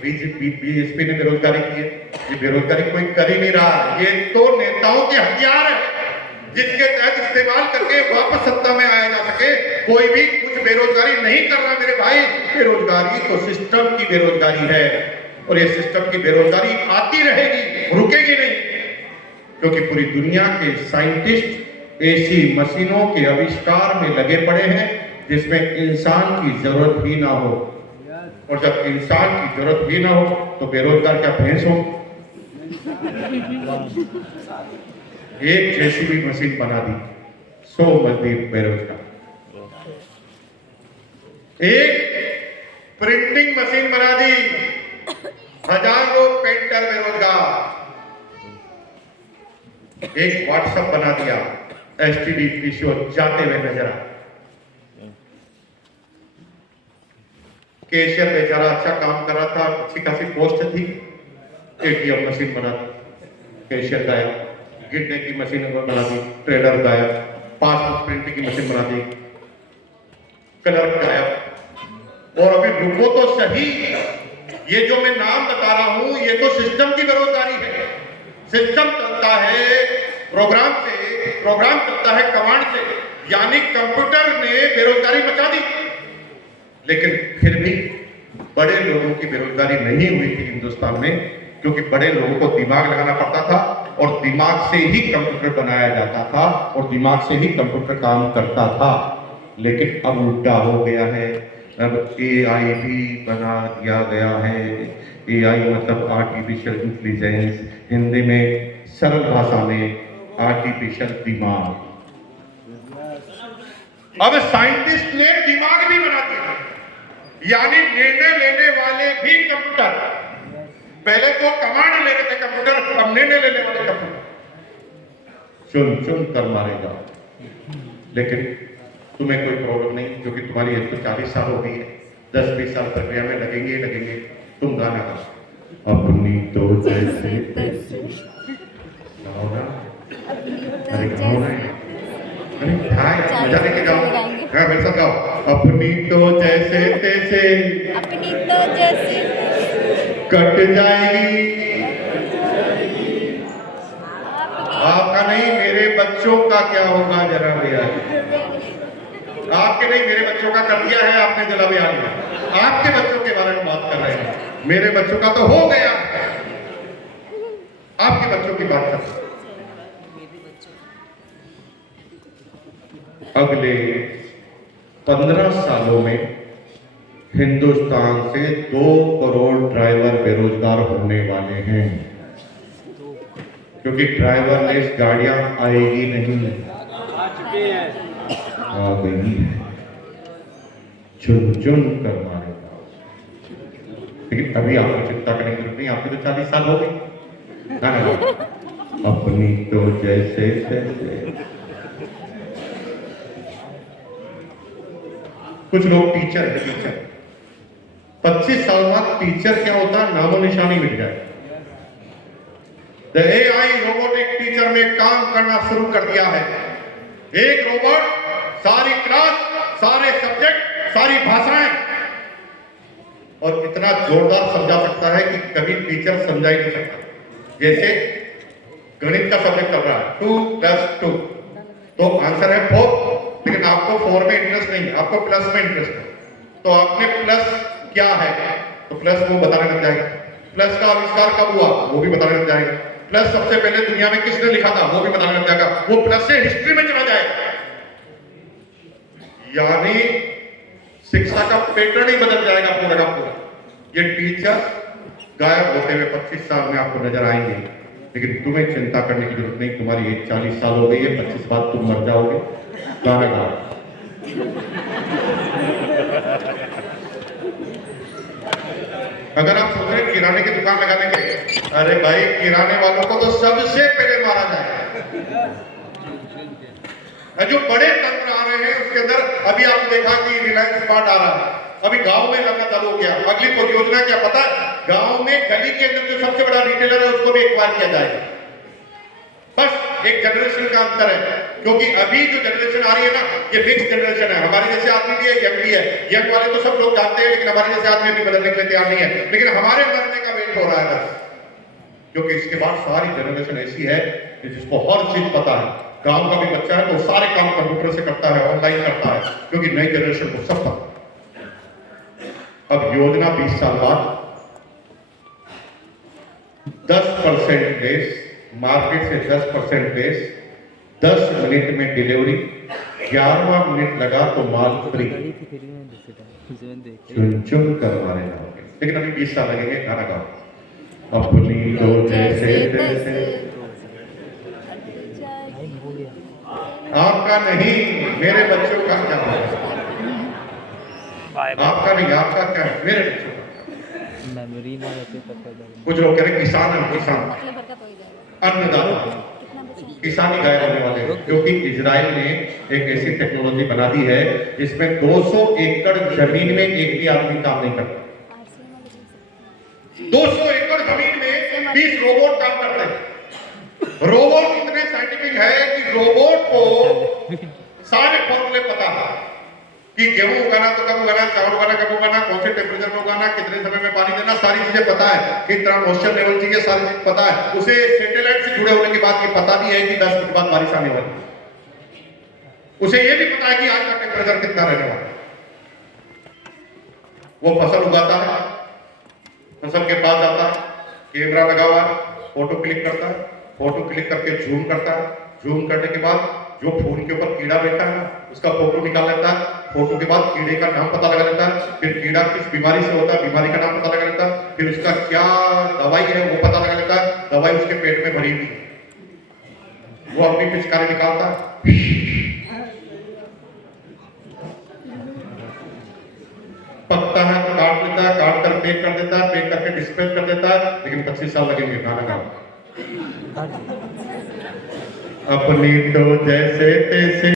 बीएसपी ने बेरोजगारी की है। ये बेरोजगारी कोई कर ही नहीं रहा, ये तो नेताओं के हथियार है जिसके तहत इस्तेमाल करके वापस सत्ता में आया जा सके। कोई भी कुछ बेरोजगारी नहीं कर रहा मेरे भाई। बेरोजगारी तो सिस्टम की बेरोजगारी है और ये सिस्टम की बेरोजगारी आती रहेगी, रुकेगी नहीं, क्योंकि पूरी दुनिया के साइंटिस्ट ऐसी मशीनों के आविष्कार में लगे पड़े हैं जिसमें इंसान की जरूरत ही ना हो। और जब इंसान की जरूरत ही ना हो तो बेरोजगार क्या भैंस हो? एक जेसीबी मशीन बना दी, 100 मजदूर बेरोजगार। एक प्रिंटिंग मशीन बना दी, हजारों पेंटर बेरोजगार। एक व्हाट्सएप बना दिया, एसटीडी पीसीओ जाते हुए नजर आ। कैशियर बेचारा अच्छा काम कर रहा था, अच्छी खासी पोस्ट थी, एटीएम मशीन बना दी, कैशियर गायब, गिरने की मशीन बना दी, ट्रेडर गायब, पासबुक प्रिंटिंग की मशीन बना दी, क्लर्क गायब। और अभी रुको तो सही, ये जो मैं नाम बता रहा हूं ये तो सिस्टम की बेरोजगारी है। सिस्टम चलता है प्रोग्राम से, प्रोग्राम चलता है कमांड से, यानी कंप्यूटर ने बेरोजगारी मचा दी। लेकिन फिर भी बड़े लोगों की बेरोजगारी नहीं हुई थी हिंदुस्तान में, क्योंकि बड़े लोगों को दिमाग लगाना पड़ता था और दिमाग से ही कंप्यूटर बनाया जाता था और दिमाग से ही कंप्यूटर काम करता था। लेकिन अब उल्टा हो गया है, अब एआई भी बना दिया गया है। एआई मतलब आर्टिफिशियल इंटेलिजेंस, हिंदी में सरल भाषा में आर्टिफिशियल दिमाग। अब साइंटिस्ट ने दिमाग भी बना दिया, यानी निर्णय लेने वाले भी कंप्यूटर। पहले तो कमांड ले रहे थे कंप्यूटर, अब निर्णय लेने वाले कंप्यूटर चुन चुन कर मारेगा। लेकिन तुम्हें कोई प्रॉब्लम नहीं, क्योंकि तुम्हारी एज तो 40 साल हो गई है, 10-20 साल प्रक्रिया में लगेंगे। तुम गाना गाओ, अपनी तो जैसे तैसे। गाओ ना, अरे गाओ ना, अरे मजा लेके गाओ। हाँ मेरे साथ गाओ, अपनी तो जैसे तैसे, अपनी तो जैसे कट जाएगी। आपका नहीं, मेरे बच्चों का क्या होगा जरा भैया। आपके नहीं, मेरे बच्चों का कर दिया है आपने, जला भी आ लिया। आपके बच्चों के बारे में बात कर रहे हैं, मेरे बच्चों का तो हो गया, आपके बच्चों की बात कर। अगले 15 सालों में हिंदुस्तान से 2 करोड़ ड्राइवर बेरोजगार होने वाले हैं, क्योंकि ड्राइवरलेस गाड़ियां आएगी नहीं, आ गई है, चुन चुन कर मारेगा। लेकिन अभी आपको चिंता करने की जरूरत नहीं, आपकी तो 40 साल हो गई। अपनी तो जैसे तैसे। कुछ लोग टीचर है, टीचर 25 साल बाद टीचर क्या होता है, नामो निशानी मिट जाए। द एआई रोबोटिक टीचर ने काम करना शुरू कर दिया है। एक रोबोट सारी क्लास, सारे सब्जेक्ट, सारी भाषाएं, और इतना जोरदार समझा सकता है कि कभी टीचर समझा ही नहीं सकता। जैसे गणित का सब्जेक्ट चल रहा है, 2 + 2 तो आंसर है 4, लेकिन आपको 4 में इंटरेस्ट नहीं है, आपको प्लस में इंटरेस्ट है। तो आपने प्लस क्या है तो प्लस वो बताने लग जाएगा। प्लस का आविष्कार कब हुआ वो भी बताने लग जाएगा। प्लस सबसे पहले दुनिया में किसने लिखा था वो भी बताने लग जाएगा। वो प्लस से हिस्ट्री में चला जाएगा। यानी शिक्षा का पैटर्न ही बदल जाएगा पूरा का पूरा। ये टीचर गायब होते हुए 25 साल में आपको नजर आएंगे, लेकिन तुम्हें चिंता करने की जरूरत नहीं। तुम्हारी एज 40 साल हो गई है, 25 बाद तुम मर जाओगे। गाना गाओ। अगर आप सोच रहे हैं किराने की दुकान लगाने के, अरे भाई किराने वालों को तो सबसे पहले मारा जाएगा। जो बड़े तंत्र आ रहे हैं उसके अंदर अभी आपने देखा कि रिलायंस स्मार्ट आ रहा है, अभी गांव में लगना चालू हो गया। अगली परियोजना क्या पता, गांव में गली के अंदर जो सबसे बड़ा रिटेलर है उसको भी एक्वायर किया जाएगा। बस एक जनरेशन का अंतर है, क्योंकि अभी जो जनरेशन आ रही है ना, ये मिक्स जनरेशन है। हमारे जैसे आदमी भी है, यंग भी है। यंग वाले तो सब लोग जानते हैं, लेकिन हमारे जैसे आदमी भी बदलने के लिए तैयार नहीं है। लेकिन हमारे मरने का वेट हो रहा है बस, क्योंकि इसके बाद सारी जनरेशन ऐसी है कि जिसको हर चीज पता है। गांव का भी बच्चा है तो सारे काम कंप्यूटर से करता है, ऑनलाइन करता है, क्योंकि नई जनरेशन को सब पता। अब योजना 20 साल बाद 10% लेस, मार्केट से 10% लेस, 10 मिनट में डिलीवरी, 11वां मिनट लगा तो माल फ्री, चुन चुन कर मारे जाओगे। लेकिन अभी 20 साल लगेंगे। गाना गाओ। अपनी तो जैसे तैसे, आपका नहीं, मेरे बच्चों का क्या है? आपका नहीं, आपका क्या है? मेरे बच्चों का। मेमोरी में रहते पता चला। कुछ लोग कह रहे हैं किसान है, किसान अगले भर का तो ही जाएगा। अन्नदाता, कितना बचा? किसान ही गायब होने वाले हैं, क्योंकि इजराइल ने एक ऐसी टेक्नोलॉजी बना दी है जिसमें 200 एकड़ जमीन में एक भी आदमी काम नहीं करता। RCM वाले चल सकते हैं। 200 एकड़ जमीन में 20 रोबोट काम करते हैं। रोबोट इतने साइंटिफिक है कि रोबोट को सारे फॉर्मूले पता है कि गेहूं उगाना तो कब उगाना, चावल उगाना कब उगाना, कौन से टेम्परेचर में उगाना, कितने समय में पानी देना, सारी चीजें पता है। कितना मॉइस्चर लेवल चाहिए, सारी चीज पता है उसे। सैटेलाइट से जुड़े होने के बाद ये पता भी है कि 10 मिनट बाद बारिश आने वाली है। उसे ये भी पता है कि आज का टेम्परेचर कितना रहने वाला है। वो फसल उगाता है, फसल के पास जाता है, कैमरा लगा हुआ है, फोटो क्लिक करता है, फोटो क्लिक करके जूम करता है, जूम करने के बाद जो फूल के ऊपर कीड़ा बैठा है उसका फोटो निकाल लेता है, फोटो के बाद कीड़े का नाम पता लगा लेता है, फिर कीड़ा किस बीमारी से होता है, बीमारी का नाम पता लगा लेता है, फिर उसका क्या दवाई है वो पता लगा लेता है, दवाई उसके पेट में भरी हुई है, वो अपनी पिचकारी निकालता है, पकता है तो काट लेता है, काट कर पैक कर देता है, पैक करके डिस्पैच कर देता है। लेकिन 25 साल लगेंगे गाना गाओ। अपनी तो जैसे तैसे